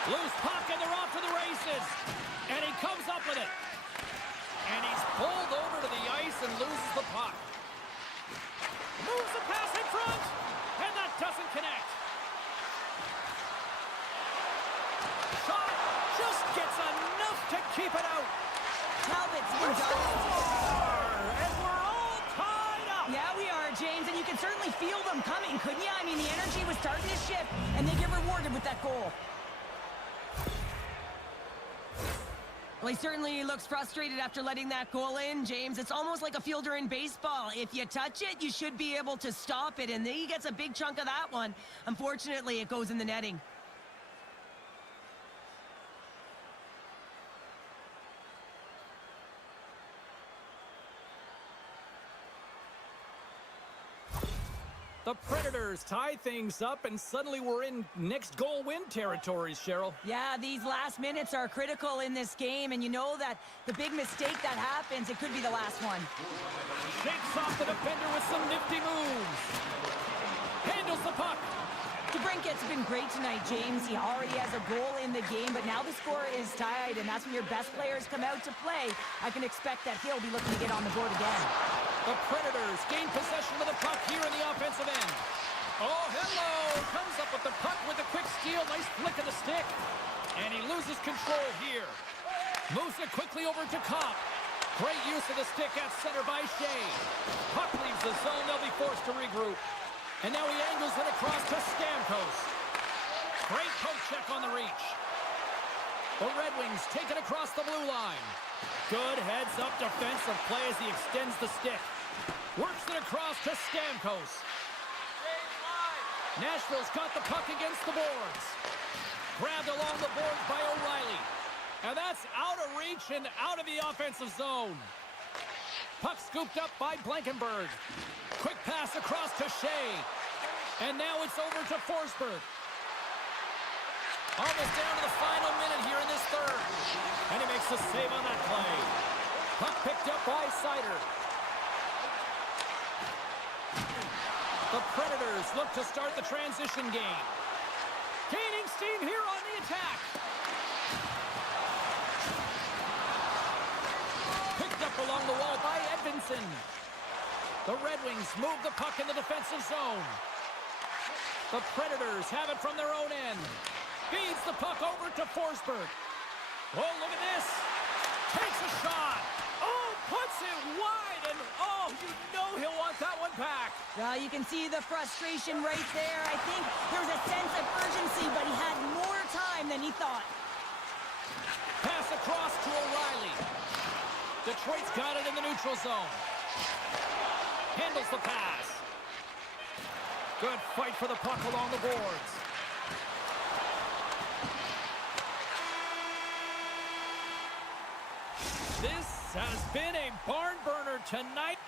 Loose puck, and they're off to the races. And he comes up with it. And he's pulled over to the ice and loses the puck. Moves the pass in front. And that doesn't connect. Shot just gets enough to keep it out. Talbot's been done. And we're all tied up. Yeah, we are, James, and you can certainly feel them coming, couldn't you? I mean, the energy was starting to shift, and they get rewarded with that goal. Well, he certainly looks frustrated after letting that goal in, James. It's almost like a fielder in baseball. If you touch it, you should be able to stop it, and he gets a big chunk of that one. Unfortunately, it goes in the netting. The Predators tie things up, and suddenly we're in next goal win territories, Cheryl. Yeah, these last minutes are critical in this game, and you know that the big mistake that happens, it could be the last one. Shakes off the defender with some nifty moves. Handles the puck. DeBrincat's been great tonight, James. He already has a goal in the game, but now the score is tied, and that's when your best players come out to play. I can expect that he'll be looking to get on the board again. The Predators gain possession of the puck here in the offensive end. Oh, hello! Comes up with the puck with a quick steal. Nice flick of the stick. And he loses control here. Moves it quickly over to Kopp. Great use of the stick at center by Shea. Puck leaves the zone. They'll be forced to regroup. And now he angles it across to Stamkos. Great poke check on the reach. The Red Wings take it across the blue line. Good heads-up defensive play as he extends the stick. Works it across to Stamkos. Nashville's got the puck against the boards. Grabbed along the boards by O'Reilly. And that's out of reach and out of the offensive zone. Puck scooped up by Blankenberg. Quick pass across to Shea. And now it's over to Forsberg. Almost down to the final minute here in this third. And he makes the save on that play. Puck picked up by Sider. The Predators look to start the transition game. Gaining steam here on the attack. Picked up along the wall by Edvinsson. The Red Wings move the puck in the defensive zone. The Predators have it from their own end. Feeds the puck over to Forsberg. Oh, look at this. Takes a shot. Oh, puts it wide. And, oh, you know he'll want that one back. You can see the frustration right there. I think there was a sense of urgency, but he had more time than he thought. Pass across to O'Reilly. Detroit's got it in the neutral zone. Handles the pass. Good fight for the puck along the boards. This has been a barn burner tonight.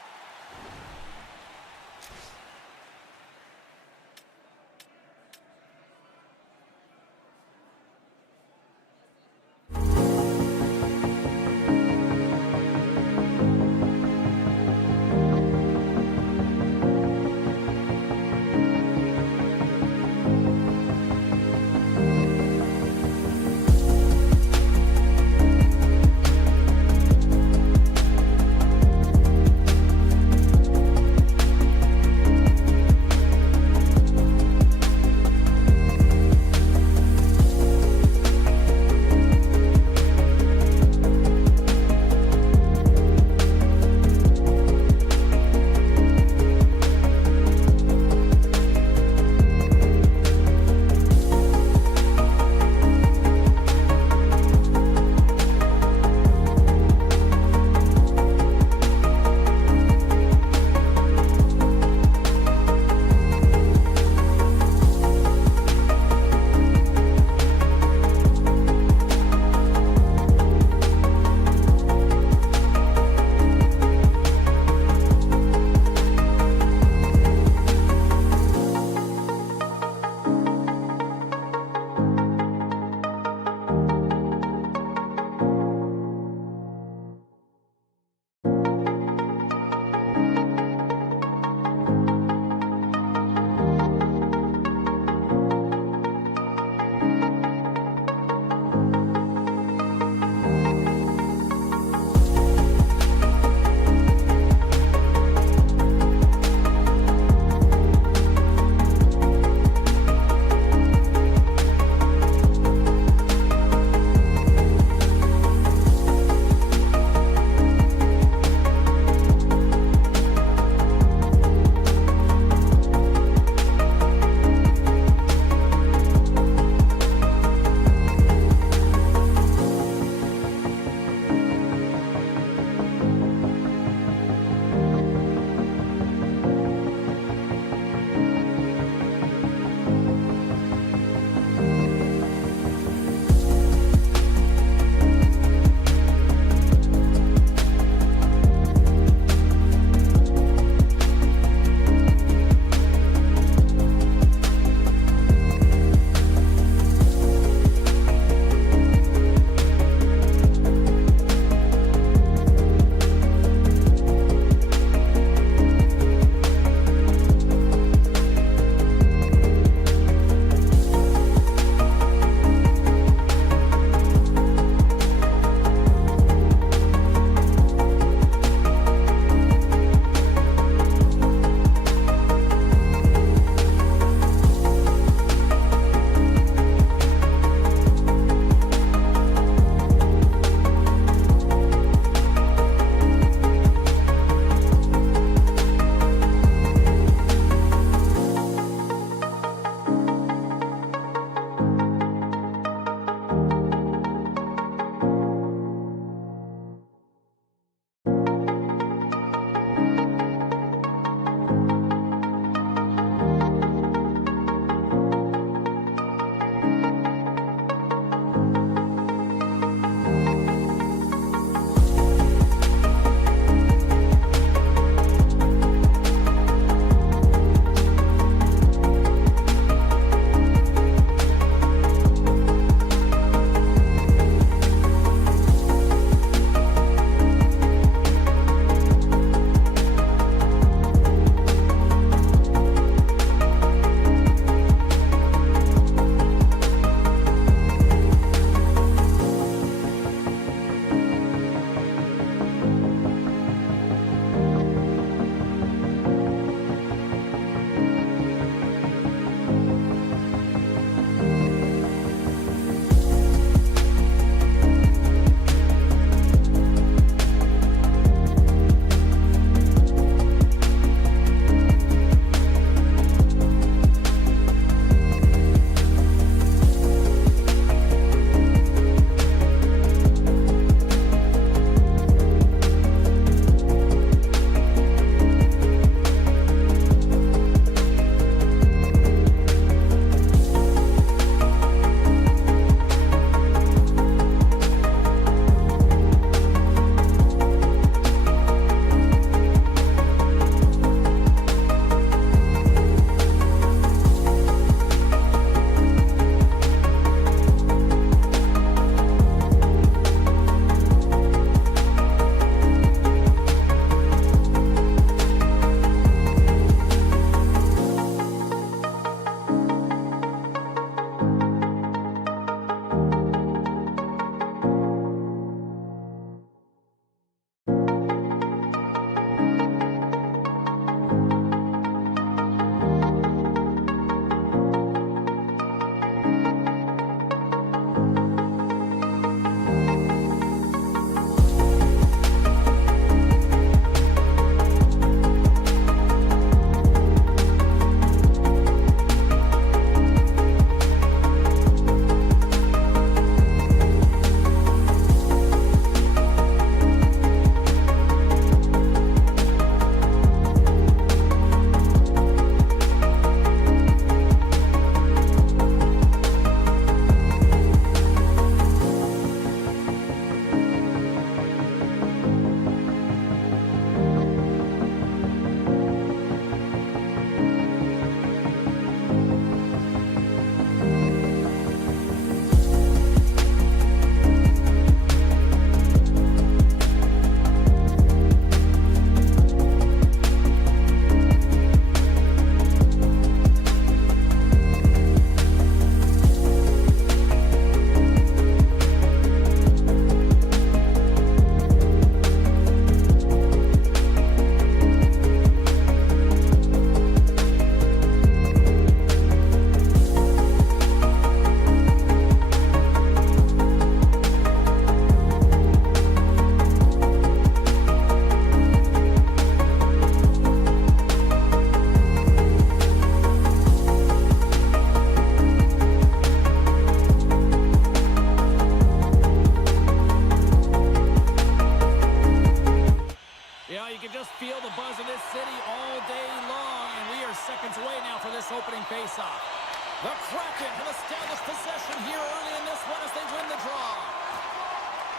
The Kraken have established possession here early in this one as they win the draw.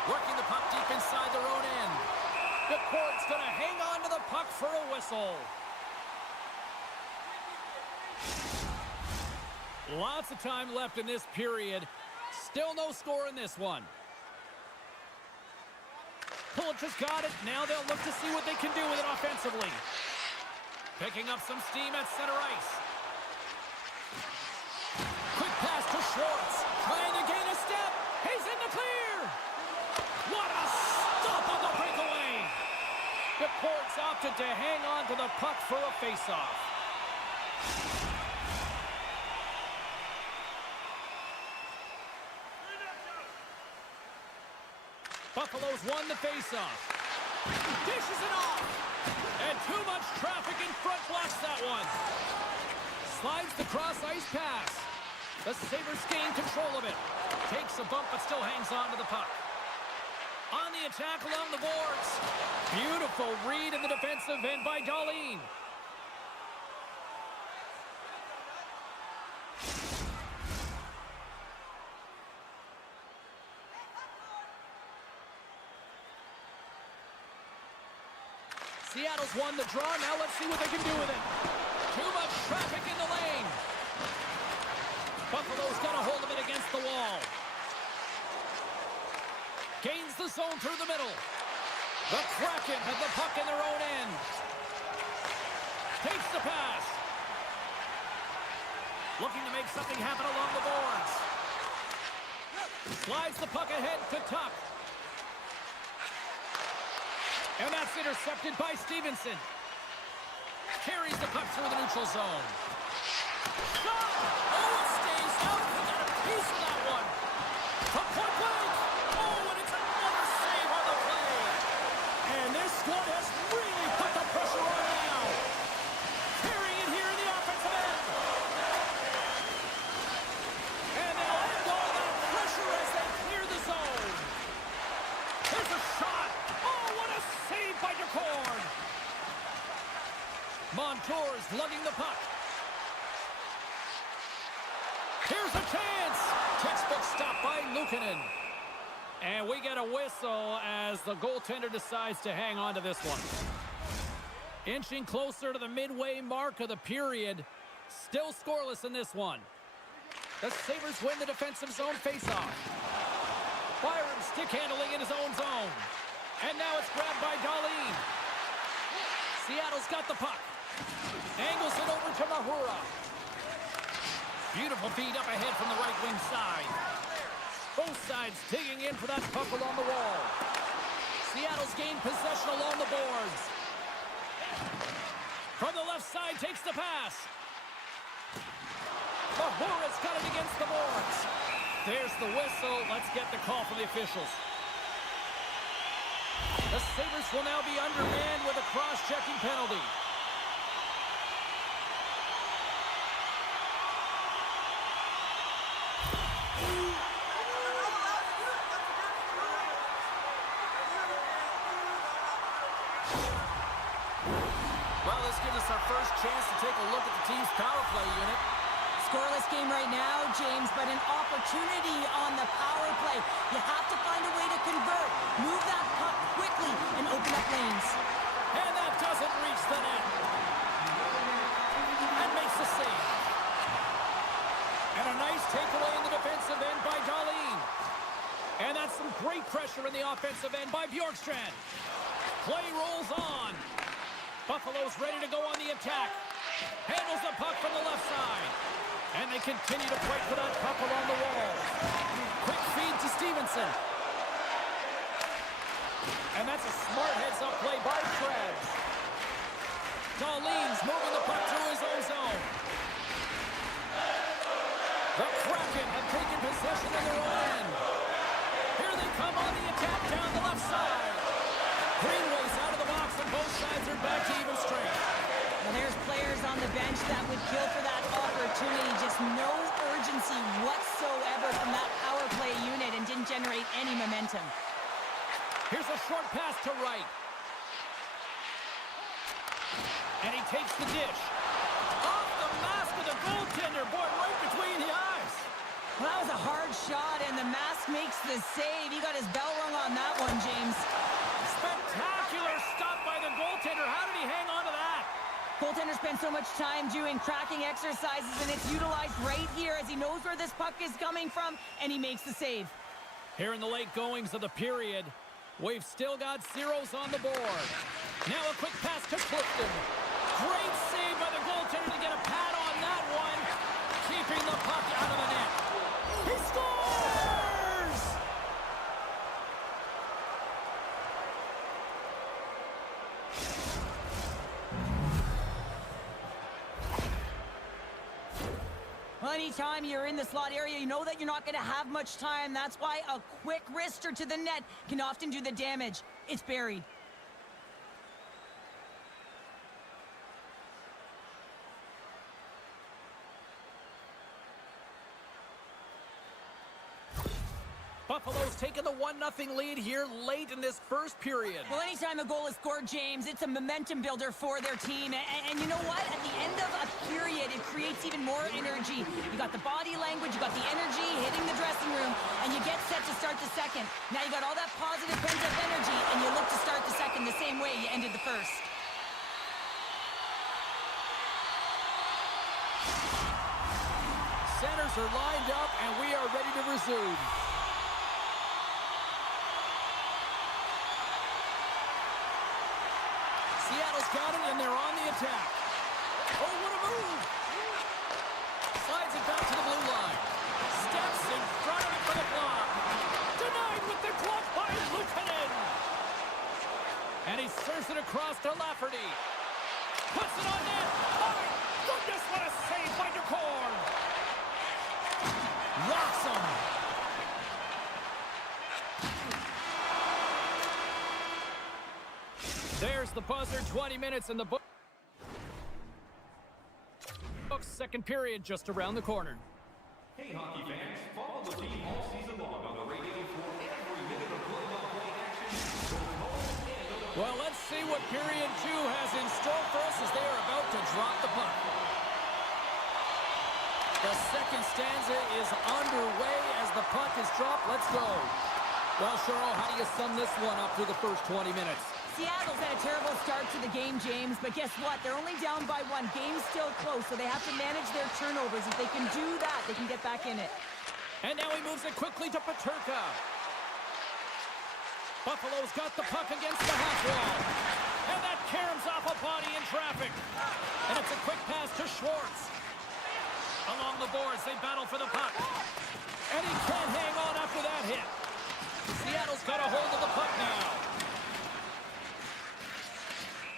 Working the puck deep inside their own end. The court's going to hang on to the puck for a whistle. Lots of time left in this period. Still no score in this one. Pulit's got it. Now they'll look to see what they can do with it offensively. Picking up some steam at center ice. Quick pass to Schwartz. Trying to gain a step. He's in the clear. What a stop on the breakaway. The Courts opted to hang on to the puck for a faceoff. Buffalo's won the faceoff. Dishes it off. And too much traffic in front blocks that one. Slides the cross-ice pass. The Sabers gain control of it. Takes a bump but still hangs on to the puck. On the attack along the boards. Beautiful read in the defensive end by Darlene. Seattle's won the draw. Now let's see what they can do with it. Too much traffic in the lane. Buffalo's got a hold of it against the wall. Gains the zone through the middle. The Kraken have the puck in their own end. Takes the pass. Looking to make something happen along the boards. Slides the puck ahead to Tuck. And that's intercepted by Stevenson. Carries the puck through the neutral zone. Shot! Oh, it stays out. He got a piece of that one. From point blank. Oh, and it's another save on the play. And this squad has really put the pressure on now. Carrying it here in the offensive end. And they'll end all that pressure as they clear the zone. Here's a shot. Oh, what a save by DeCorn. Montour's lugging the puck. Here's a chance. Textbook stop by Luukkonen. And we get a whistle as the goaltender decides to hang on to this one. Inching closer to the midway mark of the period. Still scoreless in this one. The Sabres win the defensive zone faceoff. Byron stick handling in his own zone. And now it's grabbed by Darlene. Seattle's got the puck. Angles it over to Mahura. Beautiful feed up ahead from the right wing side. Both sides digging in for that puck along the wall. Seattle's gained possession along the boards. From the left side takes the pass. Mahura's got it against the boards. There's the whistle. Let's get the call from the officials. The Sabres will now be undermanned with a cross-checking penalty. Well, this gives us our first chance to take a look at the team's power play unit. Scoreless game right now, James, but an opportunity on the power play. You have to find a way to convert. Move that puck quickly and open up lanes. And that doesn't reach the net. And makes the save. And a nice takeaway in the defensive end by Darlene. And that's some great pressure in the offensive end by Bjorkstrand. Play rolls on. Buffalo's ready to go on the attack. Handles the puck from the left side. And they continue to fight for that puck along the wall. Quick feed to Stevenson. And that's a smart heads-up play by Krebs. Darlene's moving the puck through his own zone. The Kraken have taken possession in their own end. Here they come on the attack down the left side. Greenway's out of the box and both sides are back to even strength. Well, there's players on the bench that would kill for that opportunity. Just no urgency whatsoever from that power play unit and didn't generate any momentum. Here's a short pass to Wright. And he takes the dish. Off the mask of the goaltender, boy, right between the eyes. Well, that was a hard shot, and the mask makes the save. He got his bell rung on that one, James. Spectacular stop by the goaltender. How did he hang on to that? Goaltender spends so much time doing cracking exercises, and it's utilized right here as he knows where this puck is coming from, and he makes the save. Here in the late goings of the period, we've still got zeros on the board. Now a quick pass to Clifton. Great save by the goaltender to get a pad on that one, keeping the puck out of the net. He scores! Well, anytime you're in the slot area, you know that you're not going to have much time. That's why a quick wrister to the net can often do the damage. It's buried. Buffalo's taking the 1-0 lead here late in this first period. Well, anytime a goal is scored, James, it's a momentum builder for their team. And you know what? At the end of a period, it creates even more energy. You got the body language, you got the energy hitting the dressing room, and you get set to start the second. Now you got all that positive pent-up energy, and you look to start the second the same way you ended the first. Centers are lined up, and we are ready to resume. Seattle's got it, and they're on the attack. Oh, what a move! Slides it back to the blue line. Steps in front of it for the block. Denied with the glove by Luukkonen. And he serves it across to Lafferty. Puts it on net. Oh, my goodness, what a save by DeCorn. Rocks him. There's the buzzer. 20 minutes in the book. Second period just around the corner. Hey, hockey fans, follow the team all season long on the radio for every minute of play-by-play action. Well, let's see what period 2 has in store for us as they are about to drop the puck. The second stanza is underway as the puck is dropped. Let's go. Well, Cheryl, how do you sum this one up through the first 20 minutes? Seattle's had a terrible start to the game, James, but guess what? They're only down by 1. Game's still close, so they have to manage their turnovers. If they can do that, they can get back in it. And now he moves it quickly to Peterka. Buffalo's got the puck against the half wall. And that caroms off a body in traffic. And it's a quick pass to Schwartz. Along the boards, they battle for the puck. And he can't hang on after that hit. Seattle's got a hold of the puck now.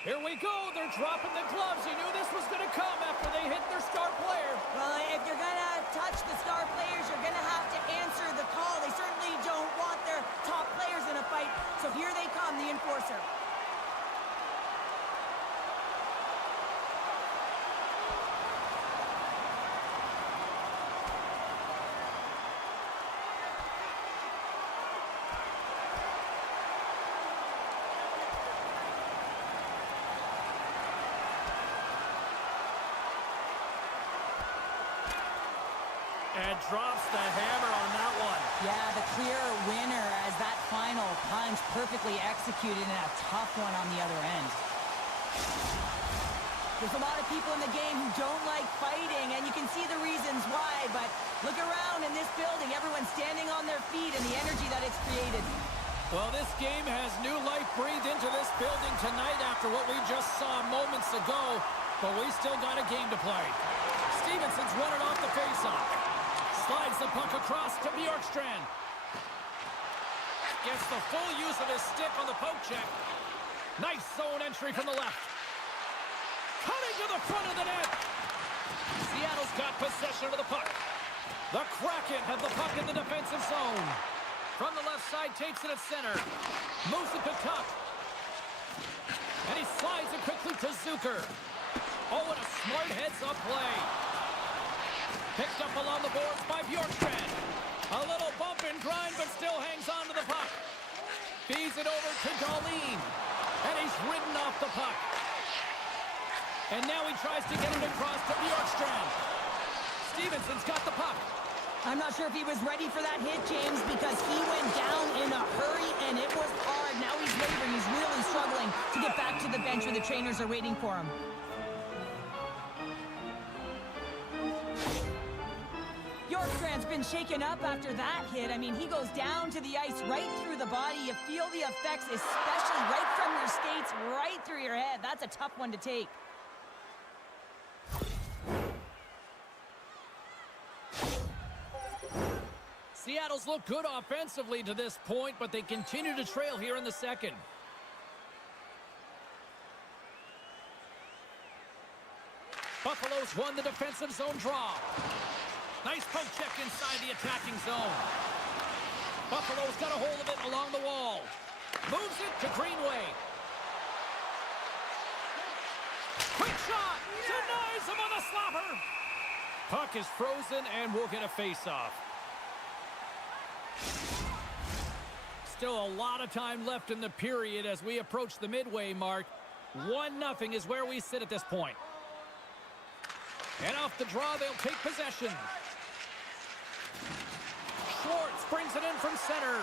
Here we go. They're dropping the gloves. You knew this was going to come after they hit their star player. Well, if you're going to touch the star players, you're going to have to answer the call. They certainly don't want their top players in a fight. So here they come, the enforcer. And drops the hammer on that one. Yeah, the clear winner as that final punch perfectly executed and a tough one on the other end. There's a lot of people in the game who don't like fighting, and you can see the reasons why, but look around in this building. Everyone's standing on their feet and the energy that it's created. Well, this game has new life breathed into this building tonight after what we just saw moments ago, but we still got a game to play. Stevenson's running off the faceoff. Slides the puck across to Bjorkstrand. Gets the full use of his stick on the poke check. Nice zone entry from the left. Cutting to the front of the net. Seattle's got possession of the puck. The Kraken have the puck in the defensive zone. From the left side, takes it at center. Moves it to Tuck. And he slides it quickly to Zucker. Oh, and a smart heads-up play. Picked up along the boards by Bjorkstrand. A little bump and grind, but still hangs on to the puck. Feeds it over to Dahlin. And he's ridden off the puck. And now he tries to get it across to Bjorkstrand. Stevenson's got the puck. I'm not sure if he was ready for that hit, James, because he went down in a hurry, and it was hard. Now he's wavering. He's really struggling to get back to the bench where the trainers are waiting for him. Bjorkstrand's been shaken up after that hit. I mean, he goes down to the ice right through the body. You feel the effects, especially right from your skates, right through your head. That's a tough one to take. Seattle's looked good offensively to this point, but they continue to trail here in the second. Buffalo's won the defensive zone draw. Nice poke check inside the attacking zone. Buffalo's got a hold of it along the wall. Moves it to Greenway. Quick shot! Denies him on the slapper! Puck is frozen and we'll get a face-off. Still a lot of time left in the period as we approach the midway mark. 1-0 is where we sit at this point. And off the draw, they'll take possession. Schwartz brings it in from center.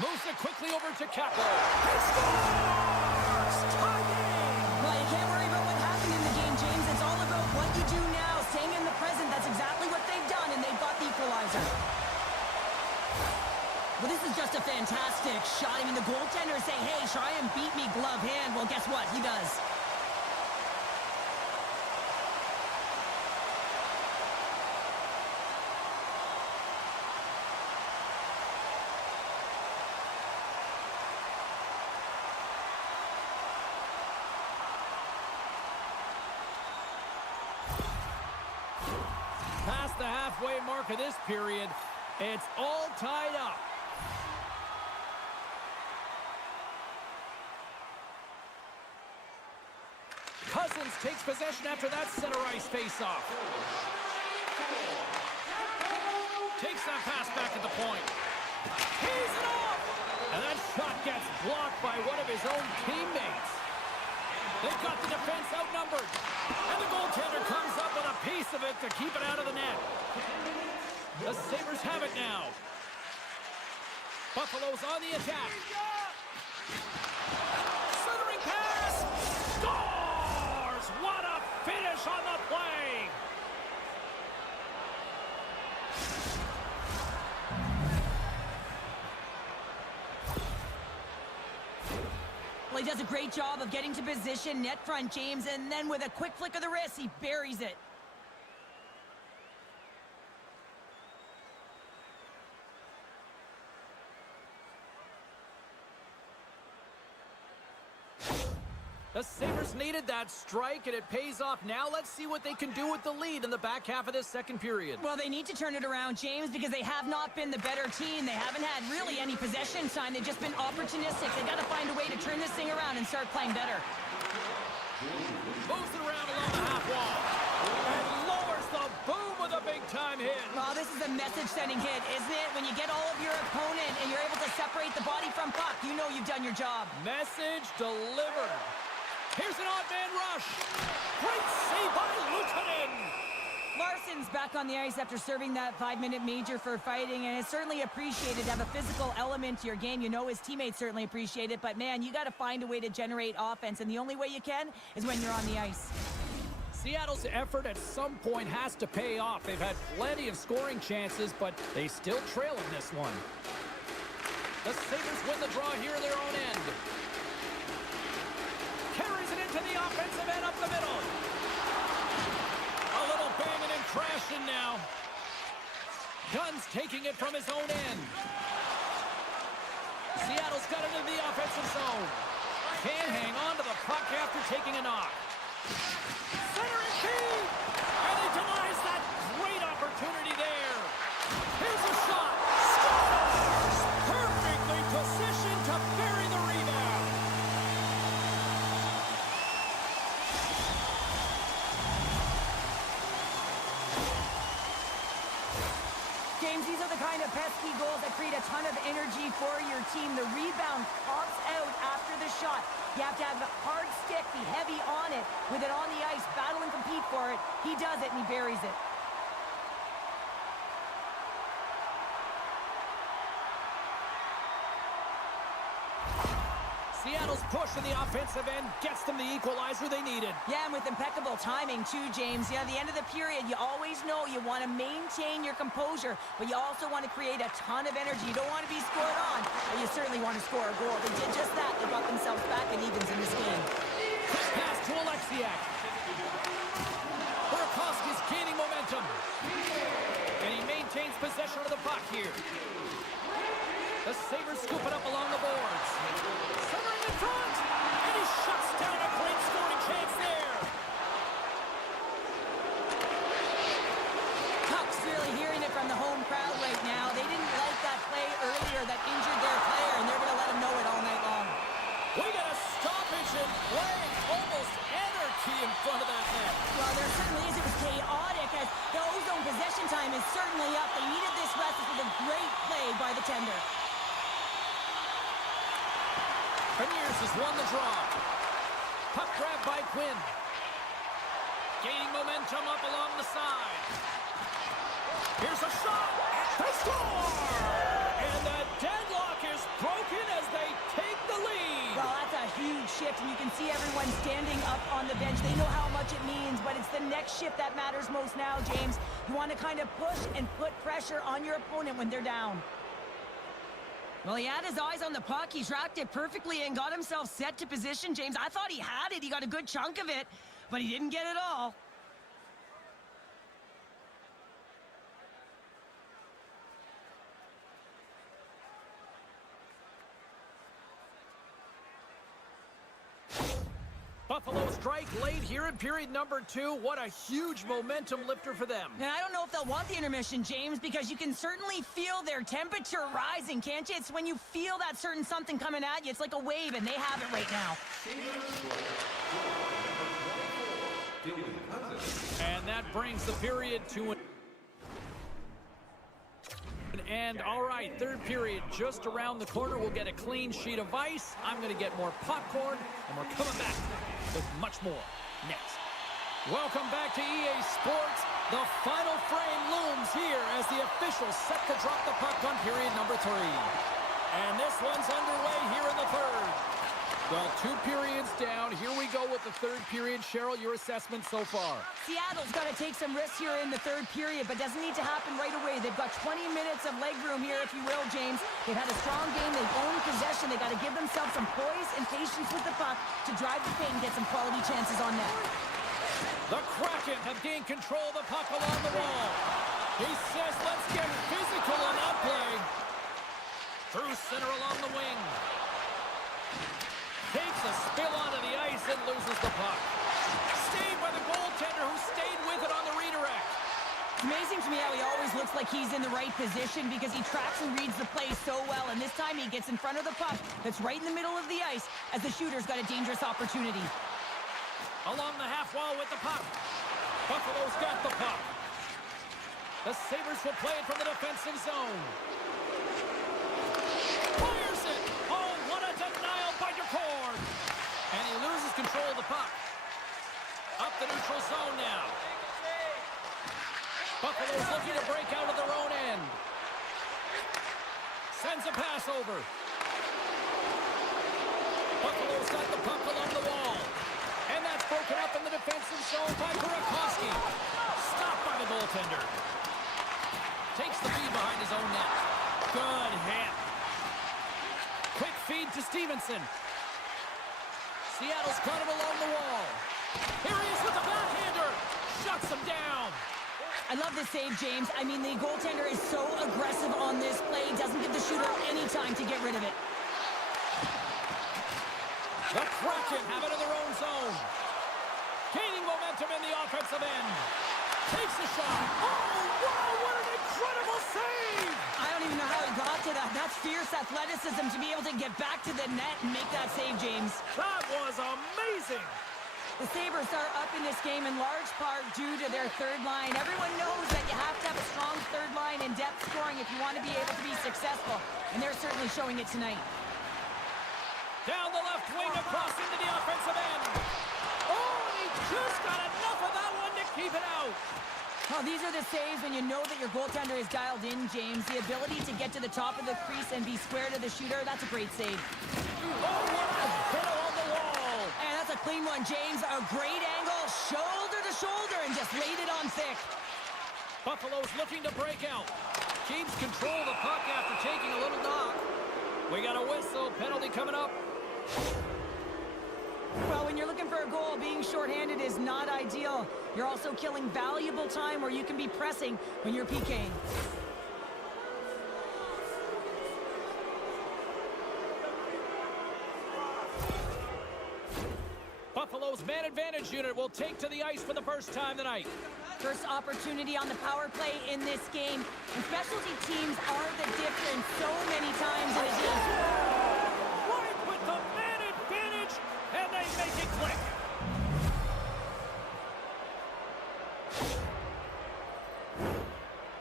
Moves it quickly over to Capo. He scores! Tie game! Well, you can't worry about what happened in the game, James. It's all about what you do now, staying in the present. That's exactly what they've done, and they've got the equalizer. Well, this is just a fantastic shot. I mean, the goaltender saying, hey, try and beat me glove hand. Well, guess what? He does. Past the halfway mark of this period, it's all tied up. Cousins takes possession after that center ice face-off. Takes that pass back at the point. Tees it off! And that shot gets blocked by one of his own teammates. They've got the defense outnumbered. And the goaltender comes up with a piece of it to keep it out of the net. The Sabers have it now. Buffalo's on the attack. Centering pass! Scores! What a finish on the play! Well, he does a great job of getting to position, net front, James, and then with a quick flick of the wrist, he buries it. The Sabres needed that strike, and it pays off. Now let's see what they can do with the lead in the back half of this second period. Well, they need to turn it around, James, because they have not been the better team. They haven't had really any possession time. They've just been opportunistic. They've got to find a way to turn this thing around and start playing better. Moves it around along the half wall. And lowers the boom with a big-time hit. Well, this is a message-sending hit, isn't it? When you get all of your opponent and you're able to separate the body from puck, you know you've done your job. Message delivered. Here's an odd man rush. Great save by Luukkonen. Larson's back on the ice after serving that 5-minute major for fighting, and it's certainly appreciated to have a physical element to your game. You know his teammates certainly appreciate it, but man, you got to find a way to generate offense, and the only way you can is when you're on the ice. Seattle's effort at some point has to pay off. They've had plenty of scoring chances, but they still trail in this one. The Sabres win the draw here in their own end. Carries it into the offensive end up the middle. A little banging and crashing now. Gunn's taking it from his own end. Seattle's got it into the offensive zone. Can't hang on to the puck after taking a knock. Center and key! And he denies that great opportunity there. Here's a shot. Scores! Perfectly positioned to bury the rebound. James, these are the kind of pesky goals that create a ton of energy for your team. The rebound pops out after the shot. You have to have a hard stick, be heavy on it, with it on the ice, battle and compete for it. He does it, and he buries it. Seattle's push in the offensive end gets them the equalizer they needed. Yeah, and with impeccable timing, too, James. Yeah, at the end of the period, you always know you want to maintain your composure, but you also want to create a ton of energy. You don't want to be scored on, but you certainly want to score a goal. They did just that. They got themselves back in evens in this game. Quick pass to Alexiak. Burakovsky's gaining momentum. And he maintains possession of the puck here. The Sabres scoop it up along the boards. Centering in front. And he shuts down a great scoring chance there. Puck's really hearing it from the home crowd right now. They didn't like that play earlier that injured their player, and they're going to let him know it all night long. We got a stoppage in play. Almost anarchy in front of that net. Well, there certainly is. It was chaotic as the ozone possession time is certainly up. They needed this rest. This was a great play by the tender. Beniers has won the draw. Puck grab by Quinn. Gaining momentum up along the side. Here's a shot. They score! And the deadlock is broken as they take the lead. Well, that's a huge shift, and you can see everyone standing up on the bench. They know how much it means, but it's the next shift that matters most now, James. You want to kind of push and put pressure on your opponent when they're down. Well, he had his eyes on the puck. He tracked it perfectly and got himself set to position, James. I thought he had it. He got a good chunk of it, but he didn't get it all. Buffalo strike late here in period number 2. What a huge momentum lifter for them. And I don't know if they'll want the intermission, James, because you can certainly feel their temperature rising, can't you? It's when you feel that certain something coming at you. It's like a wave, and they have it right now. And that brings the period to an end. All right, third period just around the corner. We'll get a clean sheet of ice. I'm going to get more popcorn, and we're coming back with much more next. Welcome back to EA Sports. The final frame looms here as the officials set to drop the puck on period number 3. And this one's underway here in the third. Well, 2 periods down. Here we go with the third period. Cheryl, your assessment so far? Seattle's got to take some risks here in the third period, but doesn't need to happen right away. They've got 20 minutes of leg room here, if you will, James. They've had a strong game. They've owned possession. They've got to give themselves some poise and patience with the puck to drive the paint and get some quality chances on net. The Kraken have gained control of the puck along the wall. He says, let's get physical on that play. Through center along the wing. Takes a spill onto the ice and loses the puck. Saved by the goaltender who stayed with it on the redirect. It's amazing to me how he always looks like he's in the right position because he tracks and reads the play so well. And this time he gets in front of the puck that's right in the middle of the ice as the shooter's got a dangerous opportunity. Along the half wall with the puck. Buffalo's got the puck. The Sabres will play it from the defensive zone. Fires it. Oh, what a denial by Decord. And he loses control of the puck. Up the neutral zone now. Buffalo's looking to break out of their own end. Sends a pass over. Buffalo's got the puck along the wall. And that's broken up in the defensive zone by Burakovsky. Stopped by the goaltender. Takes the feed behind his own net. Good hit. Quick feed to Stevenson. Seattle's got him along the wall. Here he is with the backhander. Shuts him down. I love this save, James. I mean, the goaltender is so aggressive on this play. Doesn't give the shooter any time to get rid of it. The Kraken have it in their own zone. Gaining momentum in the offensive end. Takes a shot. Oh, wow, what an incredible save! I don't even know how he got to that. That's fierce athleticism to be able to get back to the net and make that save, James. That was amazing! The Sabres are up in this game in large part due to their third line. Everyone knows that you have to have a strong third line and depth scoring if you want to be able to be successful, and they're certainly showing it tonight. Down the left wing across into the offensive end. Oh, he just got enough of that one to keep it out. Oh, these are the saves when you know that your goaltender is dialed in, James. The ability to get to the top of the crease and be square to the shooter, that's a great save. Oh, what a James. A great angle, shoulder to shoulder, and just laid it on thick. Buffalo's looking to break out. Keeps control of the puck after taking a little knock. We got a whistle. Penalty coming up. Well, when you're looking for a goal, being shorthanded is not ideal. You're also killing valuable time where you can be pressing when you're PKing. Buffalo's man advantage unit will take to the ice for the first time tonight. First opportunity on the power play in this game. And specialty teams are the difference so many times in a game. Right with the man advantage, and they make it click.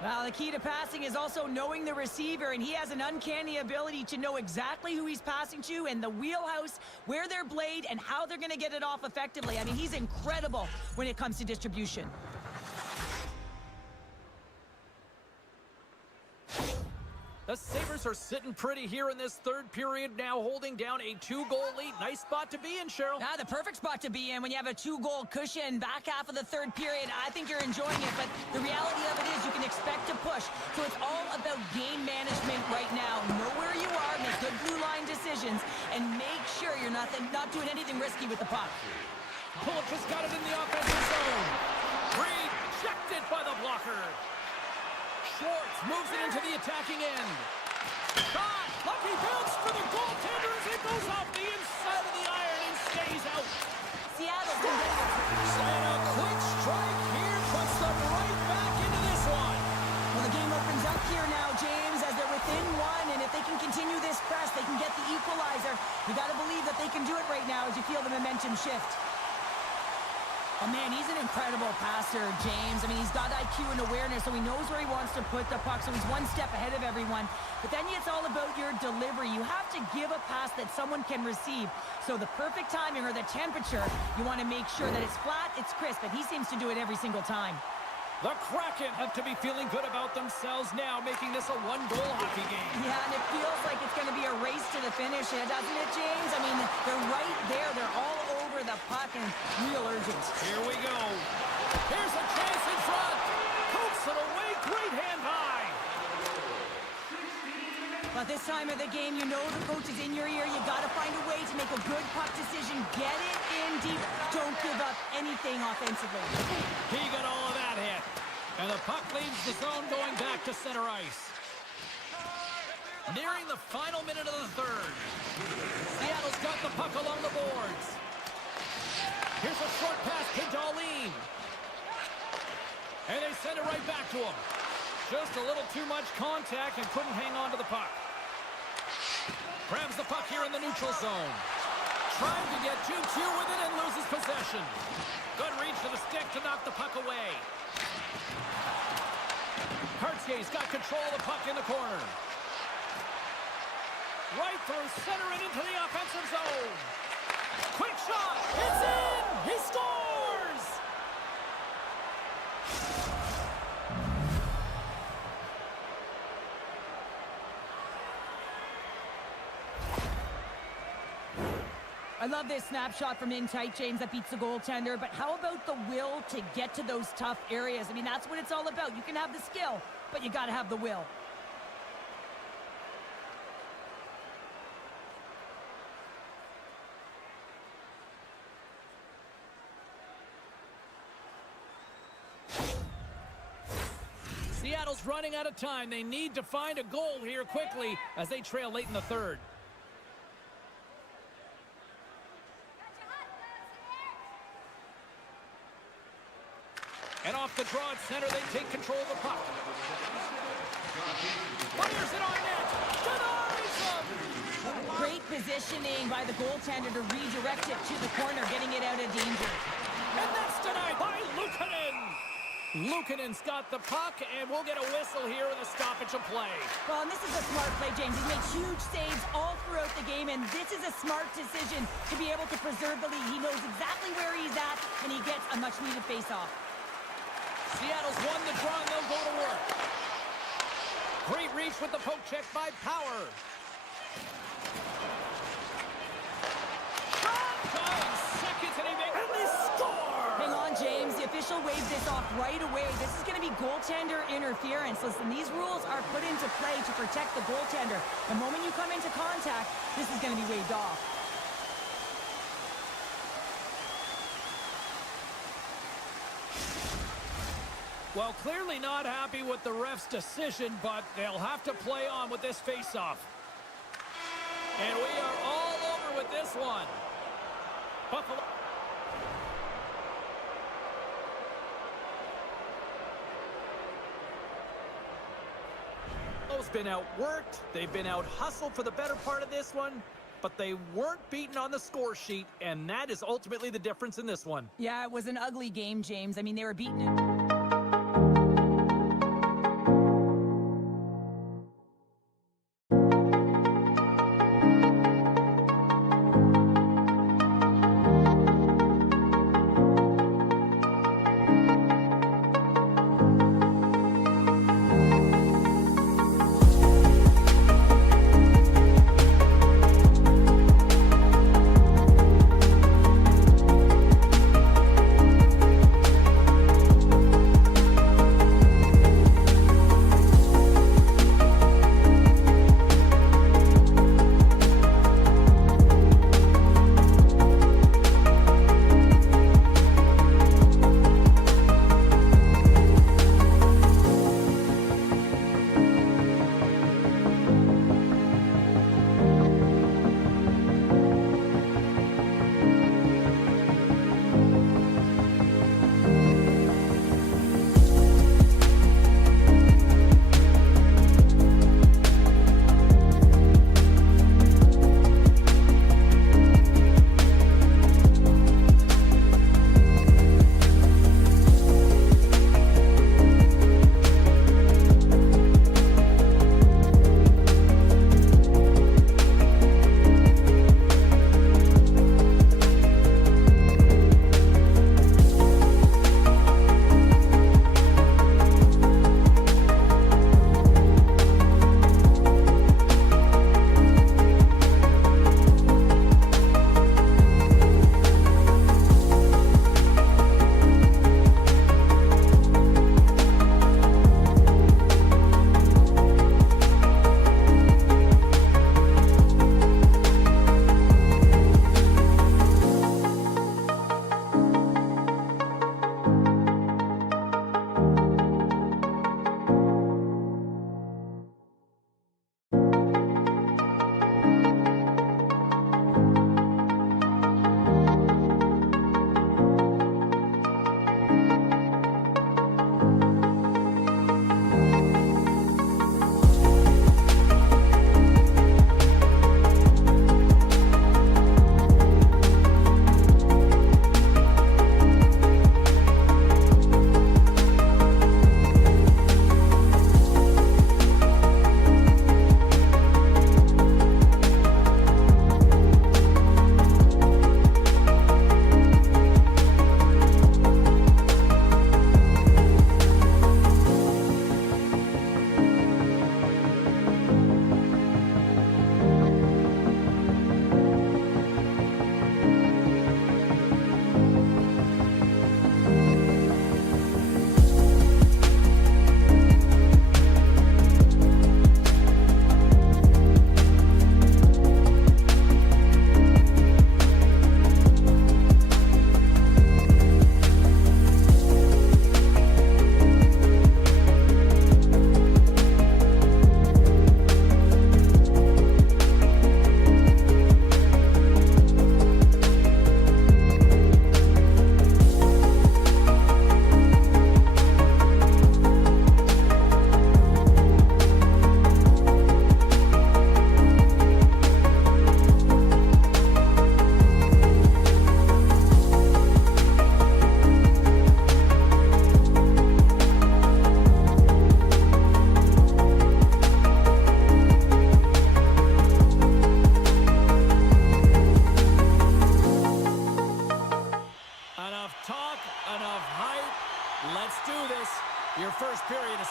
Well, the key to passing is also knowing the receiver, and he has an uncanny ability to know exactly who he's passing to and the wheelhouse, where they're blade, and how they're going to get it off effectively. I mean, he's incredible when it comes to distribution. The Sabers are sitting pretty here in this third period, now holding down a 2-goal lead. Nice spot to be in, Cheryl. The perfect spot to be in when you have a 2-goal cushion back half of the third period. I think you're enjoying it, but the reality of it is you can expect to push. So it's all about game management right now. Know where you are, make good blue line decisions, and make sure you're not doing anything risky with the puck. Pulic has got it in the offensive zone. Rejected by the blocker. Schwartz moves it into the attacking end. Shot! Lucky bounce for the goaltenders. It goes off the inside of the iron and stays out. Seattle can get it. And a quick strike here puts them right back into this one. Well, the game opens up here now, James, as they're within one, and if they can continue this press, they can get the equalizer. You got to believe that they can do it right now as you feel the momentum shift. Oh, man, he's an incredible passer, James. I mean, he's got IQ and awareness, so he knows where he wants to put the puck, so he's one step ahead of everyone. But then it's all about your delivery. You have to give a pass that someone can receive. So the perfect timing or the temperature, you want to make sure that it's flat, it's crisp, and he seems to do it every single time. The Kraken have to be feeling good about themselves now, making this a one-goal hockey game. Yeah, and it feels like it's going to be a race to the finish, doesn't it, James? I mean, they're right there. They're all over the puck and real urgent. Here we go. Here's a chance in front. Pokes it away. Great hand high. But this time of the game, you know the coach is in your ear. You got to find a way to make a good puck decision. Get it in deep. Don't give up anything offensively. He got all of that hit. And the puck leaves the zone going back to center ice. Nearing the final minute of the third. Seattle's got the puck along the boards. Here's a short pass to Darlene. And they send it right back to him. Just a little too much contact and couldn't hang on to the puck. Grabs the puck here in the neutral zone. Trying to get 2-2 with it and loses possession. Good reach to the stick to knock the puck away. Cartier's got control of the puck in the corner. Right through center and into the offensive zone. Quick shot. It's in. He scores. I love this snapshot from in tight, James, that beats the goaltender. But how about the will to get to those tough areas? I mean, that's what it's all about. You can have the skill, but you got to have the will. Seattle's running out of time. They need to find a goal here quickly as they trail late in the third. And off the draw at center, they take control of the puck. Fires it on net. Denies him. Great positioning by the goaltender to redirect it to the corner, getting it out of danger. And that's denied by Luukkonen. Luukkonen's got the puck, and we'll get a whistle here in the stoppage of play. Well, and this is a smart play, James. He's made huge saves all throughout the game, and this is a smart decision to be able to preserve the lead. He knows exactly where he's at, and he gets a much-needed face-off. Seattle's won the draw, and they'll go to work. Great reach with the poke check by Power. Shot! 5 seconds, and he makes right away. This is going to be goaltender interference. Listen, these rules are put into play to protect the goaltender. The moment you come into contact, this is going to be waved off. Well, clearly not happy with the ref's decision, but they'll have to play on with this faceoff. And we are all over with this one. Buffalo. Buffalo's been outworked. They've been out-hustled for the better part of this one, but they weren't beaten on the score sheet, and that is ultimately the difference in this one. Yeah, it was an ugly game, James. I mean, they were beaten in...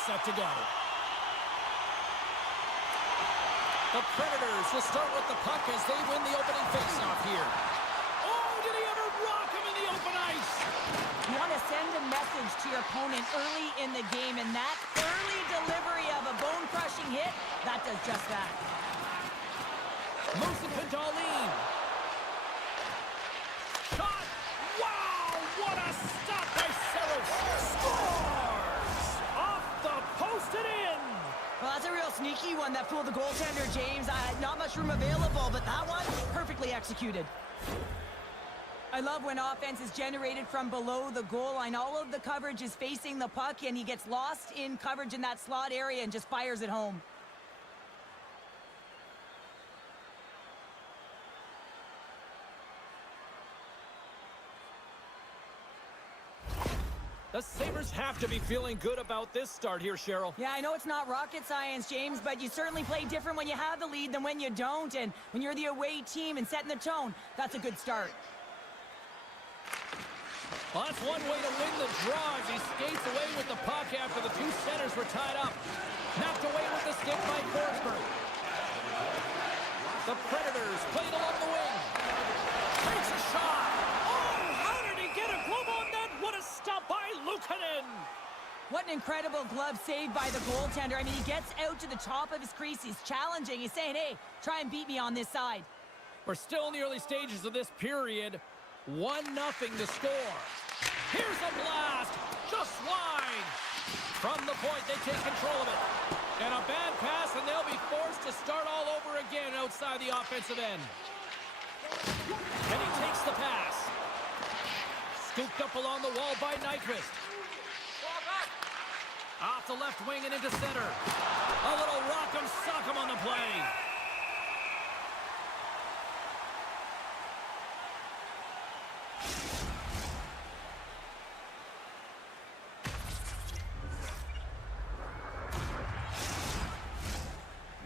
set to go. The Predators will start with the puck as they win the opening faceoff here. Oh, did he ever rock him in the open ice? You want to send a message to your opponent early in the game, and that early delivery of a bone-crushing hit, that does just that. Moves it to Darlene. Shot! Wow! What a stop by Sabers! Scores! Off the post and in! Well, that's a real sneaky one that fooled the goaltender, James. Not much room available, but that one, perfectly executed. I love when offense is generated from below the goal line. All of the coverage is facing the puck, and he gets lost in coverage in that slot area and just fires it home. The Sabres have to be feeling good about this start here, Cheryl. Yeah, I know it's not rocket science, James, but you certainly play different when you have the lead than when you don't. And when you're the away team and setting the tone, that's a good start. Well, that's one way to win the draw as he skates away with the puck after the two centers were tied up. Knocked away with the stick by Forsberg. The Predators played along the wing. Takes a shot. Oh, how did he get a glove on that? What a stop by Luukkonen. What an incredible glove save by the goaltender. I mean, he gets out to the top of his crease. He's challenging. He's saying, hey, try and beat me on this side. We're still in the early stages of this period. 1-0 to score. Here's a blast. Just wide. From the point, they take control of it. And a bad pass, and they'll be forced to start all over again outside the offensive end. And he takes the pass. Scooped up along the wall by Nyquist. Off the left wing and into center. A little rock'em sock'em on the play.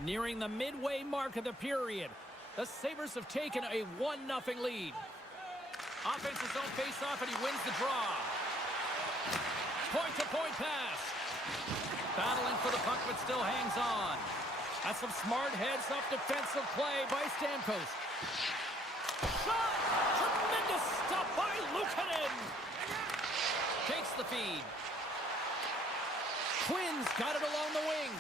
Nearing the midway mark of the period, the Sabres have taken a 1-0 lead. Offense's zone face-off, and he wins the draw. Point-to-point pass. Battling for the puck, but still hangs on. That's some smart heads-up defensive play by Stamkos. Shot! Tremendous stop by Luukkonen. Takes the feed. Quinn's got it along the wing.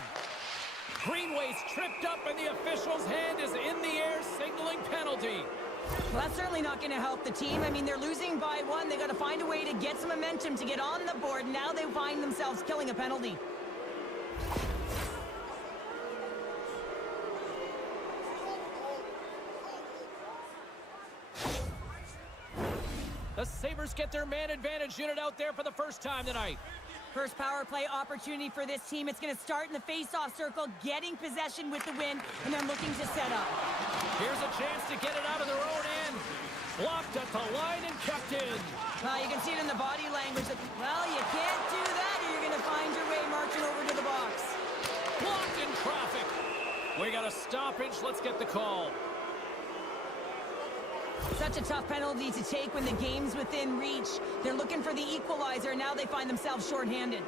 Greenway's tripped up, and the official's hand is in the air, signaling penalty. Well, that's certainly not going to help the team. I mean, they're losing by one. They got to find a way to get some momentum to get on the board. Now they find themselves killing a penalty. The Sabres get their man advantage unit out there for the first time tonight. First power play opportunity for this team. It's going to start in the face-off circle, getting possession with the win, and then looking to set up. Here's a chance to get it out of their own end. Blocked at the line and kept in. You can see it in the body language. Well, you can't do that, or you're going to find your way marching over to the box. Blocked in traffic. We got a stoppage. Let's get the call. Such a tough penalty to take when the game's within reach. They're looking for the equalizer. Now they find themselves shorthanded.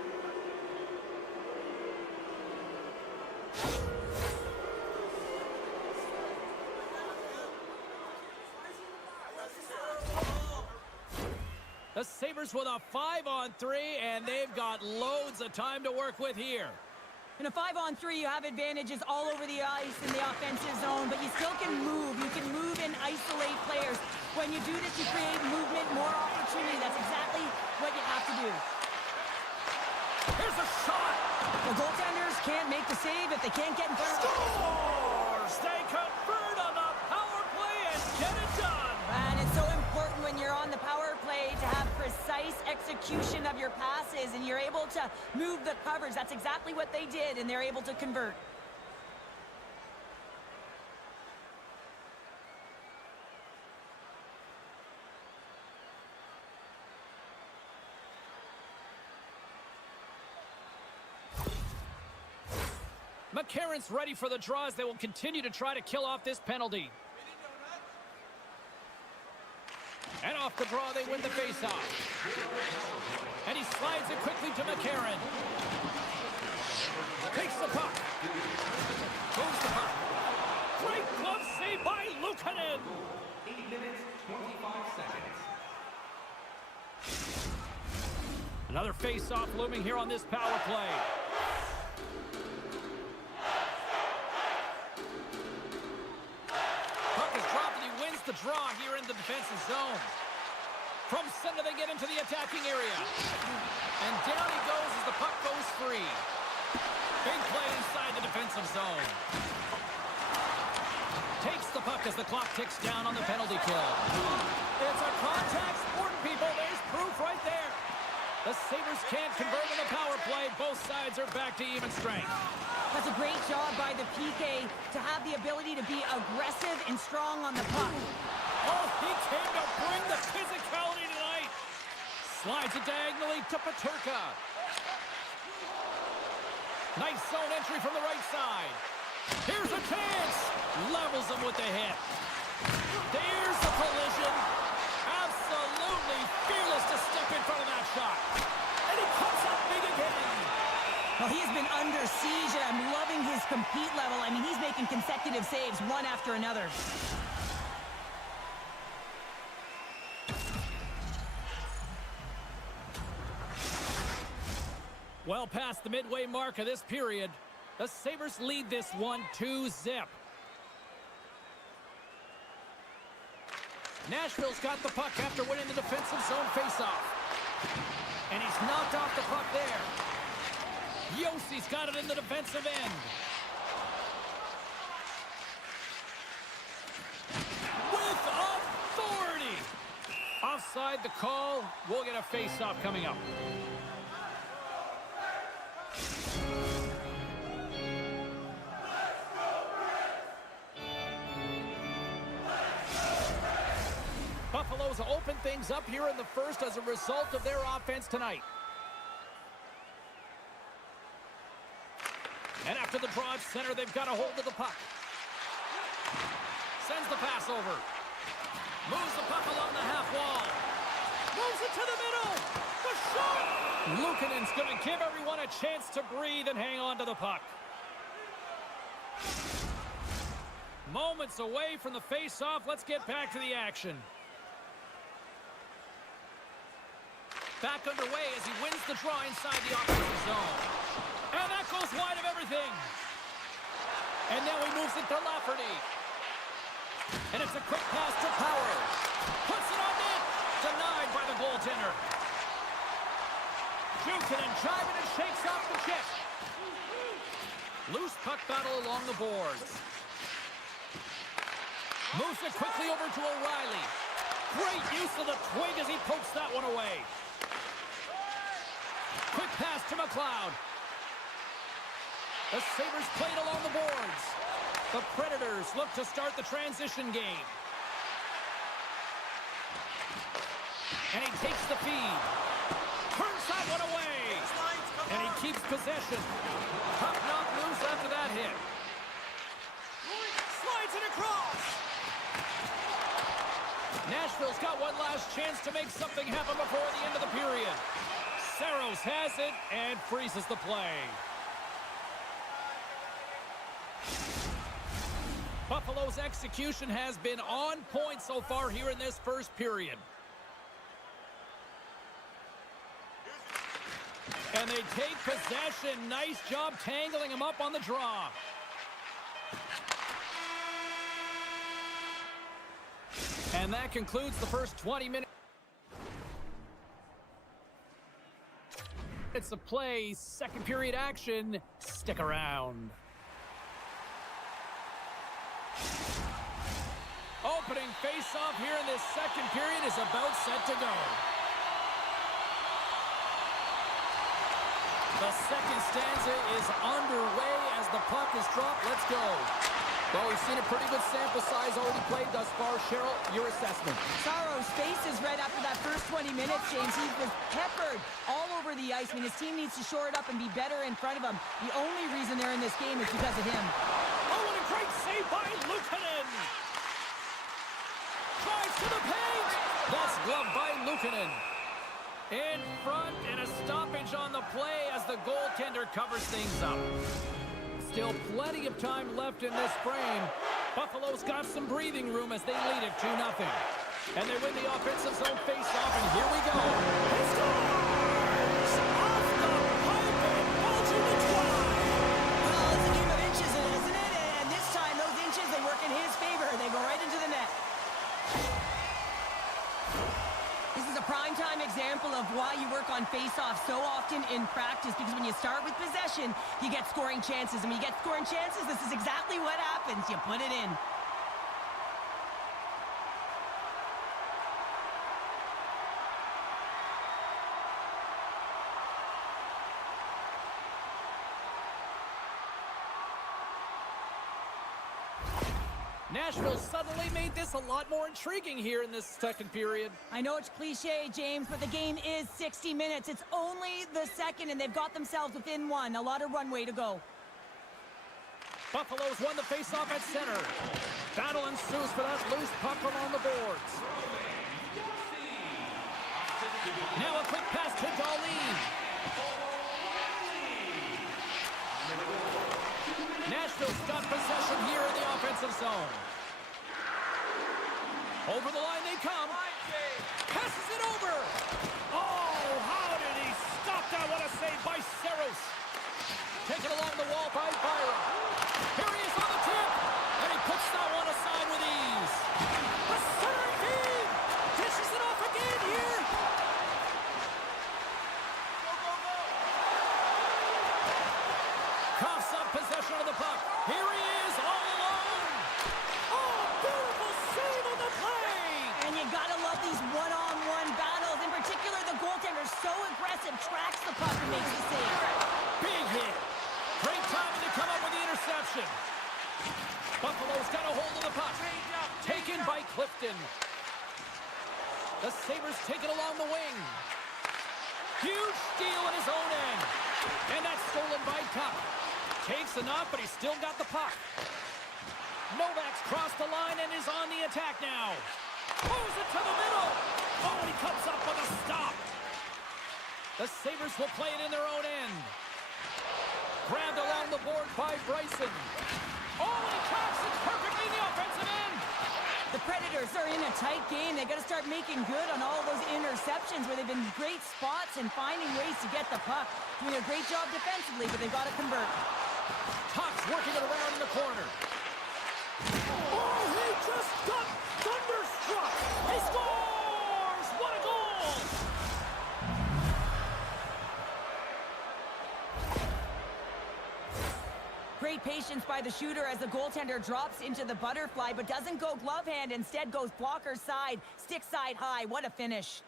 The Sabres with a 5-on-3, and they've got loads of time to work with here. In a 5-on-3, you have advantages all over the ice in the offensive zone, but you still can move. You can move and isolate players. When you do this, you create movement, more opportunity. That's exactly what you have to do. Here's a shot. The goaltenders can't make the save if they can't get in front of it. Scores! They convert on the power play and get it done. And it's so important when you're on the power play to have precise execution of your passes, and you're able to move the coverage. That's exactly what they did, and they're able to convert. McCarron's ready for the draws. They will continue to try to kill off this penalty. And off the draw, they win the faceoff. And he slides it quickly to McCarron. Takes the puck. Moves the puck. Great glove save by Luukkonen. 8 minutes, 25 seconds. Another face-off looming here on this power play. Puck is dropped and he wins the draw here in the defensive zone. From center they get into the attacking area. And down he goes as the puck goes free. Big play inside the defensive zone. Takes the puck as the clock ticks down on the penalty kill. It's a contact sport, people. There's proof right there. The Sabres can't convert on the power play. Both sides are back to even strength. That's a great job by the PK to have the ability to be aggressive and strong on the puck. Oh, he came to bring the physicality tonight. Slides it diagonally to Peterka. Nice zone entry from the right side. Here's a chance. Levels him with the hit. There's the collision. Absolutely fearless to step in front of that shot. And he comes up big again. Well, he has been under siege, and I'm loving his compete level. I mean, he's making consecutive saves one after another. Well past the midway mark of this period, the Sabres lead this one 2-0. Nashville's got the puck after winning the defensive zone faceoff. And he's knocked off the puck there. Yossi's got it in the defensive end. With authority. Offside the call. We'll get a faceoff coming up. Buffalo's open things up here in the first as a result of their offense tonight. And after the draw at center, they've got a hold of the puck. Sends the pass over. Moves the puck along the half wall. Moves it to the middle. The shot! Luukkonen's going to give everyone a chance to breathe and hang on to the puck. Moments away from the face-off. Let's get back to the action. Back underway as he wins the draw inside the offensive zone. And that goes wide of everything. And now he moves it to Lafferty. And it's a quick pass to Power. Puts it on net. Denied by the goaltender. Luukkonen driving and shakes off the chip. Loose puck battle along the boards. Moves it quickly over to O'Reilly. Great use of the twig as he pokes that one away. Quick pass to McLeod. The Sabres played along the boards. The Predators look to start the transition game. And he takes the feed. Turns that one away. And he keeps possession. Puck knocked loose after that hit. Slides it across. Nashville's got one last chance to make something happen before the end of the period. Saros has it and freezes the play. Buffalo's execution has been on point so far here in this first period. And they take possession. Nice job tangling him up on the draw. And that concludes the first 20 minutes. It's a play, second period action. Stick around. Opening face-off here in this second period is about set to go. The second stanza is underway as the puck is dropped. Let's go. Well, we've seen a pretty good sample size already played thus far. Cheryl, your assessment. Saros' faces right after that first 20 minutes, James. He was peppered all over the ice. I mean, his team needs to shore it up and be better in front of him. The only reason they're in this game is because of him. Oh, what a great save by Luukkonen. Drives to the paint. That's gloved by Luukkonen. In front and a stoppage on the play as the goaltender covers things up. Still plenty of time left in this frame. Buffalo's got some breathing room as they lead it 2-0. And they win the offensive zone face-off, and here we go. He scores! off the pipe and falls into twine. Well, it's a game of inches, isn't it? And this time, those inches, they work in his favor. They go right into the net. This is a prime-time example of why you work on face-offs so often in practice, because when you start with possession, you get scoring chances. And when you get scoring chances, this is exactly what happens. You put it in. Nashville suddenly made this a lot more intriguing here in this second period. I know it's cliche, James, but the game is 60 minutes. It's only the second, and they've got themselves within one. A lot of runway to go. Buffalo's won the faceoff at center. Battle ensues for that loose puck along the boards. Now a quick pass to Darlene. Nashville's got possession here in the offensive zone. Over the line they come. Passes it over. Oh, how did he stop that? What a save by Sabers. Taken along the wall by Byron. Here he is on the tip. And he puts that one aside with ease. A center feed. Dishes it off again here. Coughs up possession of the puck. Here he is all alone. Oh, beautiful save on the play. And you gotta love these one-on-one battles. In particular, the goaltender so aggressive, tracks the puck and makes the save. Big hit. Great timing to come up with the interception. Buffalo's got a hold of the puck. Taken by Clifton. The Sabres take it along the wing. Huge steal in his own end. And that's stolen by Tuck. Takes enough, but he's still got the puck. Novak's crossed the line and is on the attack now. Pulls it to the middle. Oh, and he comes up with a stop. The Sabres will play it in their own end. Grabbed along the board by Bryson. Oh, and he tracks it perfectly in the offensive end. The Predators are in a tight game. They got to start making good on all those interceptions where they've been great spots and finding ways to get the puck. Doing a great job defensively, but they've got to convert. Tuck's working it around in the corner. Oh, he just got thunderstruck. He scores! What a goal! Great patience by the shooter as the goaltender drops into the butterfly, but doesn't go glove hand. Instead goes blocker side, stick side high. What a finish.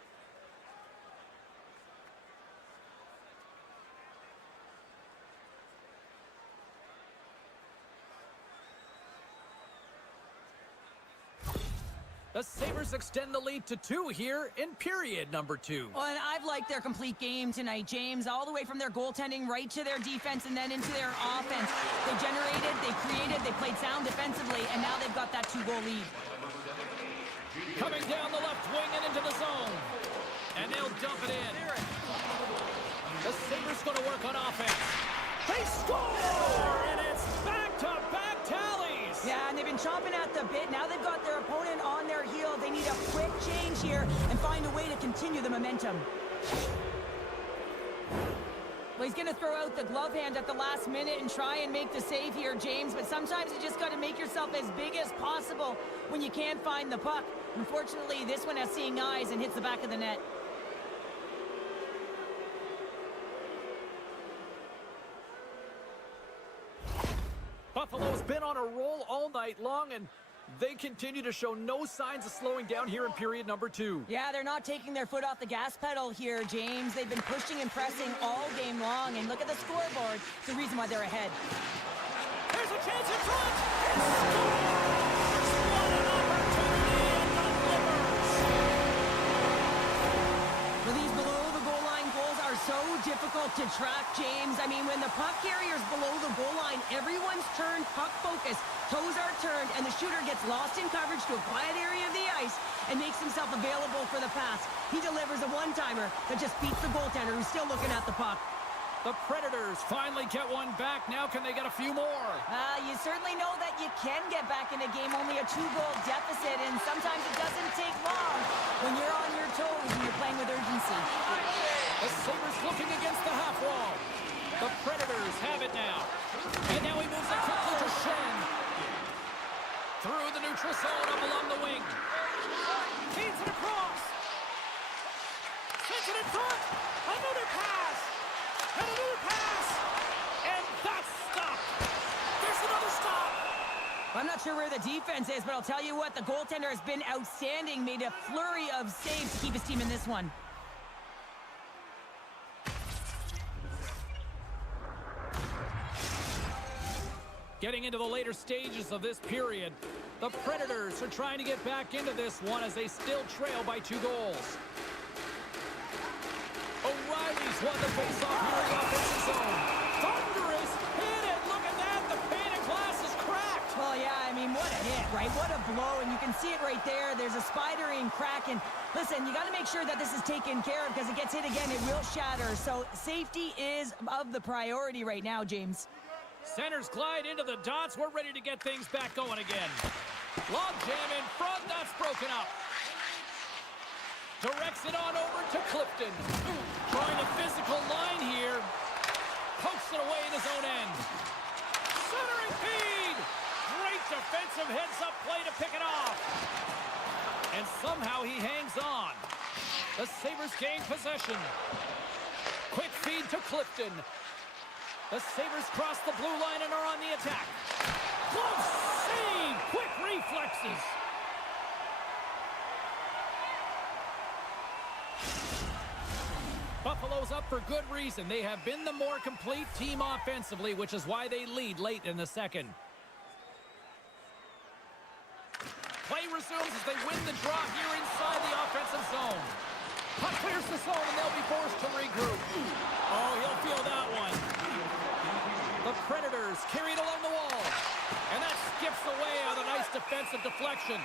The Sabres extend the lead to 2 here in period number 2. Well, and I've liked their complete game tonight, James, all the way from their goaltending right to their defense and then into their offense. They generated, they created, they played sound defensively, and now they've got that 2-goal lead. Coming down the left wing and into the zone. And they'll dump it in. The Sabres going to work on offense. They score! And it's back-to-back tallies! Yeah, and they've been chomping at the bit. Now they've got their opponent on their heels. They need a quick change here and find a way to continue the momentum. Well, he's going to throw out the glove hand at the last minute and try and make the save here, James. But sometimes you just got to make yourself as big as possible when you can't find the puck. Unfortunately, this one has seeing eyes and hits the back of the net. Buffalo's been on a roll all night long, and they continue to show no signs of slowing down here in period number 2. Yeah, they're not taking their foot off the gas pedal here, James. They've been pushing and pressing all game long, and look at the scoreboard. It's the reason why they're ahead. There's a chance in front! It scores! What an opportunity and delivers! Well, these below-the-goal line goals are so difficult to track, James. I mean, when the puck carrier's below the goal line, everyone's turned puck focus. Toes are turned, and the shooter gets lost in coverage to a quiet area of the ice and makes himself available for the pass. He delivers a one-timer that just beats the goaltender who's still looking at the puck. The Predators finally get one back. Now can they get a few more? You certainly know that you can get back in a game, only a 2-goal deficit, and sometimes it doesn't take long when you're on your toes and you're playing with urgency. The Sabres looking Gets it in front. Another pass. And another pass. And that's stopped. There's another stop. I'm not sure where the defense is, but I'll tell you what, the goaltender has been outstanding. Made a flurry of saves to keep his team in this one. Getting into the later stages of this period, the Predators are trying to get back into this one as they still trail by 2 goals. O'Reilly's won the faceoff here in the offensive zone. Thunderous hit it. Look at that. The pane of glass is cracked. Well, yeah, I mean, what a hit, right? What a blow, and you can see it right there. There's a spider in Kraken. Listen, you got to make sure that this is taken care of because it gets hit again, it will shatter. So safety is of the priority right now, James. Centers glide into the dots. We're ready to get things back going again. Log jam in front. That's broken up. Directs it on over to Clifton. Trying a physical line here. Pokes it away in his own end. Centering feed. Great defensive heads-up play to pick it off. And somehow he hangs on. The Sabres gain possession. Quick feed to Clifton. The Sabres cross the blue line and are on the attack. Close save! Quick reflexes. Buffalo's up for good reason. They have been the more complete team offensively, which is why they lead late in the second. Play resumes as they win the draw here inside the offensive zone. Puck clears the zone and they'll be forced to regroup. Oh, he'll feel that one. The Predators carried along the wall. And that skips away on a nice defensive deflection.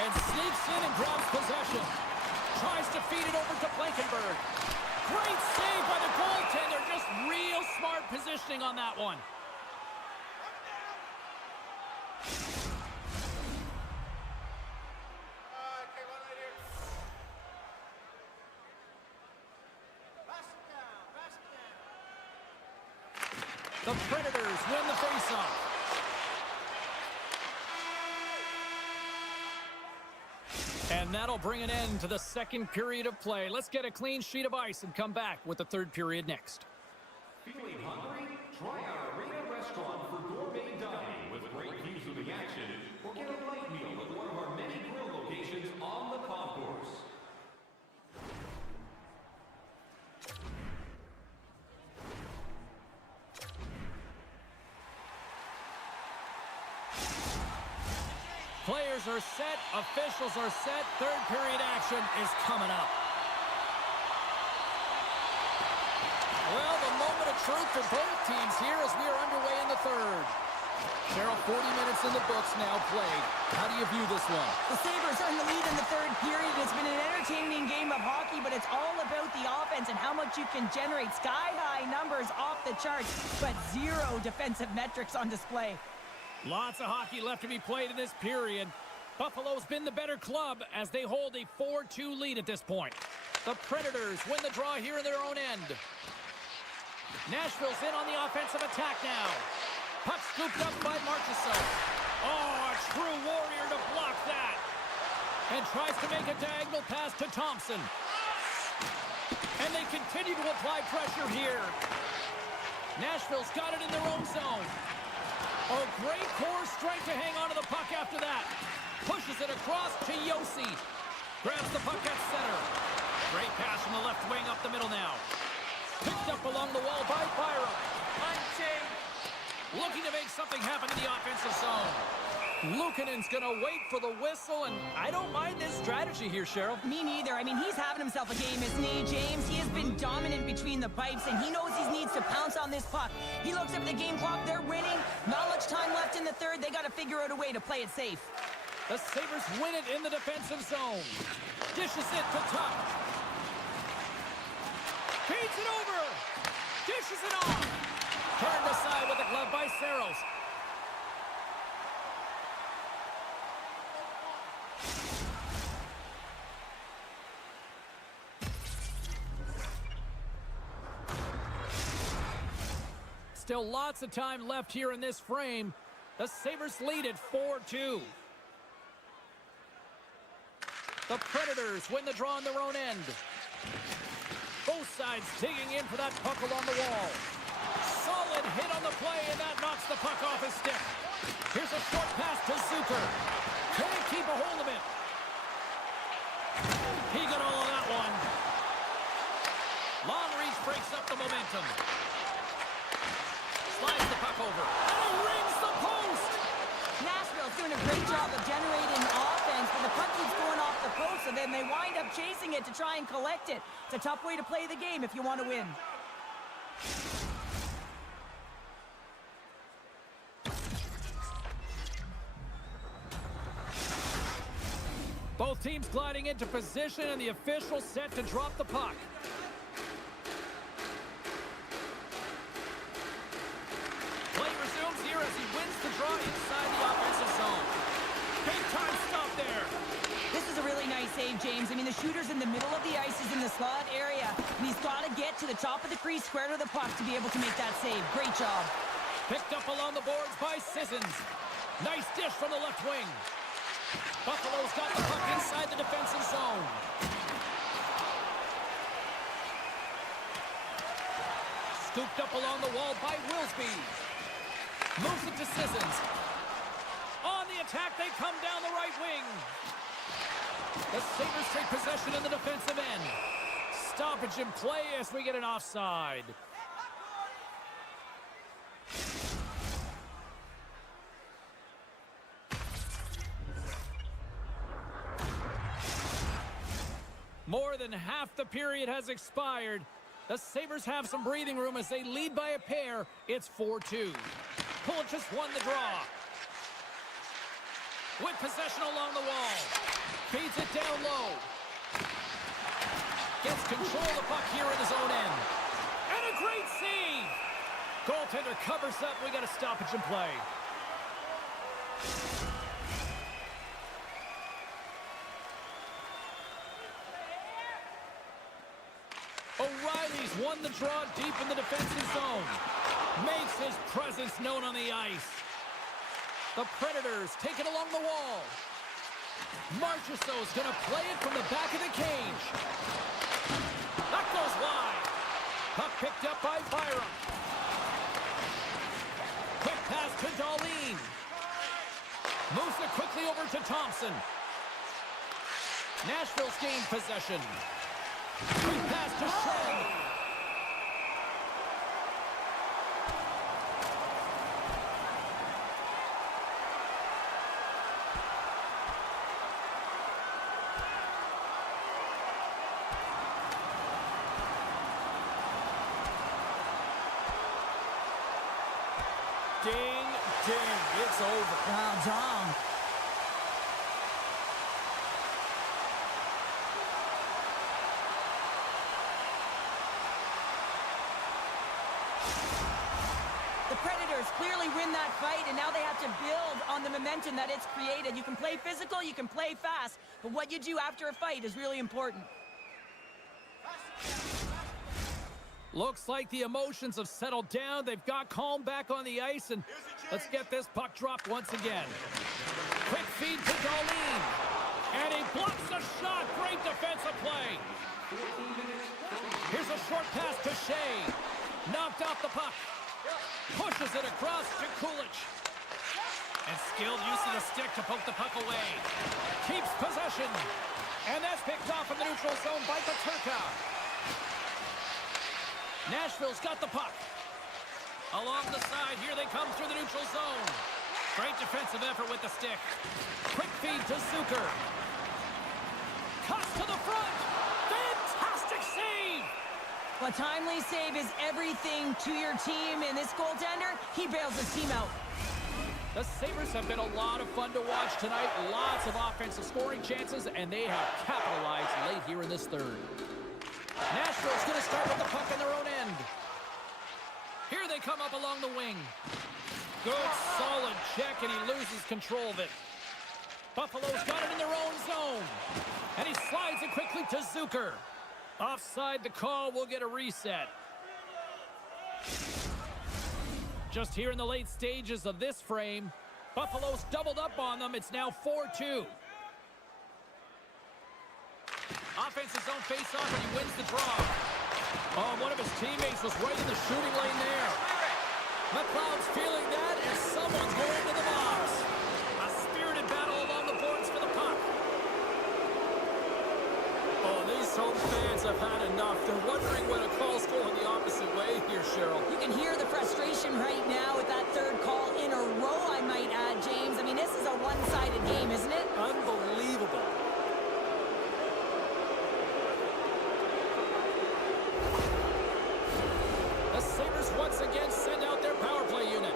And sneaks in and grabs possession. Tries to feed it over to Blankenberg. Great save by the goaltender. Just real smart positioning on that one. The Predators win the faceoff. And that'll bring an end to the second period of play. Let's get a clean sheet of ice and come back with the third period next. Feeling hungry? Try our arena restaurant for gourmet dining with great views of the action, or get a light meal at one of our many grill locations on the concourse. Players are set, officials are set, third period action is coming up. Well, the moment of truth for both teams here as we are underway in the third. Cheryl, 40 minutes in the books now played. How do you view this one? The Sabres are in the lead in the third period. It's been an entertaining game of hockey, but it's all about the offense and how much you can generate. Sky-high numbers off the charts, but zero defensive metrics on display. Lots of hockey left to be played in this period. Buffalo's been the better club as they hold a 4-2 lead at this point. The Predators win the draw here in their own end. Nashville's in on the offensive attack now. Puck scooped up by Marchessault. Oh, a true warrior to block that. And tries to make a diagonal pass to Thompson. And they continue to apply pressure here. Nashville's got it in their own zone. Oh, great core strength to hang on to the puck after that. Pushes it across to Yossi. Grabs the puck at center. Great pass from the left wing up the middle now. Picked up along the wall by Byram. Punching. Looking to make something happen in the offensive zone. Luukkonen's going to wait for the whistle, and I don't mind this strategy here, Cheryl. Me neither. I mean, he's having himself a game, isn't he, James? He has been dominant between the pipes, and he knows he needs to pounce on this puck. He looks up at the game clock. They're winning. Not much time left in the third. They got to figure out a way to play it safe. The Sabres win it in the defensive zone. Dishes it to Tuck. Feeds it over. Dishes it off. Turned aside with a glove by Saros. Still lots of time left here in this frame. The Sabers lead at 4-2. The Predators win the draw on their own end. Both sides digging in for that puck along the wall. Solid hit on the play, and that knocks the puck off his stick. Here's a short pass to Zucker. Can't keep a hold of it. He got all of that one. Long reach breaks up the momentum. Slides the puck over. And he rings the post! Nashville's doing a great job of generating offense, but the puck keeps going off the post, so then they wind up chasing it to try and collect it. It's a tough way to play the game if you want to win. Both teams gliding into position, and the official set to drop the puck. Play resumes here as he wins the draw inside the offensive zone. Big time stop there. This is a really nice save, James. I mean, the shooter's in the middle of the ice, he's in the slot area, and he's got to get to the top of the crease, square to the puck to be able to make that save. Great job. Picked up along the boards by Sissons. Nice dish from the left wing. Buffalo's got the puck inside the defensive zone. Scooped up along the wall by Wilsby. Moves it to Sissons. On the attack, they come down the right wing. The Sabres take possession in the defensive end. Stoppage in play as we get an offside. More than half the period has expired. The Sabres have some breathing room as they lead by a pair. It's 4-2. Pulic just won the draw. With possession along the wall. Feeds it down low. Gets control of the puck here at his own end. And a great save! Goaltender covers up. We got a stoppage in play. O'Reilly's won the draw deep in the defensive zone. Makes his presence known on the ice. The Predators take it along the wall. Marchessault's going to play it from the back of the cage. That goes wide. Puck picked up by Byram. Quick pass to Darlene. Moves it quickly over to Thompson. Nashville's gained possession. Quick pass to Shea. Ding, ding, it's over. Wow, Dom. The Predators clearly win that fight, and now they have to build on the momentum that it's created. You can play physical, you can play fast, but what you do after a fight is really important. Looks like the emotions have settled down. They've got calm back on the ice, and let's get this puck dropped once again. Quick feed to Darlene. And he blocks the shot. Great defensive play. Here's a short pass to Shea. Knocked off the puck. Pushes it across to Coolidge. And skilled use of the stick to poke the puck away. Keeps possession. And that's picked off in the neutral zone by Paterka. Nashville's got the puck. Along the side, here they come through the neutral zone. Great defensive effort with the stick. Quick feed to Zucker. Cuts to the front. Fantastic save! A timely save is everything to your team, and this goaltender, he bails his team out. The Sabres have been a lot of fun to watch tonight. Lots of offensive scoring chances, and they have capitalized late here in this third. Nashville's going to start with the puck in their own end. Here they come up along the wing. Good, solid check, and he loses control of it. Buffalo's got it in their own zone. And he slides it quickly to Zucker. Offside the call, we'll get a reset. Just here in the late stages of this frame, Buffalo's doubled up on them. It's now 4-2. Offensive zone face-off, and he wins the draw. Oh, one of his teammates was right in the shooting lane there. McLeod's feeling that as someone's going to the box. A spirited battle along the boards for the puck. Oh, these home fans have had enough. They're wondering when a call's going the opposite way here, Cheryl. You can hear the frustration right now with that third call in a row, I might add, James. I mean, this is a one-sided game, isn't it? Unbelievable. The Sabers once again send out their power play unit.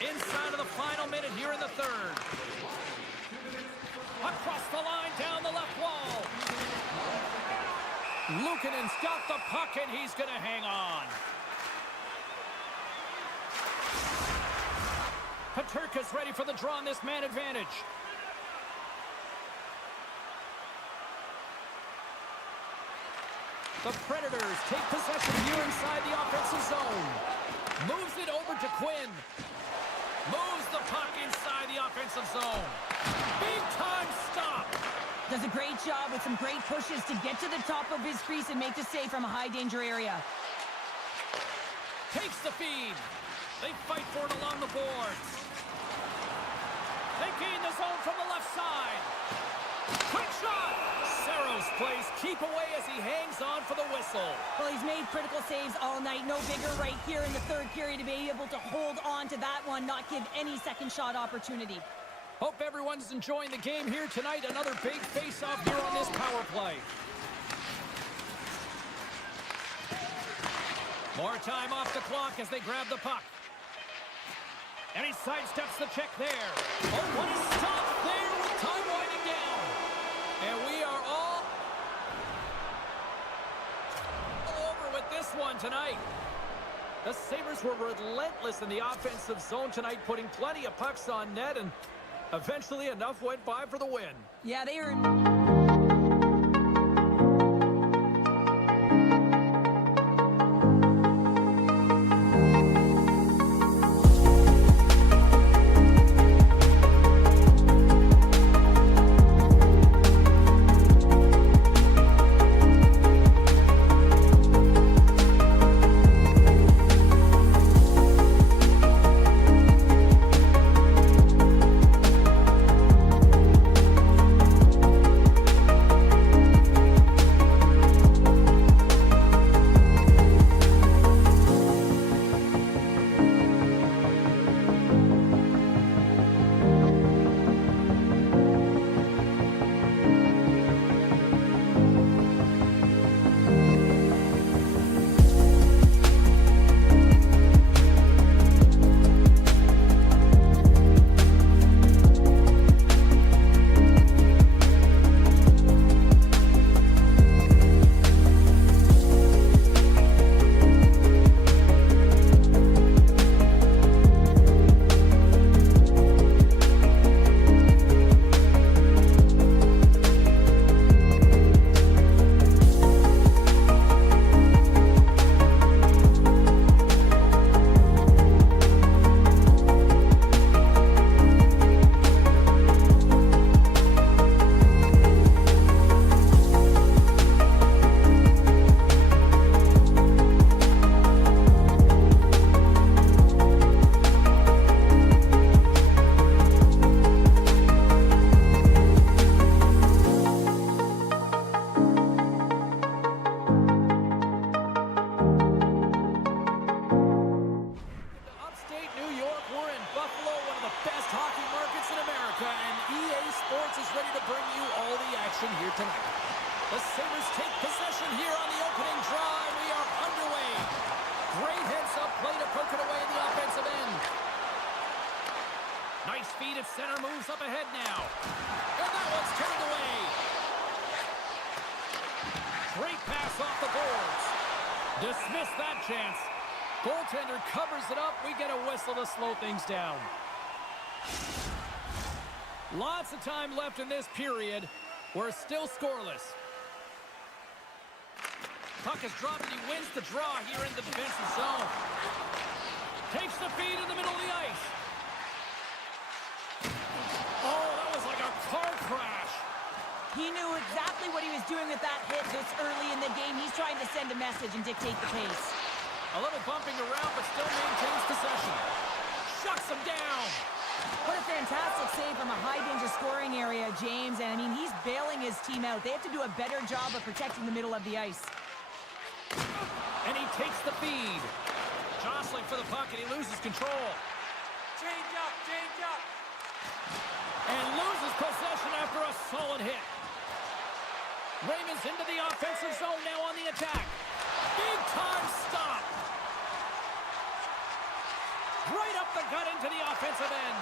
Inside of the final minute here in the third. Across the line, down the left wall. Luukkonen's got the puck, and he's going to hang on. Paterka's ready for the draw on this man advantage. The Predators take possession here inside the offensive zone. Moves it over to Quinn. Moves the puck inside the offensive zone. Big time stop. Does a great job with some great pushes to get to the top of his crease and make the save from a high danger area. Takes the feed. They fight for it along the boards. They gain the zone from the left side. Quick shot. Saros plays keep away as he hangs on for the whistle. Well, he's made critical saves all night. No bigger right here in the third period to be able to hold on to that one, not give any second shot opportunity. Hope everyone's enjoying the game here tonight. Another big face-off here on this power play. More time off the clock as they grab the puck. And he sidesteps the check there. Oh, what a stop there with time winding down. And we are all over with this one tonight. The Sabres were relentless in the offensive zone tonight, putting plenty of pucks on net, and eventually enough went by for the win. Yeah, they are... here tonight. The Sabres take possession here on the opening draw, and we are underway. Great heads-up play to poke it away in the offensive end. Nice feed at center, moves up ahead now. And that one's turned away. Great pass off the boards. Dismiss that chance. Goaltender covers it up. We get a whistle to slow things down. Lots of time left in this period. We're still scoreless. Puck is dropped and he wins the draw here in the defensive zone. Takes the feed in the middle of the ice. Oh, that was like a car crash. He knew exactly what he was doing with that hit this early in the game. He's trying to send a message and dictate the pace. A little bumping around, but still maintains possession. Shuts him down. What a fantastic save from a high-danger scoring area, James. And, I mean, he's bailing his team out. They have to do a better job of protecting the middle of the ice. And he takes the feed. Jostling for the puck, and he loses control. Change up, change up. And loses possession after a solid hit. Raymond's into the offensive zone now on the attack. Big-time stop. Right up the gut into the offensive end.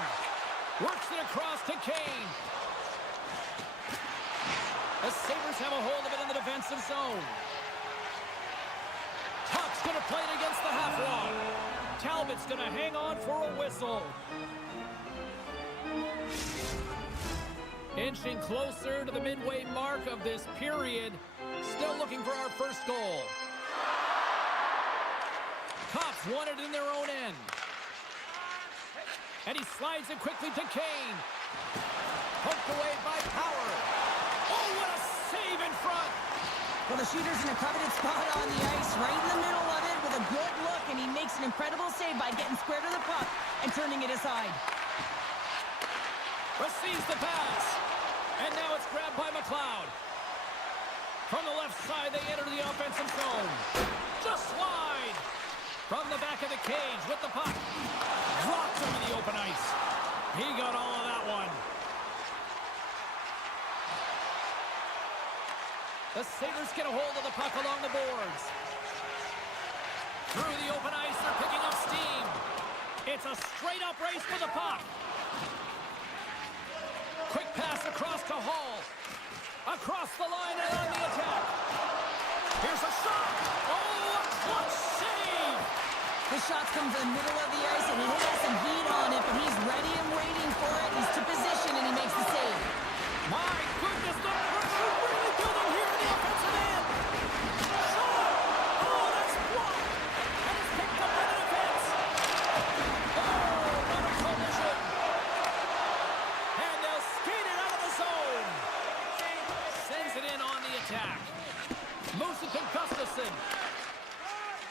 Works it across to Kane. The Sabres have a hold of it in the defensive zone. Tuck's going to play it against the half wall. Talbot's going to hang on for a whistle. Inching closer to the midway mark of this period. Still looking for our first goal. Cops won it in their own end. And he slides it quickly to Kane. Poked away by Power. Oh, what a save in front. Well, the shooter's in a coveted spot on the ice, right in the middle of it with a good look, and he makes an incredible save by getting square to the puck and turning it aside. Receives the pass. And now it's grabbed by McLeod. From the left side, they enter the offensive zone. Just wide. From the back of the cage with the puck. Drops him in the open ice. He got all of that one. The Sabres get a hold of the puck along the boards. Through the open ice, they're picking up steam. It's a straight-up race for the puck. Quick pass across to Hall. Across the line and on the attack. Here's a shot. Oh, a clutch save. The shot's come to the middle of the ice, and he has some heat on it, but he's ready and waiting for it. He's to position, and he makes the save. My goodness, the pressure really building here in the offensive end. Shot. Oh, that's blocked. And it's picked up by the defense. Oh, what a collision. And they'll skate it out of the zone. Sends it in on the attack. Moves it to Gustafsson.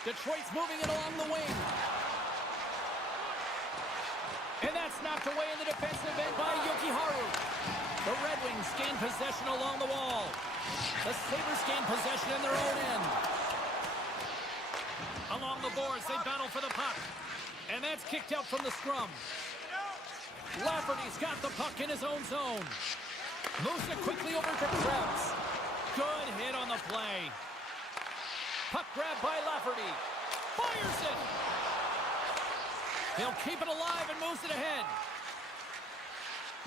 Detroit's moving it along the wing. And that's knocked away in the defensive end by Yokiharu. The Red Wings gain possession along the wall. The Sabres gain possession in their own end. Along the boards, they battle for the puck. And that's kicked out from the scrum. Lafferty's got the puck in his own zone. Moves it quickly over to Krebs. Good hit on the play. Puck grab by Lafferty. Fires it. He'll keep it alive and moves it ahead.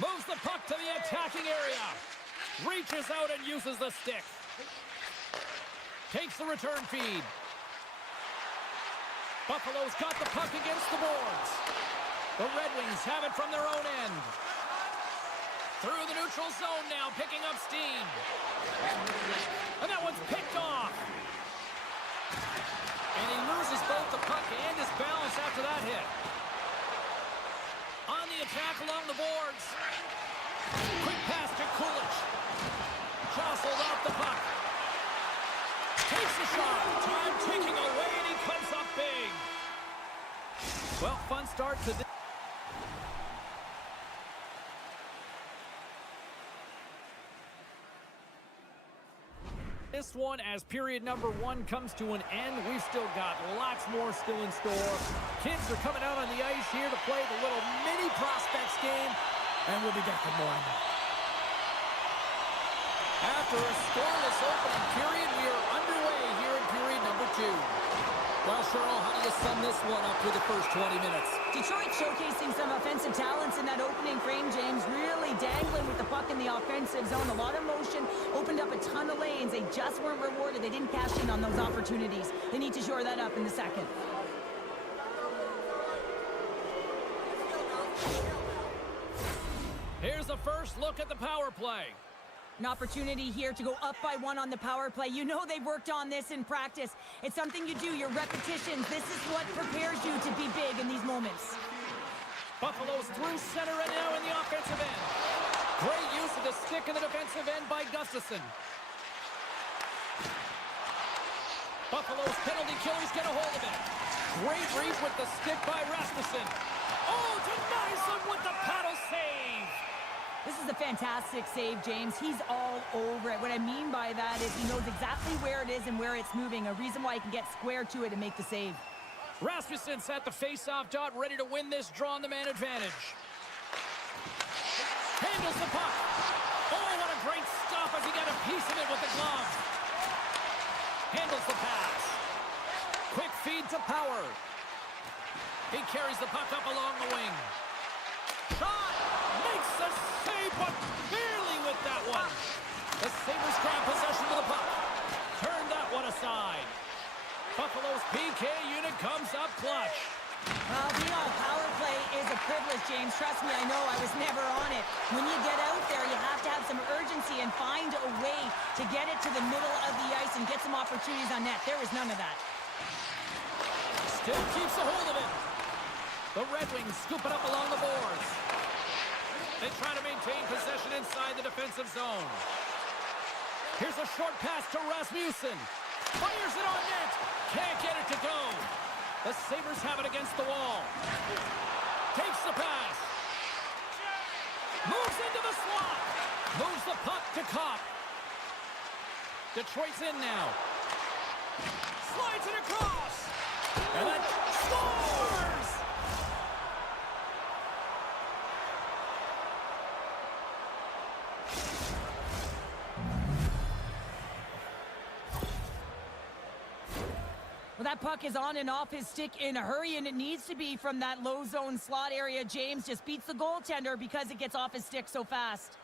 Moves the puck to the attacking area. Reaches out and uses the stick. Takes the return feed. Buffalo's got the puck against the boards. The Red Wings have it from their own end. Through the neutral zone now, picking up steam. And that one's picked off. And he loses both the puck and his balance after that hit. On the attack along the boards. Quick pass to Kulich. Jostled off the puck. Takes the shot. Time ticking away, and he comes up big. Well, fun start to this. This one, as period number 1 comes to an end, we've still got lots more still in store. Kids are coming out on the ice here to play the little mini prospects game, and we'll be back in morning. After a scoreless opening period, we are underway here in period number 2. Well, Cheryl, how do you sum this one up through the first 20 minutes? Detroit showcasing some offensive talents in that opening frame, James. Really dangling with the puck in the offensive zone. A lot of motion, opened up a ton of lanes. They just weren't rewarded. They didn't cash in on those opportunities. They need to shore that up in the second. Here's the first look at the power play. An opportunity here to go up by 1 on the power play. You know they've worked on this in practice. It's something you do, your repetitions. This is what prepares you to be big in these moments. Buffalo's through center and now in the offensive end. Great use of the stick in the defensive end by Gustafsson. Buffalo's penalty killers get a hold of it. Great read with the stick by Rasmussen. Oh, denies him with the paddle save. This is a fantastic save, James. He's all over it. What I mean by that is he knows exactly where it is and where it's moving. A reason why he can get square to it and make the save. Rasmussen's at the face-off dot, ready to win this draw on the man advantage. Handles the puck. Oh, what a great stop as he got a piece of it with the glove. Handles the pass. Quick feed to Power. He carries the puck up along the wing. Shot! Makes the save, but barely with that one. The Sabres grab possession of the puck. Turn that one aside. Buffalo's PK unit comes up clutch. Well, being on power play is a privilege, James. Trust me, I know. I was never on it. When you get out there, you have to have some urgency and find a way to get it to the middle of the ice and get some opportunities on net. There was none of that. Still keeps a hold of it. The Red Wings scoop it up along the boards. They try to maintain possession inside the defensive zone. Here's a short pass to Rasmussen. Fires it on net. Can't get it to go. The Sabres have it against the wall. Takes the pass. Moves into the slot. Moves the puck to Kopp. Detroit's in now. Slides it across. And then scores! Well, that puck is on and off his stick in a hurry, and it needs to be from that low zone slot area. James just beats the goaltender because it gets off his stick so fast.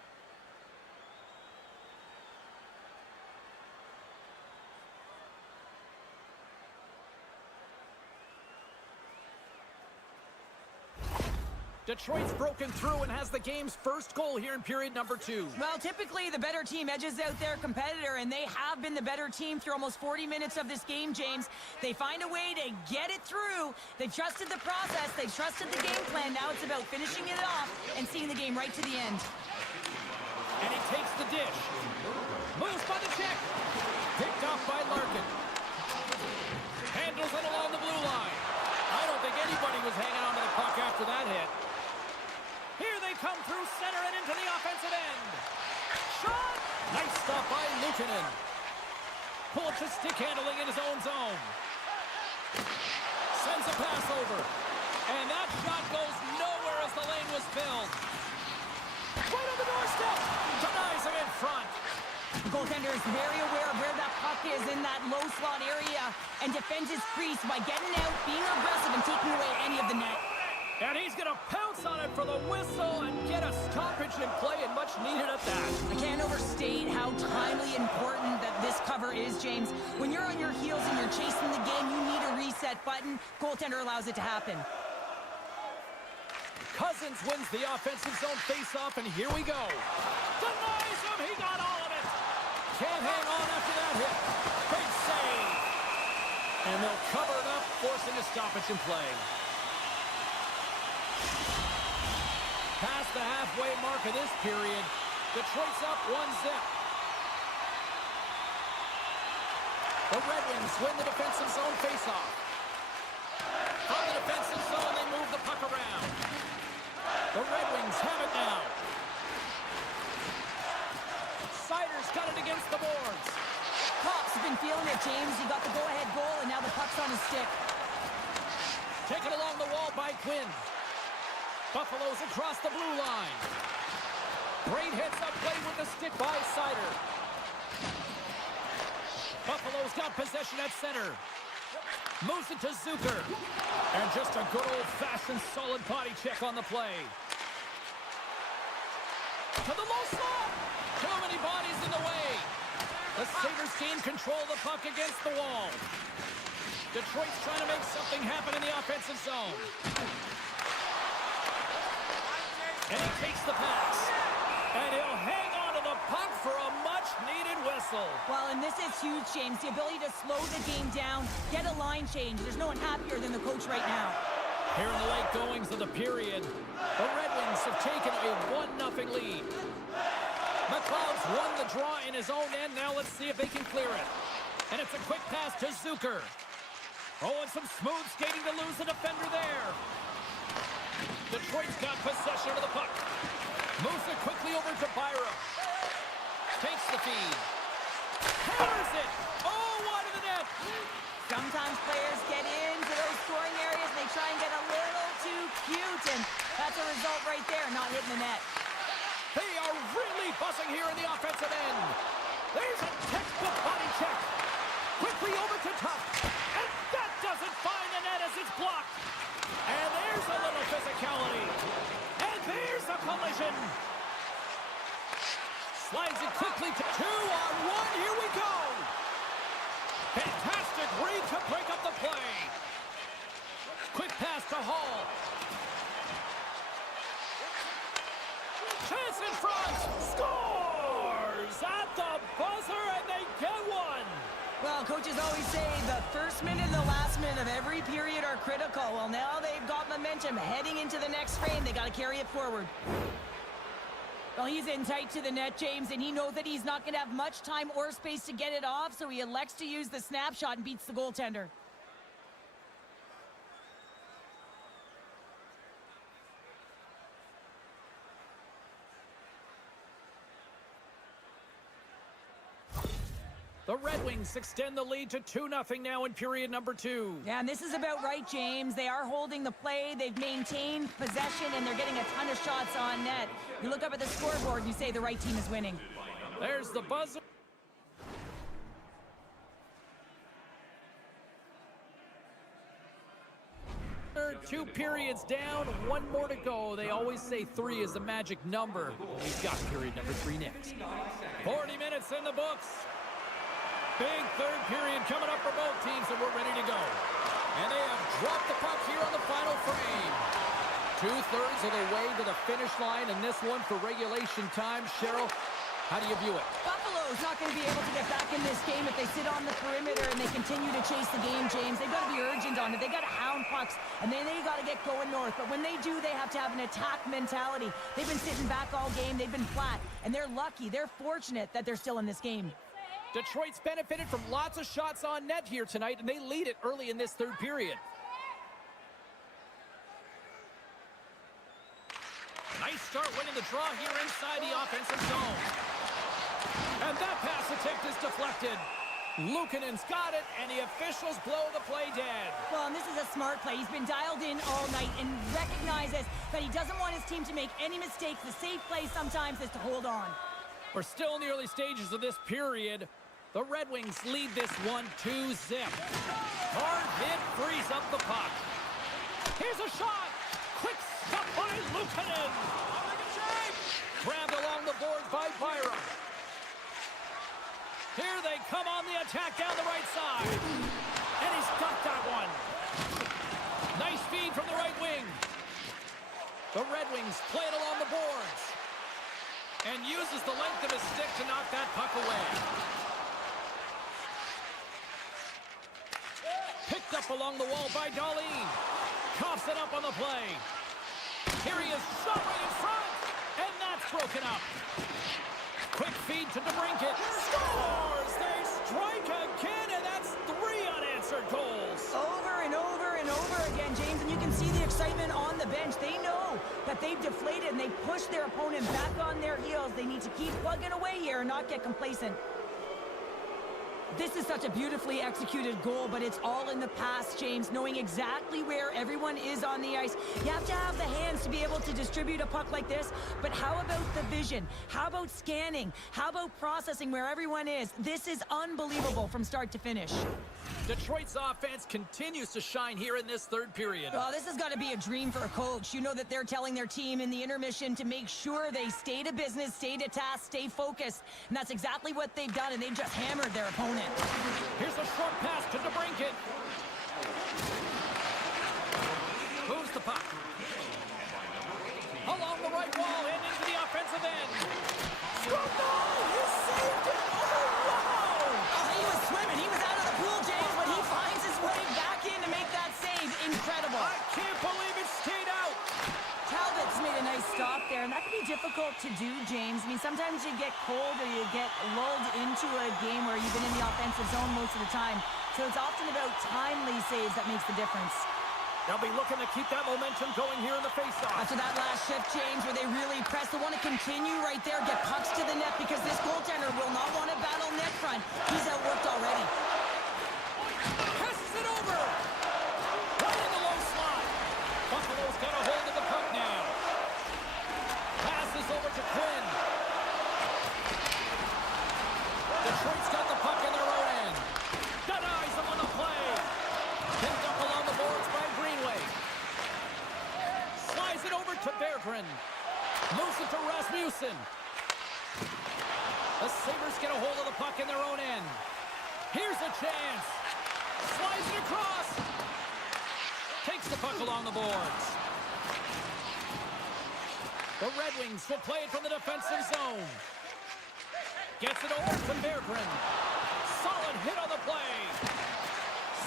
Detroit's broken through and has the game's first goal here in period number 2. Well, typically the better team edges out their competitor, and they have been the better team through almost 40 minutes of this game, James. They find a way to get it through. They've trusted the process. They've trusted the game plan. Now it's about finishing it off and seeing the game right to the end. And he takes the dish. Moves by the check. Picked off by Larkin. Handles it along the blue line. I don't think anybody was hanging on to the puck after that hit. Here they come through center and into the offensive end. Shot! Nice stop by Luukkonen. Pulls his stick handling in his own zone. Sends a pass over. And that shot goes nowhere as the lane was filled. Right on the doorstep. Denies him in front. The goaltender is very aware of where that puck is in that low slot area and defends his crease by getting out, being aggressive, and taking away any of the net. And he's going to pounce on it for the whistle and get a stoppage in play, and much needed at that. I can't overstate how timely important that this cover is, James. When you're on your heels and you're chasing the game, you need a reset button. Goaltender allows it to happen. Cousins wins the offensive zone faceoff, and here we go. Denies him. He got all of it. Can't hang on after that hit. Big save. And they'll cover it up, forcing a stoppage in play. Past the halfway mark of this period, Detroit's up 1-0. The Red Wings win the defensive zone faceoff. From the defensive zone, they move the puck around. The Red Wings have it now. Sider's got it against the boards. Copp's been feeling it, James. He got the go-ahead goal, and now the puck's on his stick. Taken along the wall by Quinn. Buffalo's across the blue line. Great hits up play with the stick by Sider. Buffalo's got possession at center. Moves it to Zucker. And just a good old-fashioned solid body check on the play. To the low slot. Too many bodies in the way. The Sabres gain control of the puck against the wall. Detroit's trying to make something happen in the offensive zone. And he takes the pass. And he'll hang on to the puck for a much-needed whistle. Well, and this is huge, James. The ability to slow the game down, get a line change. There's no one happier than the coach right now. Here in the late goings of the period, the Red Wings have taken a 1-0 lead. McLeod's won the draw in his own end. Now let's see if they can clear it. And it's a quick pass to Zucker. Oh, and some smooth skating to lose the defender there. Detroit's got possession of the puck. Moves it quickly over to Byram. Takes the feed. Hammers it. Oh, wide of the net. Sometimes players get into those scoring areas and they try and get a little too cute, and that's a result right there, not hitting the net. They are really buzzing here in the offensive end. There's a textbook body check. Quickly over to Tuck. And that doesn't find the net as it's blocked. And there's a little physicality. And there's a collision. Slides it quickly to 2-on-1. Here we go. Fantastic read to break up the play. Quick pass to Hall. Chance in front. Scores at the buzzer, and they get one. Well, coaches always say the first minute and the last minute of every period are critical. Well, now they've got momentum heading into the next frame. They got to carry it forward. Well, he's in tight to the net, James, and he knows that he's not going to have much time or space to get it off, so he elects to use the snapshot and beats the goaltender. The Red Wings extend the lead to 2-0 now in period number 2. Yeah, and this is about right, James. They are holding the play. They've maintained possession, and they're getting a ton of shots on net. You look up at the scoreboard, and you say the right team is winning. There's the buzzer. Two periods down, one more to go. They always say 3 is the magic number. We've got period number 3 next. 40 minutes in the books. Big third period coming up for both teams, and we're ready to go. And they have dropped the puck here on the final frame. 2/3 of the way to the finish line, and this one for regulation time. Cheryl, how do you view it? Buffalo's not going to be able to get back in this game if they sit on the perimeter and they continue to chase the game, James. They've got to be urgent on it. They've got to hound pucks, and then they got to get going north. But when they do, they have to have an attack mentality. They've been sitting back all game. They've been flat, and they're lucky. They're fortunate that they're still in this game. Detroit's benefited from lots of shots on net here tonight, and they lead it early in this third period. Nice start winning the draw here inside the offensive zone. And that pass attempt is deflected. Luukkonen's got it, and the officials blow the play dead. Well, and this is a smart play. He's been dialed in all night and recognizes that he doesn't want his team to make any mistakes. The safe play sometimes is to hold on. We're still in the early stages of this period. The Red Wings lead this 1-2 zip. Hard hit frees up the puck. Here's a shot. Quick stop by Luukkonen. Grabbed along the board by Byram. Here they come on the attack down the right side. And he's got that one. Nice feed from the right wing. The Red Wings play it along the boards. And uses the length of his stick to knock that puck away. Picked up along the wall by Darlene. Coughs it up on the play. Here he is, shot right in front. And that's broken up. Quick feed to DeBrincat. Scores! They strike again, and that's 3 unanswered goals. Over and over and over again, James, and you can see the excitement on the bench. They know that they've deflated, and they push their opponent back on their heels. They need to keep plugging away here and not get complacent. This is such a beautifully executed goal, but it's all in the past, James, knowing exactly where everyone is on the ice. You have to have the hands to be able to distribute a puck like this, but how about the vision? How about scanning? How about processing where everyone is? This is unbelievable from start to finish. Detroit's offense continues to shine here in this third period. Well, this has got to be a dream for a coach. You know that they're telling their team in the intermission to make sure they stay to business, stay to task, stay focused. And that's exactly what they've done, and they've just hammered their opponent. Here's a short pass to DeBrincat. Moves the puck. Along the right wall and into the offensive end. Struck incredible. I can't believe it stayed out. Talbot's made a nice stop there, and that can be difficult to do, James. I mean, sometimes you get cold or you get lulled into a game where you've been in the offensive zone most of the time. So it's often about timely saves that makes the difference. They'll be looking to keep that momentum going here in the faceoff. After that last shift, James, where they really press, they want to continue right there, get pucks to the net, because this goaltender will not want to battle net front. He's outworked already. Passes it over. Right in the low slot. Buffalo's got a hold of the puck now. Passes over to Quinn. Detroit's got the puck in their own end. Denies them on the play. Picked up along the boards by Greenway. Slides it over to Berggren. Moves it to Rasmussen. The Sabres get a hold of the puck in their own end. Here's a chance. Slides it across. Takes the puck along the boards. The Red Wings will play it from the defensive zone. Gets it over to Berggren. Solid hit on the play.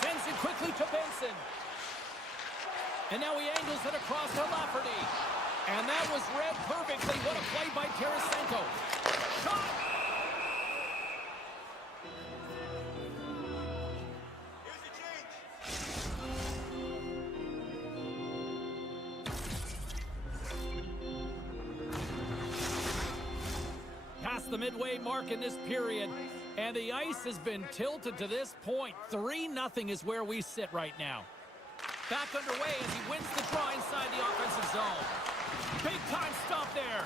Sends it quickly to Benson. And now he angles it across to Lafferty. And that was read perfectly. What a play by Tarasenko. Shot! Past the midway mark in this period, and the ice has been tilted to this point. 3-0 is where we sit right now. Back underway as he wins the draw inside the offensive zone. Big time stop there.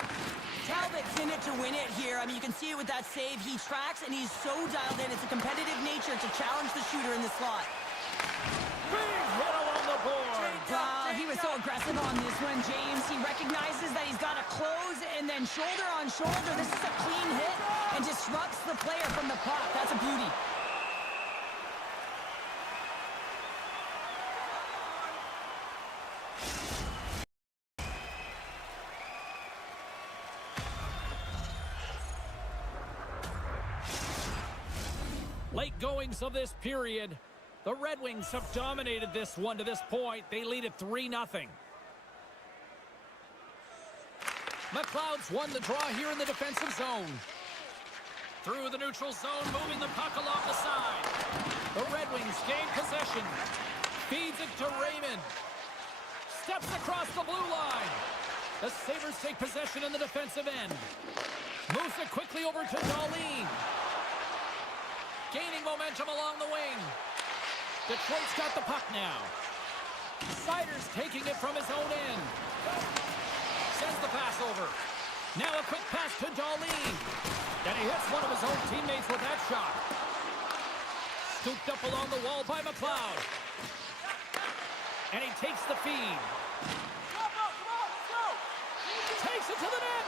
Talbot's in it to win it here. I mean, you can see it with that save. He tracks, and he's so dialed in. It's a competitive nature to challenge the shooter in the slot. Big hit along the board. He was so aggressive on this one, James. He recognizes that he's got to close, and then shoulder on shoulder. This is a clean hit and disrupts the player from the puck. That's a beauty. Late goings of this period. The Red Wings have dominated this one to this point. They lead it 3-0. McLeod's won the draw here in the defensive zone. Through the neutral zone, moving the puck along the side. The Red Wings gain possession. Feeds it to Raymond. Steps across the blue line. The Sabres take possession in the defensive end. Moves it quickly over to Darlene. Gaining momentum along the wing. Detroit's got the puck now. Siders taking it from his own end. Sends the pass over. Now a quick pass to Darlene. And he hits one of his own teammates with that shot. Scooped up along the wall by McLeod. And he takes the feed. Takes it to the net.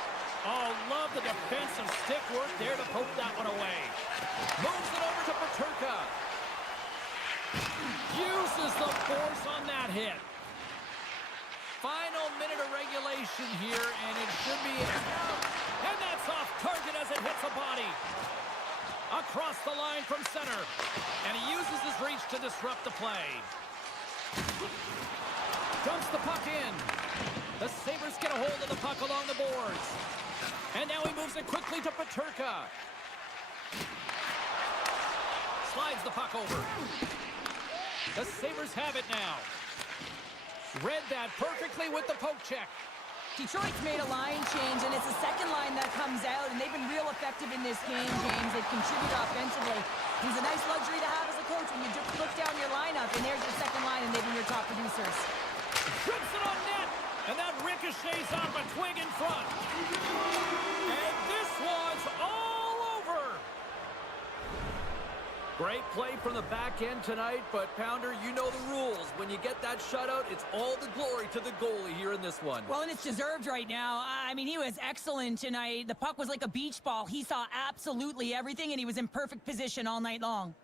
Oh, love the defensive stick work there to poke that one away. Moves it over to Peterka. Uses the force on that hit. Final minute of regulation here, and it should be it. And that's off target as it hits a body. Across the line from center. And he uses his reach to disrupt the play. Dumps the puck in. The Sabres get a hold of the puck along the boards. And now he moves it quickly to Peterka. Slides the puck over. The Sabres have it now. Read that perfectly with the poke check. Detroit's made a line change, and it's the second line that comes out, and they've been real effective in this game, James. They've contributed offensively. It's a nice luxury to have as a coach when you look down your lineup, and there's your second line, and they've been your top producers. Trips it on net, and that ricochets off a twig in front. And this one's all over. Great play from the back end tonight, but Pounder, you know the rules. When you get that shutout, it's all the glory to the goalie here in this one. Well, and it's deserved right now. I mean, he was excellent tonight. The puck was like a beach ball. He saw absolutely everything, and he was in perfect position all night long.